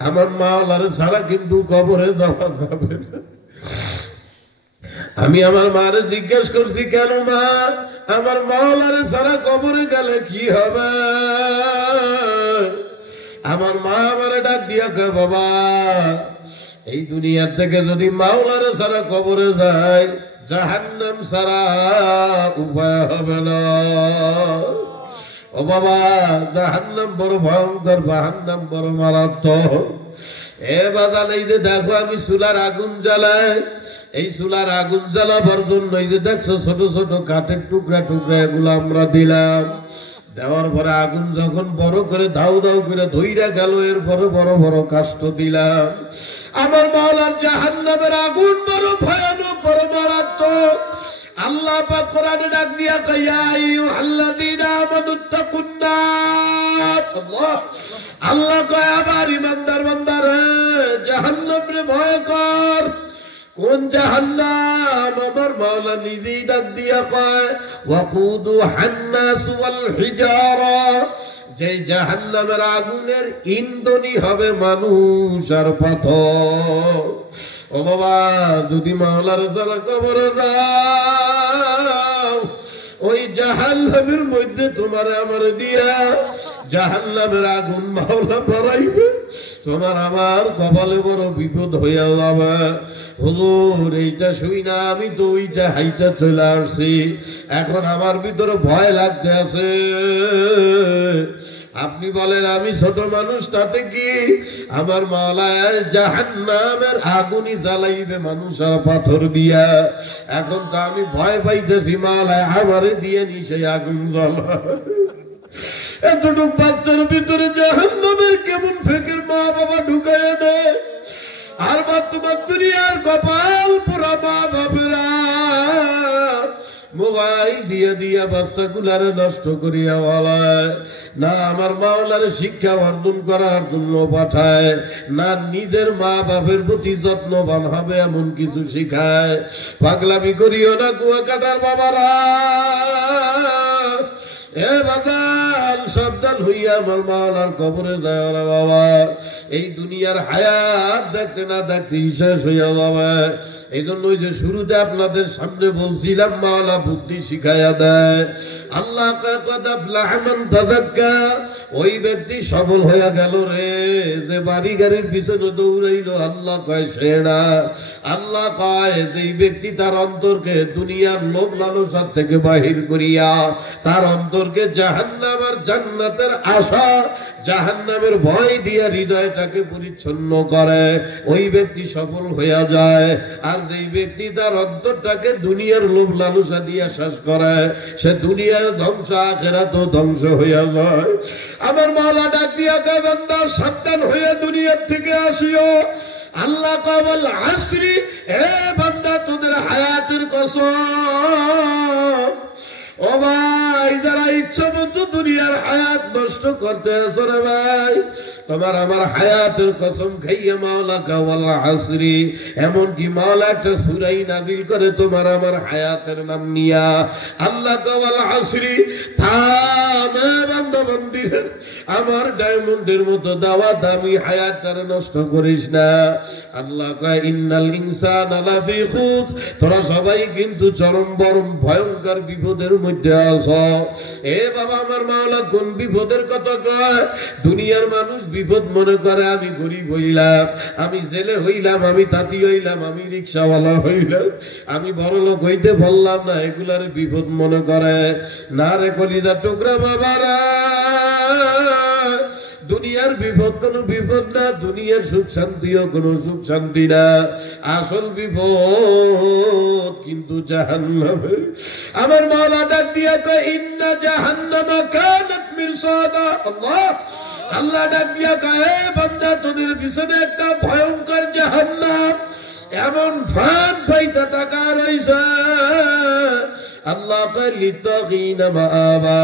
আমার মাওলারে ছাড়া কিন্তু কবরে যাওয়া যাবে না। আমি আমার মারে জিজ্ঞেস করছি, কেন মা? আমার মাওলারে ছাড়া কবরে গেলে কি হবে? আমার মা আমারে ডাক দিয়া কয়, বাবা এই দুনিয়া থেকে যদি মাওলারে ছাড়া কবরে যায়, জাহান্নাম ছাড়া উপায় হবে না। ও বাবা জাহান্নাম বড় ভয়ঙ্কর, জাহান্নাম বড় মারাত্মক। এ বাদাল এই যে দেখো আমি চুলার আগুন জ্বালাই, এই চুলার আগুন জ্বালাবার জন্য এই যে দেখছো ছোট ছোট কাঠের টুকরা টুকরা এগুলো আমরা দিলাম। দেওয়ার পরে আগুন যখন বড় করে দাউ দাউ করে ধইরা গেল, এরপরে বড় বড় কাষ্ঠ দিলাম। আমার মাওলার জাহান্নামের আগুন বড় ভয়ানক, বড় মারাত্মক। আল্লাহ পাক কোরআনে ডাক দিয়া কয়, ইয়া আইয়ুহাল্লাযীনা আমানুত্তাকুন্নার। আল্লাহ কয়, আমার ইমানদার বান্দারে জাহান্নামে ভয় কর। কোন জাহান্নাম? আমার মাওলা নিজেই ডাক দিয়া কয়, ওয়াকুদুহান নাস ওয়াল হিজারা, যে জাহান্নামের আগুনের ইন্ধনই হবে মানুষ আর পাথর। ও বাবা যদি মাওলার যারা কবরে যাও, ওই জাহান্নামের মধ্যে তোমার আমার দিয়া জাহান্নামের আগুন মাওলা বাড়াইবে, তোমার আমার কপালে বড় বিপদ হইয়া যাবে। হুজুর এইটা শুই না আমি তো ওইটা হাইটা চলে আসছি, এখন আমার ভিতরে ভয় লাগতে আছে। আপনি বলেন আমি ছোট মানুষ, তাতে কি? আমার মাওলার জাহান্নামের আগুনই জ্বালাইবে মানুষ আর পাথর দিয়া। এখন তো আমি ভয় পাইতেছি, মাওলায় আমারে দিয়ে নি সেই আগুন জ্বালা। এতটুক বাচ্চার ভিতরে জাহান্নামের কেমন ফেকের মা বাবা ঢুকাইয়া দেয়। আর তোমার দুনিয়ার কপাল পোড়া মা বাবেরা মোবাইল দিয়ে দিয়া বাচ্চাগুলারে নষ্ট করিয়া বলায় না, আমার মাওলার শিক্ষা অর্জন করার জন্য পাঠায় না, নিজের মা বাপের প্রতি যত্নবান হবে এমন কিছু শিখায়। পাগলামি করিও না কুয়াকাটার বাবারা, এ বাদান সাবধান হইয়া আমার মাওলার কবরে যায় ওরা বাবা। এই দুনিয়ার হায়াত দেখতে না দেখতে শেষ হইয়া যাবে। এই জন্য ওই যে শুরুতে আপনাদের সামনে বলছিলাম, মাওলা বুদ্ধি শিখাইয়া দেয়। আল্লাহ ওই ব্যক্তি সফল হইয়া গেল রে, যে বাড়ি গাড়ির পিছনে দৌড়াইল। আল্লাহ কয় সে না, আল্লাহ কয় যে ব্যক্তি তার অন্তরকে দুনিয়ার লোভ লালসার থেকে বাহির করিয়া তার অন্তরকে জাহান্নাম আর জান্নাতের আশা, জাহান্নামের ভয় দিয়া হৃদয়টাকে পরিচ্ছন্ন করে, ওই ব্যক্তি সফল হইয়া যায়। আর যেই ব্যক্তি তার অন্তরটাকে দুনিয়ার লোভ লালসা দিয়ে শেষ করে সে দুনিয়ার ধ্বংস আখিরাতও ধ্বংস হইয়া যায়। আমার মাওলা ডাক দিয়া কয় বান্দা সাবধান হইয়া দুনিয়ার থেকে আসিও। আল্লাহ কয় বল আসরি, এ বান্দা তোদের হায়াতের কসম। ও ভাই যারা ইচ্ছা মতো দুনিয়ার হায়াত নষ্ট করতে আসো রে ভাই, তোমার আমার হায়াতের কসম খাইয়া মাওলা কাওয়াল আসরি, এমনকি মাওলা একটা সূরা নাযিল করে তোমার আমার হায়াতের নাম নিয়া। আল্লাহ কাওয়াল আসরি থামে বান্দা বন্দিরা, আমার ডায়মন্ডের মতো দাওয়া দামি হায়াতটারে নষ্ট করিস না। আল্লাহ কয় ইন্নাল ইনসানা লাফি খুস, তোরা সবাই কিন্তু চরম বরম ভয়ঙ্কর বিপদের মধ্যে আছো। এ বাবা আমার মাওলা কোন বিপদের কথা কয়? দুনিয়ার মানুষ বিপদ মনে করে আমি গরিব হইলাম, আমি জেলে হইলাম, আমি তাঁতি হইলাম, আমি রিক্সাওয়ালা হইলাম, আমি বড় লোক হইতে বললাম না, এগুলার বিপদ মনে করে না রে কলিজার টুকরা বাবারা। দুনিয়ার বিপদ কোন বিপদ না, দুনিয়ার সুখ শান্তিও কোন সুখ শান্তি না, আসল বিপদ কিন্তু জাহান্নামে। আমার মাওলা ডাক দিয়া কয় ইন্না জাহান্নামা কানাত মিরসাদা। আল্লাহ আল্লাহ ডাক দিয়া কয় বান্দা তোদের পিছনে একটা ভয়ঙ্কর জাহান্নাম এমন ফাঁদ পাইতা টাকা রইছে। আল্লাহ কয় লিতাগিনা মাআবা,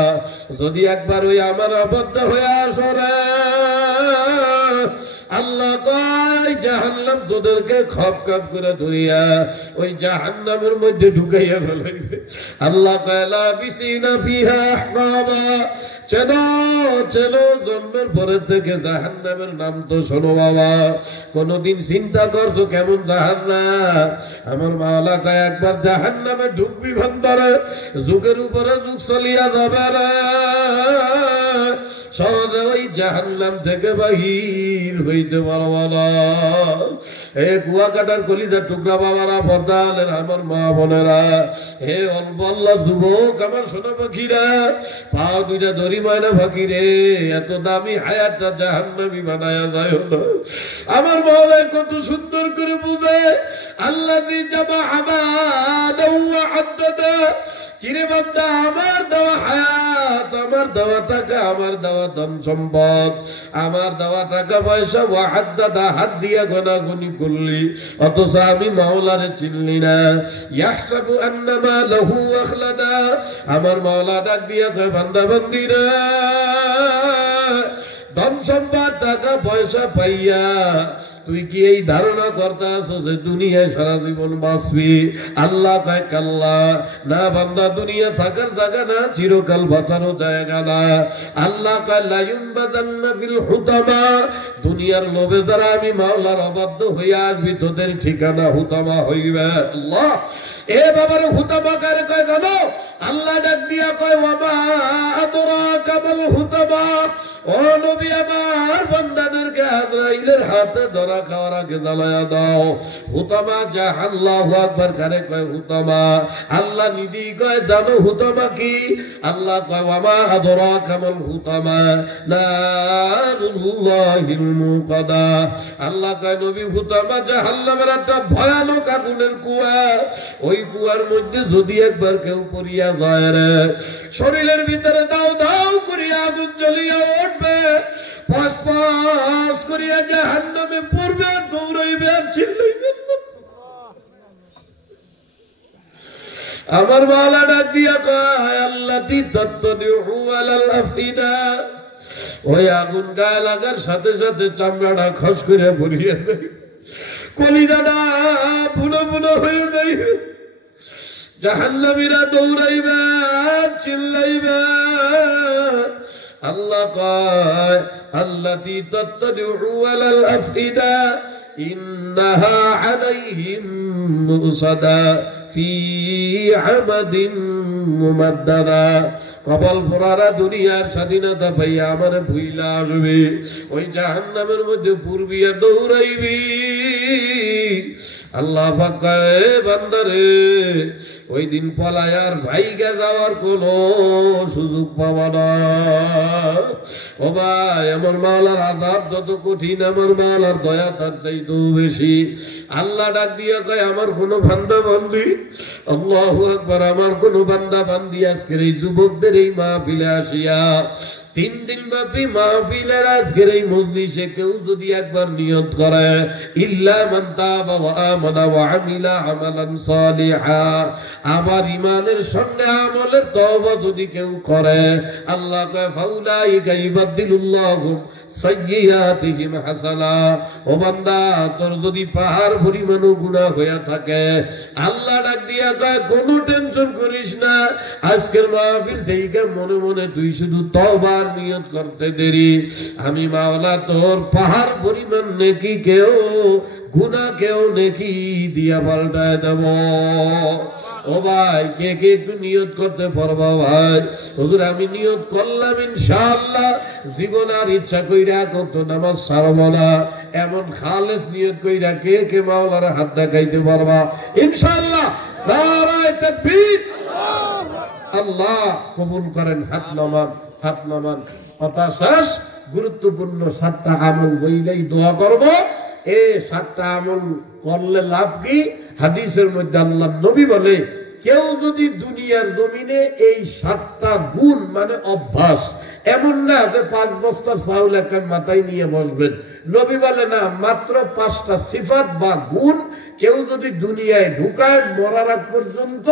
যদি একবার ওই আমার অবদ্ধ হয়ে আসো রে, আল্লাহ কয় জাহান্নাম তোদেরকে খপ খপ করে ধুইয়া ওই জাহান্নামের মধ্যে ঢুকাইয়া ফেলাইবে। আল্লাহ কয় লাবিসিনা ফিহা আহকাবা, চেনো চেনো জন্মের পরে থেকে জাহান্নামের নাম তো শোনো বাবা, কোনদিন চিন্তা করছো কেমন জাহান্নাম? আমার মাওলা কয় একবার জাহান্নামে ঢুকবি ভন্তরে, যুগের উপরে যুগ চলিয়া যাবে রে, সহজে ওই জাহান্নাম থেকে বাহির হইতে পারবা না। এ কুয়াকাটার কলিজার টুকরা বাবারা, পর্দালের আমার মা বোনেরা, হে অল্পল্লা যুবক আমার সোনা পাখিরা, পা দুইটা ধরি ময়না পাখি রে, এত দামি হায়াতটা জাহান্নামী বানায়া যায় হলো। আমার মাওলায় কত সুন্দর করে বুঝে আল্লাযী জামা আমাদা ওয়া আদ্দাদা। কিরে বান্দা, আমার দেওয়া হায়াত, আমার দেওয়া টাকা, আমার দেওয়া ধন সম্পদ, আমার দেওয়া টাকা পয়সা ওয়াহাদ্দাদা হাত দিয়া গোনাগুনি করলি, অথচ আমি মাওলারে চিনলি না। ইয়াহসাবু আন্নামা লাহু আখলাদা, আমার মাওলা ডাক দিয়া কয় বান্দা বান্দিরা, ধন সম্পদ টাকা পয়সা পাইয়া তুই কি এই ধারণা করতে আছো যে দুনিয়ায় সারা জীবন বাঁচবি? আল্লাহ কয় কাল্লা, না বান্দা, দুনিয়া থাকার জায়গা না, চিরকাল বাঁচানো জায়গা না। আল্লাহ কয় লা ইউনবাযান্না ফিল হুতামা, দুনিয়ার লোভে যারা আমি মাওলার অবাধ্য হইয়া আসবি তোদের ঠিকানা হুতামা হইবে। আল্লাহ এ বাবার হুতামা কারে কয় জানো? আল্লাহ ডাক দিয়া কয় ওয়ামা আদরাকা মাল হুতামা, ও নবী আমার বান্দাদেরকে আজরাইলের হাতে ধরা খাওয়ার আগে জ্বালায়া দাও। হুতামা যা আল্লাহু আকবার কারে কয় হুতামা? আল্লাহ নিজেই কয় জানো হুতামা কি? আল্লাহ কয় ওয়ামা আদরাকা মাল হুতামা নারুল্লাহিল মুকাদা। আল্লাহ কয় নবী হুতামা জাহান্নামের একটা ভয়ানক আগুনের কুয়া, ওই কুয়ার মধ্যে যদি একবার কেউ পড়িয়া যায় রে, শরীরের ভিতরে দাও দাও করিয়া আগুন জ্বলিয়া উঠবে, পাঁচ পাঁচ করিয়া জাহান্নামে পড়বে, দৌড়াইবে আর চিল্লাইবে। আমার মাওলা ডাক দিয়া কয় আল্লাতী তাত্তাদিউ আলাল আফিদা, ওই আগুন গায়ে লাগার সাথে সাথে চামড়াটা খস করে পড়িয়া যায়, কলিজাটা বুনো বুনো হয়ে যাইবে, জাহান্নামীরা দৌড়াইবে চিল্লাইবে। আল্লাহ কয় আল্লাতী তাত্তাদিউ আলাল আফিদা ইন্নাহা আলাইহিম মুসাদা ফি আমাদিন মুমাদ্দাদা। কপাল পোড়ারা দুনিয়ার স্বাধীনতা পাইয়া আমার ভুইলা আসবে, ওই জাহান্নামের মধ্যে পূর্বিয়া দৌড়াইবি। আল্লাহ পাক কয় বান্দারে, ওই দিন পলায়ার ভাইগা যাওয়ার কোন সুযোগ পাবা না। ও ভাই, আমার মাওলার আযাব যত কঠিন, আমার মাওলার দয়া তার চাইতেও বেশি। আল্লাহ ডাক দিয়া কয়, আমার কোন বান্দা বান্দি, আল্লাহু আকবার, আমার কোন বান্দা বান্দি আজকের এই যুবকদের এই মাহফিলে আসিয়া 3 দিন ব্যাপী মাহফিলের আজকের এই মজলিসে কেউ যদি একবার নিয়ত করে, ইল্লা মান তাবা ওয়া আমানা ওয়া আমিলা আমালান সালিহা, আবার ঈমানের সঙ্গে আমলের তওবা যদি কেউ করে, আল্লাহ কয় ফাউলাইকা ইউবাদদিলুল্লাহু সাইয়্যাতিহিম হাসানা। ও বান্দা, তোর যদি পাহাড় পরিমাণও গুনাহ হয়ে থাকে, আল্লাহ ডাক দিয়া কয় কোনো টেনশন করিস না, আজকের মাহফিল থেকে মনে মনে তুই শুধু তওবা নিয়ত করতে দেরি, আমি মাওলা তোর পাহাড় পরিমাণ নেকি কেউ গুনাহ কেউ নেকি দিয়া পাল্টায় দেব। ও ভাই, কে কে একটু নিয়ত করতে পারবা? ভাই হুজুর আমি নিয়ত করলাম ইনশাআল্লাহ জীবন আর ইচ্ছা কইরা কত নামাজ ছাড়ব না, এমন খালেস নিয়ত কইরা কে কে মাওলার হাত দেখাইতে পারবা? ইনশাআল্লাহ নারায়ে তাকবীর। আল্লাহ কবুল করেন। হাত নামান, হাত নামান। কথা শেষ। গুরুত্বপূর্ণ 7টা আমল বইলেই দোয়া করব। এই 7টা আমল করলে লাভ কি? হাদিসের মধ্যে আল্লাহ নবী বলে, কেউ যদি দুনিয়ার জমিনে এই 7টা গুণ মানে অভ্যাস, এমন না যে 5 বস্তা চাউল এখন মাথায় নিয়ে বসবেন, নবী বলে না, মাত্র 5টা সিফাত বা গুণ কেউ যদি দুনিয়ায় ঢুকায় মরার আগ পর্যন্ত,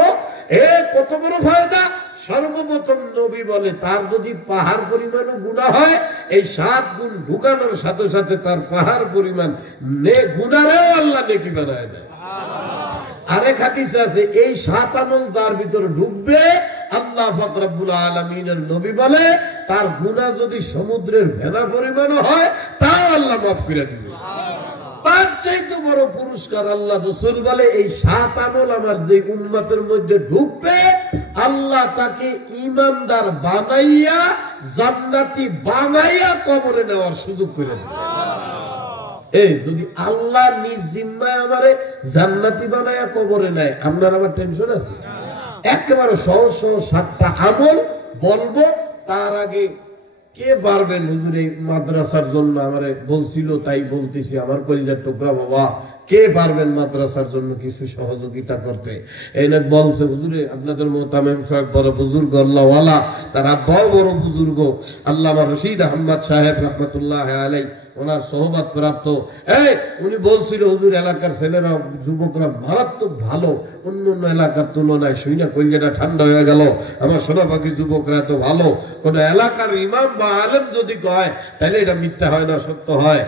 কত বড় ফায়দা। সর্বপ্রথম নবী বলে, তার যদি পাহাড় পরিমাণও গুনাহ হয়, এই 7 গুণ ঢুকানোর সাথে সাথে তার পাহাড় পরিমাণ গুনাহও আল্লাহ নেকি বানায় দেয়। আরেক হাদিসে আছে, এই 7 আমল যার ভিতরে ঢুকবে, আল্লাহ পাক রব্বুল আলামিনের নবী বলে, তার গুনাহ যদি সমুদ্রের ভেলা পরিমাণও হয়, তাও আল্লাহ মাফ করে দিবে। তার চাইতে বড় পুরস্কার আল্লাহ রাসূল বলে, এই 7 আমল আমার যে উম্মতের মধ্যে ঢুকবে, আল্লাহ তাকে ঈমানদার বানাইয়া জান্নাতি বানাইয়া কবরে নেওয়ার সুযোগ করে দিবে। এই যদি আল্লাহ নিজ জিম্মায় আমারে জান্নাতি বানাইয়া কবরে নেয়, আপনার আমার টেনশন আছে? একেবারে সহজ সহজ 7টা আমল বলবো। তার আগে কে পারবেন হুজুর এই মাদ্রাসার জন্য আমারে বলছিল, তাই বলতেছি, আমার কলিজার টুকরা বাবা, কে পারবেন মাদ্রাসার জন্য কিছু সহযোগিতা করতে? এই না বলছে, হুজুরে আপনাদের মোতামেম সাহেব বড় বুজুর্গ, আল্লাহ ওয়ালা, তার আব্বাও বড় বুজুর্গ, আল্লামা রশিদ আহমদ সাহেব রহমতুল্লাহ আলাইহি, ওনার সোহবত প্রাপ্ত। উনি বলছিল, হুজুর এলাকার ছেলেরা যুবকরা মারাত্মক ভালো, অন্য অন্য এলাকার তুলনায়। শুনে কলিজাটা ঠান্ডা হয়ে গেল, আমার সোনা পাখি যুবকরা এত ভালো। কোন এলাকার ইমাম বা আলেম যদি কয়, তাহলে এটা মিথ্যা হয় না, সত্য হয়।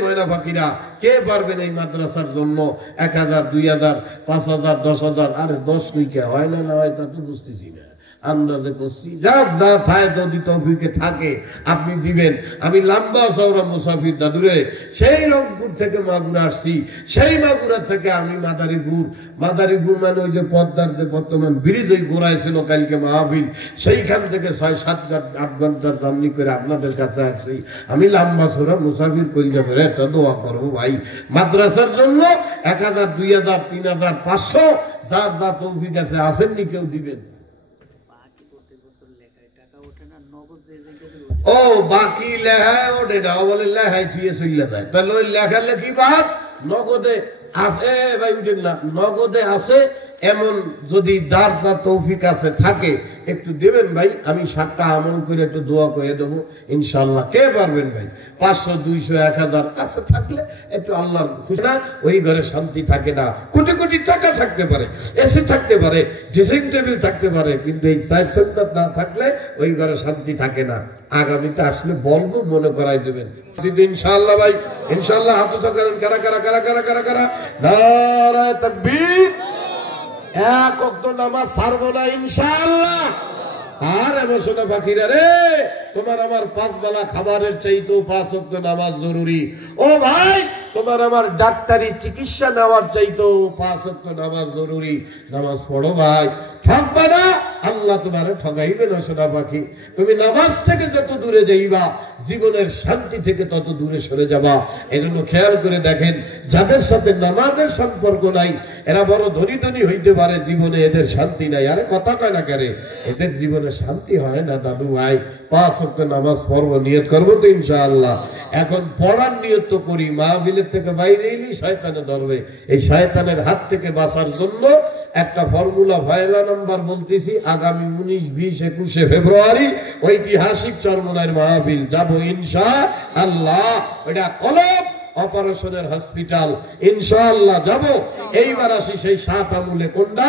ময়না পাখিরা, কে পারবেন এই মাদ্রাসার জন্য 1000, 2000, 5000, 10,000? আরে 10 কে হয় না, না হয় তা তো বুঝতেছি না, আন্দাজে করছি। যাক, যা থাকে যদি তৌফিকে থাকে আপনি দিবেন। আমি লম্বা চওড়া মুসাফির দাদুরে, সেই রংপুর থেকে মাগুরা আসছি, সেই মাগুরা থেকে আমি মাদারীপুর মানে ওই যে পদ্মার যে বর্তমান ব্রিজ, ওই গোড়ায় ছিল কালকে মাহফিল, সেইখান থেকে 6-7-8 ঘন্টার জার্নি করে আপনাদের কাছে আসছি। আমি লম্বা চওড়া মুসাফির করি যাবে, একটা দোয়া করবো ভাই মাদ্রাসার জন্য। 1000, 2000, 3000, 500, যার যা তৌফিক আছে, আসেননি কেউ দিবেন। ও বাকি লেখায় ওঠে না, বলে লেখায় ছুঁয়ে চলে যায়, তাহলে ওই লেখালেখি বাদ নগদে আছে। ভাই উঠেন না, নগদে আছে এমন যদি যার যার তৌফিক আছে থাকে একটু দেবেন ভাই। আমি 7টা আমল করে একটু দোয়া করে দেবো ইনশাআল্লাহ। কে পারবেন ভাই? 500, 200, 1000 কাছে থাকলে একটু আল্লাহর খুশি না, ওই ঘরে শান্তি থাকে না। কোটি কোটি টাকা থাকতে পারে, এসি থাকতে পারে, ড্রেসিং টেবিল থাকতে পারে, কিন্তু এই 4 সুন্নাত না থাকলে ওই ঘরে শান্তি থাকে না। আগামীতে আসলে বলবো, মনে করাই দেবেন ইনশাআল্লাহ ভাই, ইনশাআল্লাহ। হাত উঁচু করেন, কারা কারা কারা কারা কারা কারা নারায়ে তাকবীর। 1 ওয়াক্ত নামাজ ছাড়বো না ইনশাআল্লাহ। আর আমার সোনা পাখিরা রে, তোমার আমার 5 বেলা খাবারের চাইতেও 5 ওয়াক্ত নামাজ জরুরি। ও ভাই, তোমার আমার ডাক্তারি চিকিৎসা নেওয়ার চাইতেও 5 ওয়াক্ত নামাজ জরুরি। নামাজ পড়ো ভাই, ঠকবা না, আল্লাহ তোমারে ঠগাইবে না সোনা পাখি। তুমি নামাজ থেকে যত দূরে যাইবা জীবনের শান্তি থেকে তত দূরে সরে যাবা। এজন্য খেয়াল করে দেখেন, যাদের সাথে নামাজের সম্পর্ক নাই এরা বড় ধনী ধনী হইতে পারে, জীবনে এদের শান্তি নাই। আরে কথা কয় না কেন, এদের জীবনে শান্তি হয় না দাদু ভাই। 5 ওয়াক্ত নামাজ পড়ব, নিয়ত করবো তো ইনশাআল্লাহ। এখন পড়ার নিয়ত তো করি, মাহফিলের থেকে বাইরে এলেই শয়তানে ধরবে। এই শয়তানের হাত থেকে বাঁচার জন্য একটা ফর্মুলা ভাইলা নাম্বার বলতেছি, আগামী 19, 20, 21 ফেব্রুয়ারি ঐতিহাসিক চরমনাইয়ের মাহফিল যাব ইনশাআল্লাহ। ওটা কলম অপারেশনের হসপিটাল, ইনশাআল্লাহ যাব। এইবার আসি সেই 7 আমলে কোনটা,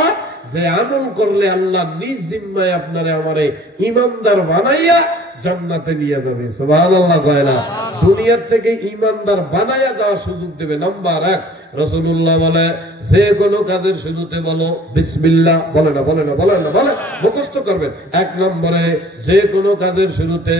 যে আমল করলে আল্লাহ নিজ জিম্মায় আপনারে আমারে ইমানদার বানাইয়া জান্নাতে নিয়ে যাবে। সুবহানাল্লাহ কয় না? দুনিয়ার থেকে ইমানদার বানাইয়া যাওয়ার সুযোগ দেবে। নাম্বার 1, রাসূলুল্লাহ বলে যে কোনো কাজের শুরুতে বলো বিসমিল্লাহ। বলে না, বলে না, বলে না, বলে মুখস্থ করবেন। 1 নম্বরে যে কোনো কাজের শুরুতে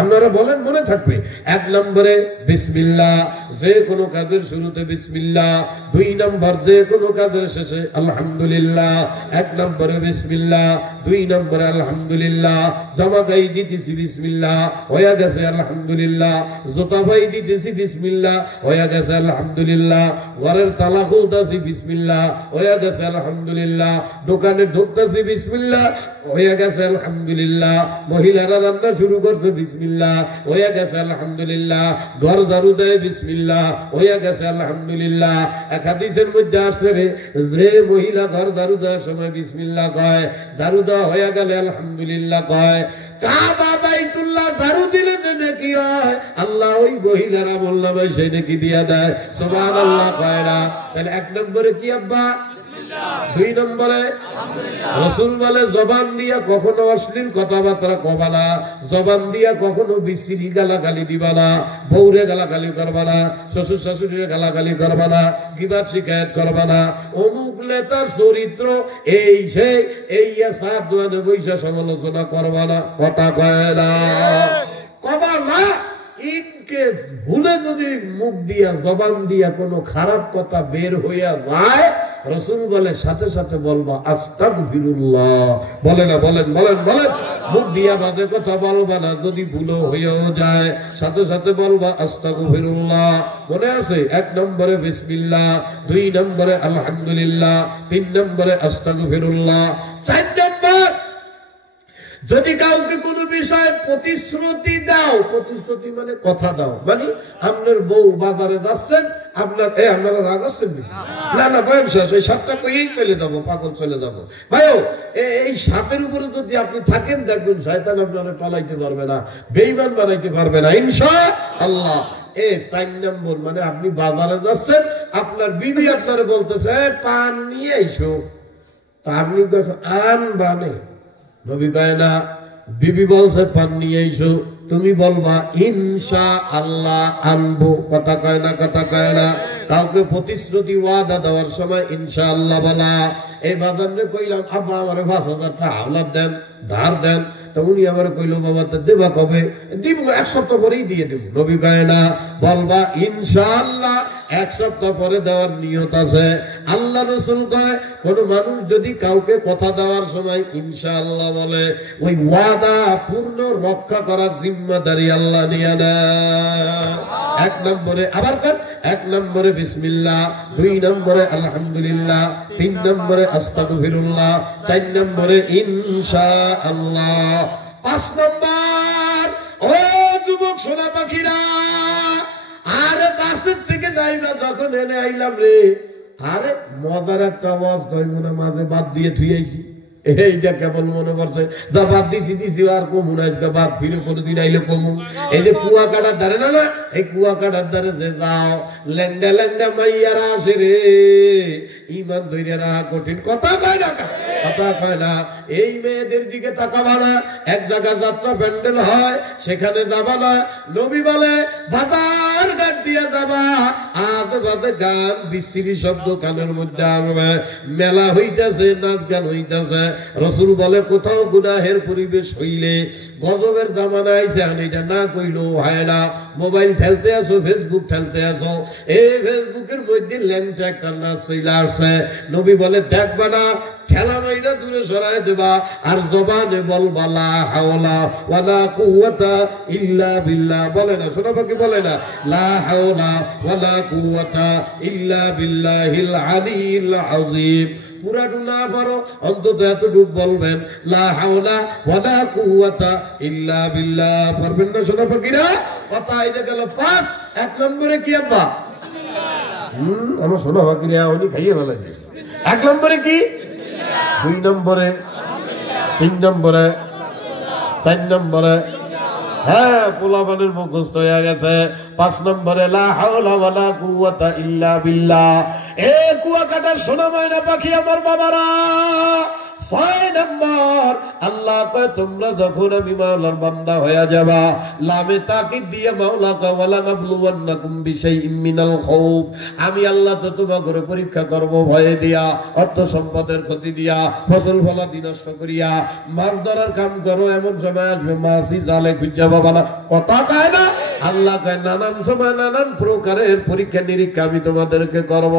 আপনারা বলেন, মনে থাকবে। 1 নম্বরে বিসমিল্লাহ, যে কোনো কাজের শুরুতে বিসমিল্লাহ। 2 নম্বর যে কোনো কাজের শেষে আলহামদুলিল্লাহ। 1 নম্বরে বিসমিল্লাহ, 2 নম্বরে আলহামদুলিল্লাহ। জামা গাই দিতেছি বিসমিল্লাহ, হয়ে গেছে আলহামদুলিল্লাহ। জুতা পাই দিতেছি বিসমিল্লাহ, হয়ে গেছে আলহামদুলিল্লাহ। ঘরের তালা খুলতেছি বিসমিল্লাহ, হয়ে গেছে আলহামদুলিল্লাহ। দোকানে ঢুকতেছি বিসমিল্লাহ, হয়ে গেছে আলহামদুলিল্লাহ। মহিলারা রান্না শুরু করছে বিসমিল্লাহ, হয়ে গেছে আলহামদুলিল্লাহ। ঘর ঝাড়ু দেয় বিসমিল্লাহ, হয়ে গেছে আলহামদুলিল্লাহ। এক হাদিসের মধ্যে আসছে রে, যে মহিলা ঘর ঝাড়ু দেওয়ার সময় বিসমিল্লাহ কয়, ঝাড়ু দেওয়া হয়ে গেলে আলহামদুলিল্লাহ কয়, কাবা বাইতুল্লাহ ঝাড়ু দিলে যে নাকি হয়, আল্লাহ ওই মহিলারা আমলনামায় সেই নাকি দিয়া দেয়। সুবহানাল্লাহ কয় না? তাহলে 1 নম্বরে কি আব্বা? 2 নম্বরে রাসূল বলে জবান দিয়া কখনো অশ্লীল কথাবার্তা কবা না, জবান দিয়া কখনো বিশ্রী গালাগালি দিবা না, বউরে গালাগালি করবা না, শ্বশুর শাশুড়িরে গালাগালি করবা না, গীবাত শিকায়েত করবা না, অমুক নেতার চরিত্র এই সেই এই সাত দোয়ানে বৈশা সমালোচনা করবা না। কথা কয় না, কবা না। ইন কেস ভুলে যদি মুখ দিয়া জবান দিয়া কোনো খারাপ কথা বের হইয়া যায়, রাসূল বলে সাথে সাথে বলবা আস্তাগফিরুল্লাহ। বলে না, বলেন, বলেন, বলেন। মুখ দিয়া বাজে কথা বলবা না, যদি ভুলও হইয়াও যায় সাথে সাথে বলবা আস্তাগফিরুল্লাহ। মনে আছে? 1 নম্বরে বিসমিল্লাহ, 2 নম্বরে আলহামদুলিল্লাহ, 3 নম্বরে আস্তাগফিরুল্লাহ। 4 নম্বর, যদি কাউকে কোনো বিষয়ে প্রতিশ্রুতি দাও, প্রতিশ্রুতি মানে কথা দাও, মানে আপনার বউ বাজারে যাচ্ছেন, আপনার আপনারা রাগ আসছেন না, না বয়ান শেষ, এই 7টা কইয়েই চলে যাবো, পাগল চলে যাবো। ভাইও এই 7-এর উপরে যদি আপনি থাকেন, দেখবেন শয়তান আপনারা টলাইতে পারবে না, বেঈমান বানাইতে পারবে না ইনশাআল্লাহ। 4 নম্বর মানে আপনি বাজারে যাচ্ছেন, আপনার বিবি আপনারে বলতেছে পান নিয়ে আইসো, তা আপনি আন বানে, নবী কয় না, বিবি বলছে পান নিয়ে আইসো, তুমি বলবা ইনশাআল্লাহ আনবো। কথা কয় না, কথা কয় না। কাউকে প্রতিশ্রুতি ওয়াদা দেওয়ার সময় ইনশাআল্লাহ বলা। এই বাজারে কইলাম আব্বা আমারে 5,000 টাকা হাওলাত দেন, ধার দেন, তো উনি আমার কইলো বাবা তো দেবা কবে? দিব 1 সপ্তাহ পরেই দিয়ে দেব। নবী কয় না, বলবা ইনশাআল্লাহ 1 সপ্তাহ পরে দেওয়ার নিয়ত আছে। আল্লাহ রাসূল কয়, কোন মানুষ যদি কাউকে কথা দেওয়ার সময় ইনশাআল্লাহ বলে, ওই ওয়াদা পূর্ণ রক্ষা করার জিম্মাদারি আল্লাহ নিয়ে নেয়। 1 নম্বরে আবার কর, 1 নম্বরে বিসমিল্লাহ, 2 নম্বরে আলহামদুলিল্লাহ, 3 নম্বরে আস্তাগফিরুল্লাহ, 4 নম্বরে ইনশাআল্লাহ। 5 নম্বর, ও যুবক সোনা পাখিরা, আরে বাসের থেকে যাইবা যখন এনে আইলাম রে, আরে মজার একটা আওয়াজ কইব না, মাঝে বাদ দিয়ে থুই আইছি, এইটা কেবল মনে পড়ছে, যা বাদ দিছি আর কমু না, আজকে বাদ ফিরে কোনোদিন আইলে কমু। এই যে কুয়া কাটার ধারে না, না এই কুয়া কাটার ধারে যে যাও, ল্যাংডা ল্যাংডা মাইয়ারা আসে রে, ইমান ধইরা রাখা কঠিন। কথা কয় না, কথা কয় না। এই মেয়েদের দিকে তাকাবা না, এক জায়গা যাত্রা প্যান্ডেল হয় সেখানে যাবা না। নবী বলে বাজার ঘাট দিয়া যাবা, আজ বাজে গান বিশ্রী শব্দ কানের মধ্যে আসবে, মেলা হইতেছে, নাচ গান হইতেছে, রাসূল বলে কোথাও গুনাহের পরিবেশ হইলে গজবের জামানা আইছে, আমি এটা না কইলেও হয় না। মোবাইল ঠেলতে আসো, ফেসবুক ঠেলতে আসো, এই ফেসবুকের মধ্যে ল্যাংটা একটা নাচ চলে আসছে। নবী বলে দেখবা না, ঠেলা মাইরা দূরে সরায় দেবা, আর জবানে বলবা লা হাওলা ওয়ালা কুওয়াতা ইল্লা বিল্লাহ। বলে না শোনা পাখি, বলে না লা হাওলা ওয়ালা কুওয়াতা ইল্লা বিল্লাহিল আলিয়্যিল আযীম। পুরাটু না পারো অন্তত এতটুকু বলবেন লা হাওলা ওয়ালা কুওয়াতা ইল্লা বিল্লাহ। পারবেন না শোনা পাখিরা? কথা আইতে গেল 5। 1 নম্বরে কি আব্বা? বিসমিল্লাহ। আমার শোনা পাখিরা উনি খাইয়ে ফেলাইছে। 1 নম্বরে কি? 2 নম্বরে, 3 নম্বরে, 4 নম্বরে, হ্যাঁ পোলাপানের মুখস্থ হয়ে গেছে। 5 নম্বরে লা হাওলা ওয়ালা কুওয়াতা ইল্লা বিল্লাহ। এ কুয়াকাটার সোনা ময়না পাখি আমার বাবারা, 6 নম্বর আল্লাহ কয় তোমরা যখন আমি মাওলার বান্দা হয়ে যাবা, লামে তাকিদ দিয়ে মাওলা কয় ওয়ালা নাবলুওয়ান্নাকুম বিশাইইম মিনাল খাউফ, আমি আল্লাহ তো তোমাকে পরীক্ষা করব ভয়ে দিয়া, অর্থ সম্পদের ক্ষতি দিয়া, ফসল ফলাদি নষ্ট করিয়া। মাছ ধরার কাম করো, এমন সময় আসবে মাছই জালে খুঁজে পাবা না। কথা কয় না? আল্লাহ কয় নানান সময় নানান প্রকারের পরীক্ষা নিরীক্ষা আমি তোমাদেরকে করব।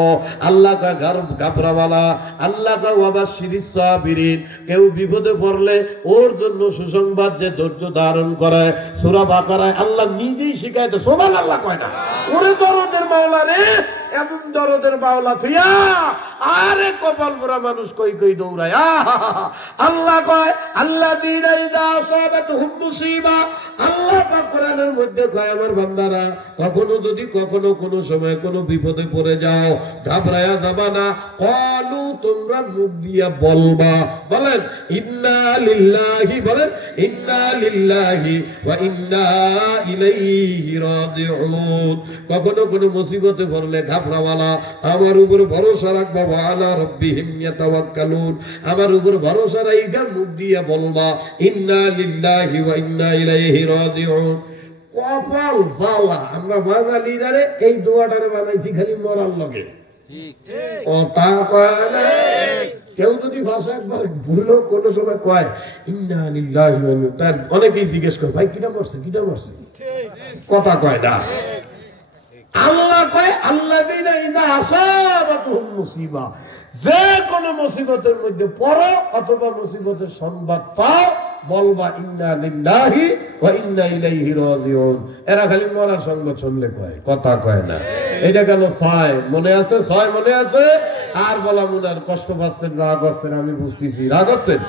আল্লাহ কয় ঘাবড়াওয়ালা, আল্লাহ কয় ওয়াবাশশিরিস সাবিরিন, কেউ বিপদে পড়লে ওর জন্য সুসংবাদ যে ধৈর্য ধারণ করে। সূরা বাকারায় আল্লাহ নিজেই শিখায়, সুবহানাল্লাহ কয় না? ওরে দরদের মাওলা রে, এমন দরদের মাওলা থিয়া আরে কপাল পোড়া মানুষ কই কই দৌড়ায়। আল্লাহ কয় আল্লাযীনা ইযা আসাবাতুহুম মুসিবা, আল্লাহ পাক কোরআনের মধ্যে কয় আমার বান্দারা কখনো যদি কখনো কোনো সময় কোনো বিপদে পড়ে যাও, ঘাবড়ায়া যাবা না। ক্বালু, তোমরা মুখ দিয়া বলবা, বলেন ইন্না লিল্লাহি, বলেন ইন্না লিল্লাহি ওয়া ইন্না ইলাইহি রাজিউন। কখনো কোনো মুসিবতে পড়লে ঘাবড়াওয়ালা, আমার উপর ভরসা রাখবা, ওয়া আলা রাব্বিহিম ইয়াতাওয়াক্কালুন, আমার উপর ভরসা রাইখা মুখ দিয়া বলবা ইন্না লিল্লাহি ওয়া ইন্না ইলাইহি রাজিউন। কপাল জ্বালা, আমরা বাঙালিরা এই দোয়াটারে বানাইছি খালি মরার লগে। ঠিক ঠিক কথা কয় না? কেউ যদি ভাষা একবার ভুলো কোনো সময় কয় ইন্না লিল্লাহি ওয়া ইন্না, তার অনেকেই জিজ্ঞেস করে ভাই কিটা মরছে, কিটা মরছে। কথা কয় না? আল্লাহ কয় আল্লাযীনা ইযা আসাবাতুহুম মুসিবা, যে কোনো মুসিবতের মধ্যে পড়ো অথবা মুসিবতের সংবাদ পাও, বলবা ইন্না লিল্লাহি ওয়া ইন্না ইলাইহি রাজিউন। এরা খালি মরার সংবাদ শুনলে কয়, কথা কয় না। এটা গেল 6। মনে আছে? 6 মনে আছে? আর বলা মনে আর কষ্ট পাচ্ছেন, রাগ হচ্ছেন, আমি বুঝতেছি রাগ হচ্ছেন।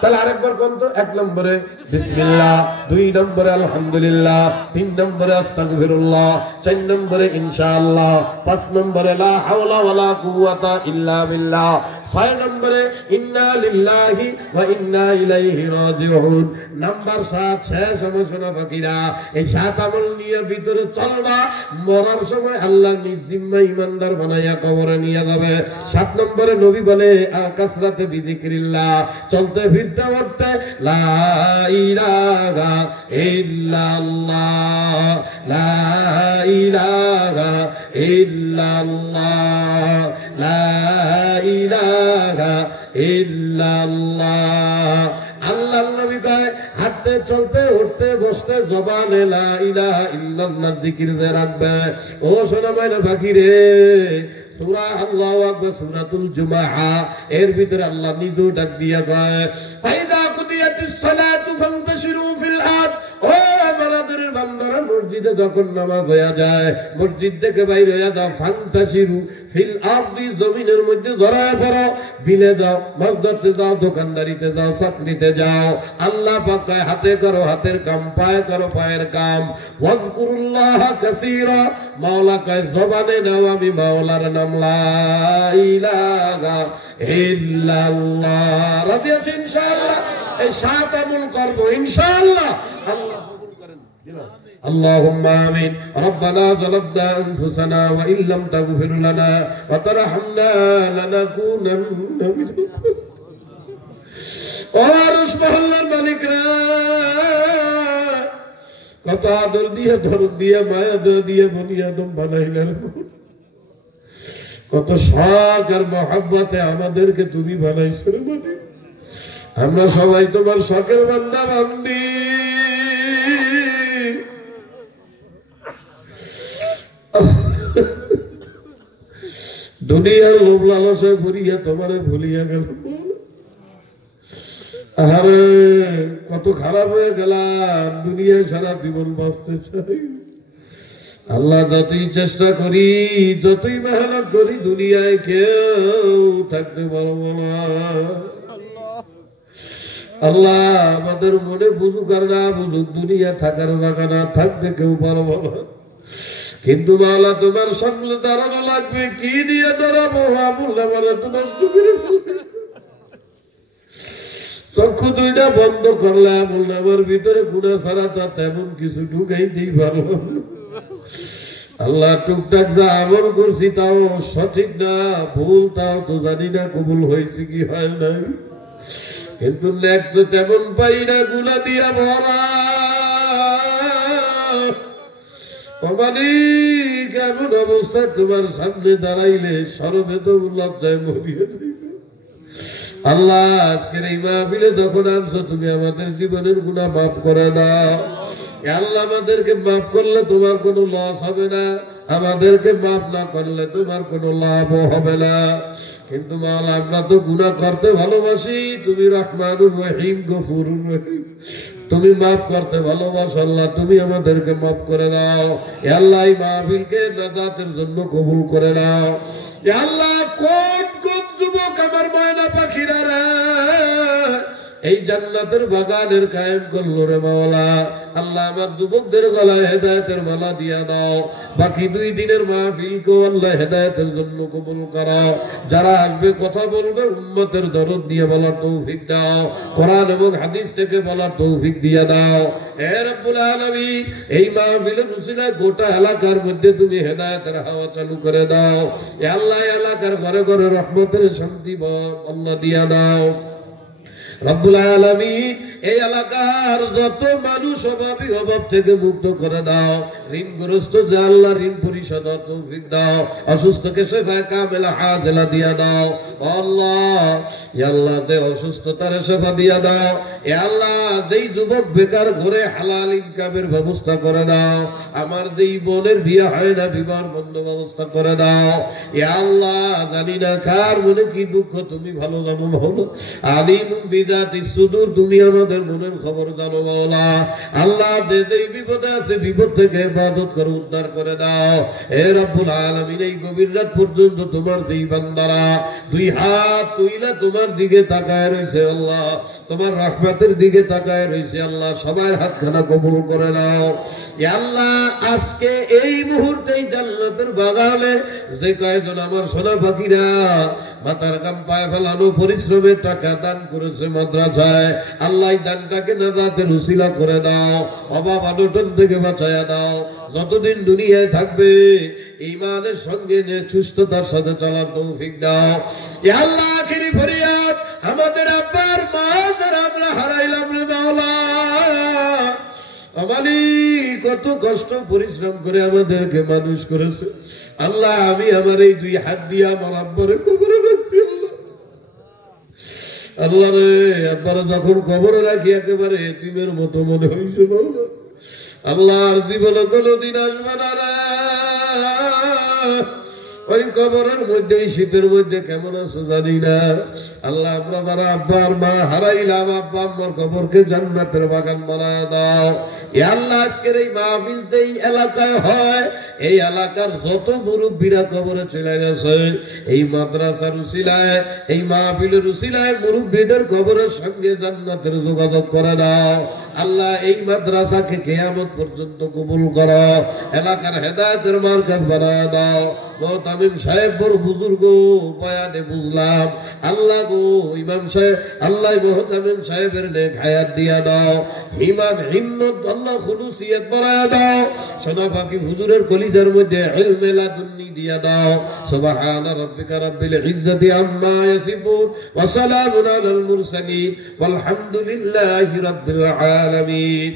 তাহলে আরেকবার কোন তো? 1 নম্বরে বিসমিল্লাহ, 2 নম্বরে আলহামদুলিল্লাহ, 3 নম্বরে আস্তাগফিরুল্লাহ, 4 নম্বরে ইনশাআল্লাহ, 5 নম্বরে লা হাওলা ওয়ালা কুওয়াতা ইল্লা বিল্লাহ, 6 নম্বরে ইন্না লিল্লাহি ওয়া ইন্না ইলাইহি রাজিউন। নাম্বার 7 শেষ আলোচনা বাকিরা। এই 7 আমল নিয়ে ভিতরে চলবা, মরার সময় আল্লাহ নিজ জিম্মা ইমানদার বানাইয়া কবরে নিয়ে যাবে। 7 নম্বরে নবী বলে কাসরাতে বিজিক্রিল্লাহ, চলতে ফিরতে উঠতে লা ইলাহা ইল্লাল্লাহ, লা ইলাহা ইল্লাল্লাহ, লা ইলাহা ইল্লাল্লাহ। আল্লাহর নবী কয় হাঁটতে চলতে উঠতে বসতে জবানে লা ইলাহা ইল্লাল্লাহ জিকির যে রাখবে। ও সোনা মাইনা পাখি রে, সূরা আল্লাহু আকবার সূরাতুল জুমাআ এর ভিতরে আল্লাহ নিজেও ডাক দিয়া কয় ফাইদা কুদিয়াতিস সালাতু ফান্তাশিরু ফিল আরদ। ও আমাদের বান্দারা, মসজিদে যখন নামাজ হয়ে যায়, মসজিদ থেকে বাইরে হয়ে যাও, ফান্তাশিরু ফিল আরদি, জমিনের মধ্যে জড়ায় পড়ো, বিলে যাও, মাছ ধরতে যাও, দোকানদারিতে যাও, চাকরিতে যাও। আল্লাহ পাক কয় হাতে করো হাতের কাম, পায়ে করো পায়ের কাম। ওয়াজকুরুল্লাহ কাসীরা, মাওলা কয় জবানে নাও আমি মাওলার নাম, লা ইলাহা ইল্লাল্লাহ। রাজি আছেন ইনশাআল্লাহ? এই 7 আমল করব ইনশাআল্লাহ। আল্লাহ কবুল করেন। আল্লাহুম্মা আমিন। রব্বানা যালামনা আনফুসানা ওয়া ইল্লাম তাগফির লানা ওয়া তারহামনা লানাকুনান্না মিনাল খাসিরিন। ও আরশ মহল্লার মালিকরা, কত আদর দিয়ে দরদ দিয়ে মায়া দিয়ে বনি আদম বানাইলেন, কত শখ আর মহব্বতে আমাদেরকে তুমি বানাইছো রে মালিক। আমরা সবাই তোমার শখের বান্দা বান্দি। দুনিয়ার লোভ লালসায় ভরিয়া তোমারে ভুলিয়া গেল। আরে কত খারাপ হয়ে গেলাম, দুনিয়ায় সারা জীবন বাঁচতে চাই। আল্লাহ যতই চেষ্টা করি, যতই মেহনত করি, দুনিয়ায় কেউ থাকতে পারবো না। আল্লাহ আমাদের মনে বুঝুক আর না বুঝুক, দুনিয়া থাকার জায়গা না, থাকতে কেউ পারবো না। কিন্তু মাওলা তোমার সামনে দাঁড়ানো লাগবে, কি দিয়ে দাঁড়াবো? আমুল্লাহ বলে তো নষ্ট করে ফেলবে। চক্ষু দুইটা বন্ধ করলে আমুল্লাহর ভিতরে গুনাহ ছাড়া তো তেমন কিছু ঢুকাইতেই পারলো না। আল্লাহ টুকটাক যা আমল করছি তাও সঠিক না, ভুল তাও তো জানি না কবুল হয়েছে কি হয় না। কিন্তু নেক তো তেমন পাই না, গুনাহ দিয়া ভরা। কেমন অবস্থায় তোমার সামনে দাঁড়াইলে সরবে তো লজ্জায় মরিয়ে যাইবে। আল্লাহ আজকের এই মাহফিলে যখন আনছো, তুমি আমাদের জীবনের গুনাহ মাফ করে দাও। আল্লাহ আমাদেরকে মাফ করলে তোমার কোনো লস হবে না, আমাদেরকে মাফ না করলে তোমার কোনো লাভও হবে না। কিন্তু মাওলা আমরা তো গুনাহ করতে ভালোবাসি, তুমি রহমানুর রহিম গফুরুর রহিম, তুমি মাফ করতে ভালোবাসো। আল্লাহ তুমি আমাদেরকে মাফ করে দাও। আল্লাহ এই মাহফিলকে নাজাতের জন্য কবুল করে নাও। আল্লাহ কোন কোন যুবক আমার ময়না পাখিরা রে এই জান্নাতের বাগানের কায়েম করলো রে মাওলা। আল্লাহ আমার যুবকদের গলায় হেদায়েতের মালা দিয়া দাও। বাকি 2 দিনের মাহফিলকেও আল্লাহ হেদায়েতের জন্য কবুল করো। যারা আসবে কথা বলবে উম্মতের দরদ দিয়ে বলার তৌফিক দাও, কোরআন এবং হাদিস থেকে বলার তৌফিক দিয়ে দাও। হে রব্বুল আলামিন, এই মাহফিলের উসিলায় গোটা এলাকার মধ্যে তুমি হেদায়েতের হাওয়া চালু করে দাও। এ আল্লাহ এলাকার ঘরে ঘরে রহমতের শান্তি আল্লাহ দিয়া দাও। রব্বুল আলামিন এই এলাকার যত মানুষ অভাব থেকে মুক্ত করে দাও। ঋণগ্রস্ত যে আল্লাহ ঋণ পরিশোধ তৌফিক দাও। অসুস্থকে শিফা কামিলা হাজিলা দিয়া দাও। আল্লাহ ইয়া আল্লাহ যে অসুস্থতার শিফা দিয়া দাও। এ আল্লাহ যেই যুবক বেকার ঘরে হালাল ইনকামের ব্যবস্থা করে দাও। আমার যেই বোনের বিয়ে হয় না, বিবাহ বন্ধ ব্যবস্থা করে দাও। এ আল্লাহ জানি না কার মনে কি দুঃখ, তুমি ভালো জানো মাওলা। আলিমুন বিজাতিস সুদূর, তুমি আমাদের মনের খবর জানো মাওলা। আল্লাহ যে বিপদে আছে, বিপদ থেকে ইবাদত করে উদ্ধার করে দাও। হে রব্বুল আলামিন, এই গভীর রাত পর্যন্ত তোমার যেই বান্দারা 2 হাত তুইলা তোমার দিকে তাকায় রয়েছে আল্লাহ, তোমার রহমতের দিকে তাকায় রয়েছে আল্লাহ, সবার হাতখানা কবুল করে নাও। ইয়া আল্লাহ আজকে এই মুহূর্তেই জান্নাতের বাগানে যে কয়জন আমার সোনা পাখিরা মাথার গাম পায়ে ফেলানো পরিশ্রমের টাকা দান করেছে মাদ্রাসায়, আল্লাহ দানটাকে নাজাতের উসিলা করে দাও। অভাব অনটন থেকে বাঁচায়া দাও। যতদিন দুনিয়ায় থাকবে ঈমানের সঙ্গে সুস্থতার সাথে চলার তৌফিক দাও। ইয়া আল্লাহ আখিরি ফরিয়াদ, আমাদের আব্বার মা যারা আমরা হারাইলাম রে মাওলা, আমানি কত কষ্ট পরিশ্রম করে আমাদেরকে মানুষ করেছে আল্লাহ। আমি আমার এই 2 হাত দিয়ে আমার আব্বারে কবরে রাখছি আল্লাহ। আল্লাহ রে আব্বারে যখন কবরে রাখি একেবারে এতিমের মতো মনে হয়েছে মাওলা। আল্লাহর জীবনে কোনদিন আসবে না রে। ওই কবরের মধ্যে শীতের মধ্যে কেমন আছো জানি না আল্লাহ। আমরা যারা আব্বা আর মা হারাইলাম, আব্বা আম্মার কবরকে জান্নাতের বাগান বানায় দাও। এ আল্লাহ আজকের এই মাহফিল যেই এলাকায় হয়, এই এলাকার যত মুরব্বীরা কবরে চলে গেছে, এই মাদ্রাসার উসিলায়, এই মাহফিলের উসিলায় মুরব্বীদের কবরের সঙ্গে জান্নাতের যোগাযোগ করে দাও আল্লাহ। এই মাদ্রাসাকে কিয়ামত পর্যন্ত কবুল করো। এলাকার হেদায়েতের মার্কাজ বানায় দাও। মোহতামিম সাহেব বড় বুজুর্গ, বয়ানে বুঝলাম আল্লাহ গো ইমাম সাহেব, আল্লাহ মোহতামিম সাহেবের নেক হায়াত দিয়া দাও। ঈমান হিম্মত আল্লাহ খুলুসিয়ত বাড়ায়া দাও। সোনা পাখি হুজুরের কলিজার মধ্যে ইলমে লাদুন্নি দিয়া দাও। সুবহানা রাব্বিকা রাব্বিল ইজ্জাতি আম্মা ইয়াসিফুন ওয়া সালামুন আলাল মুরসালিন ওয়াল হামদুলিল্লাহি রাব্বিল আলামিন।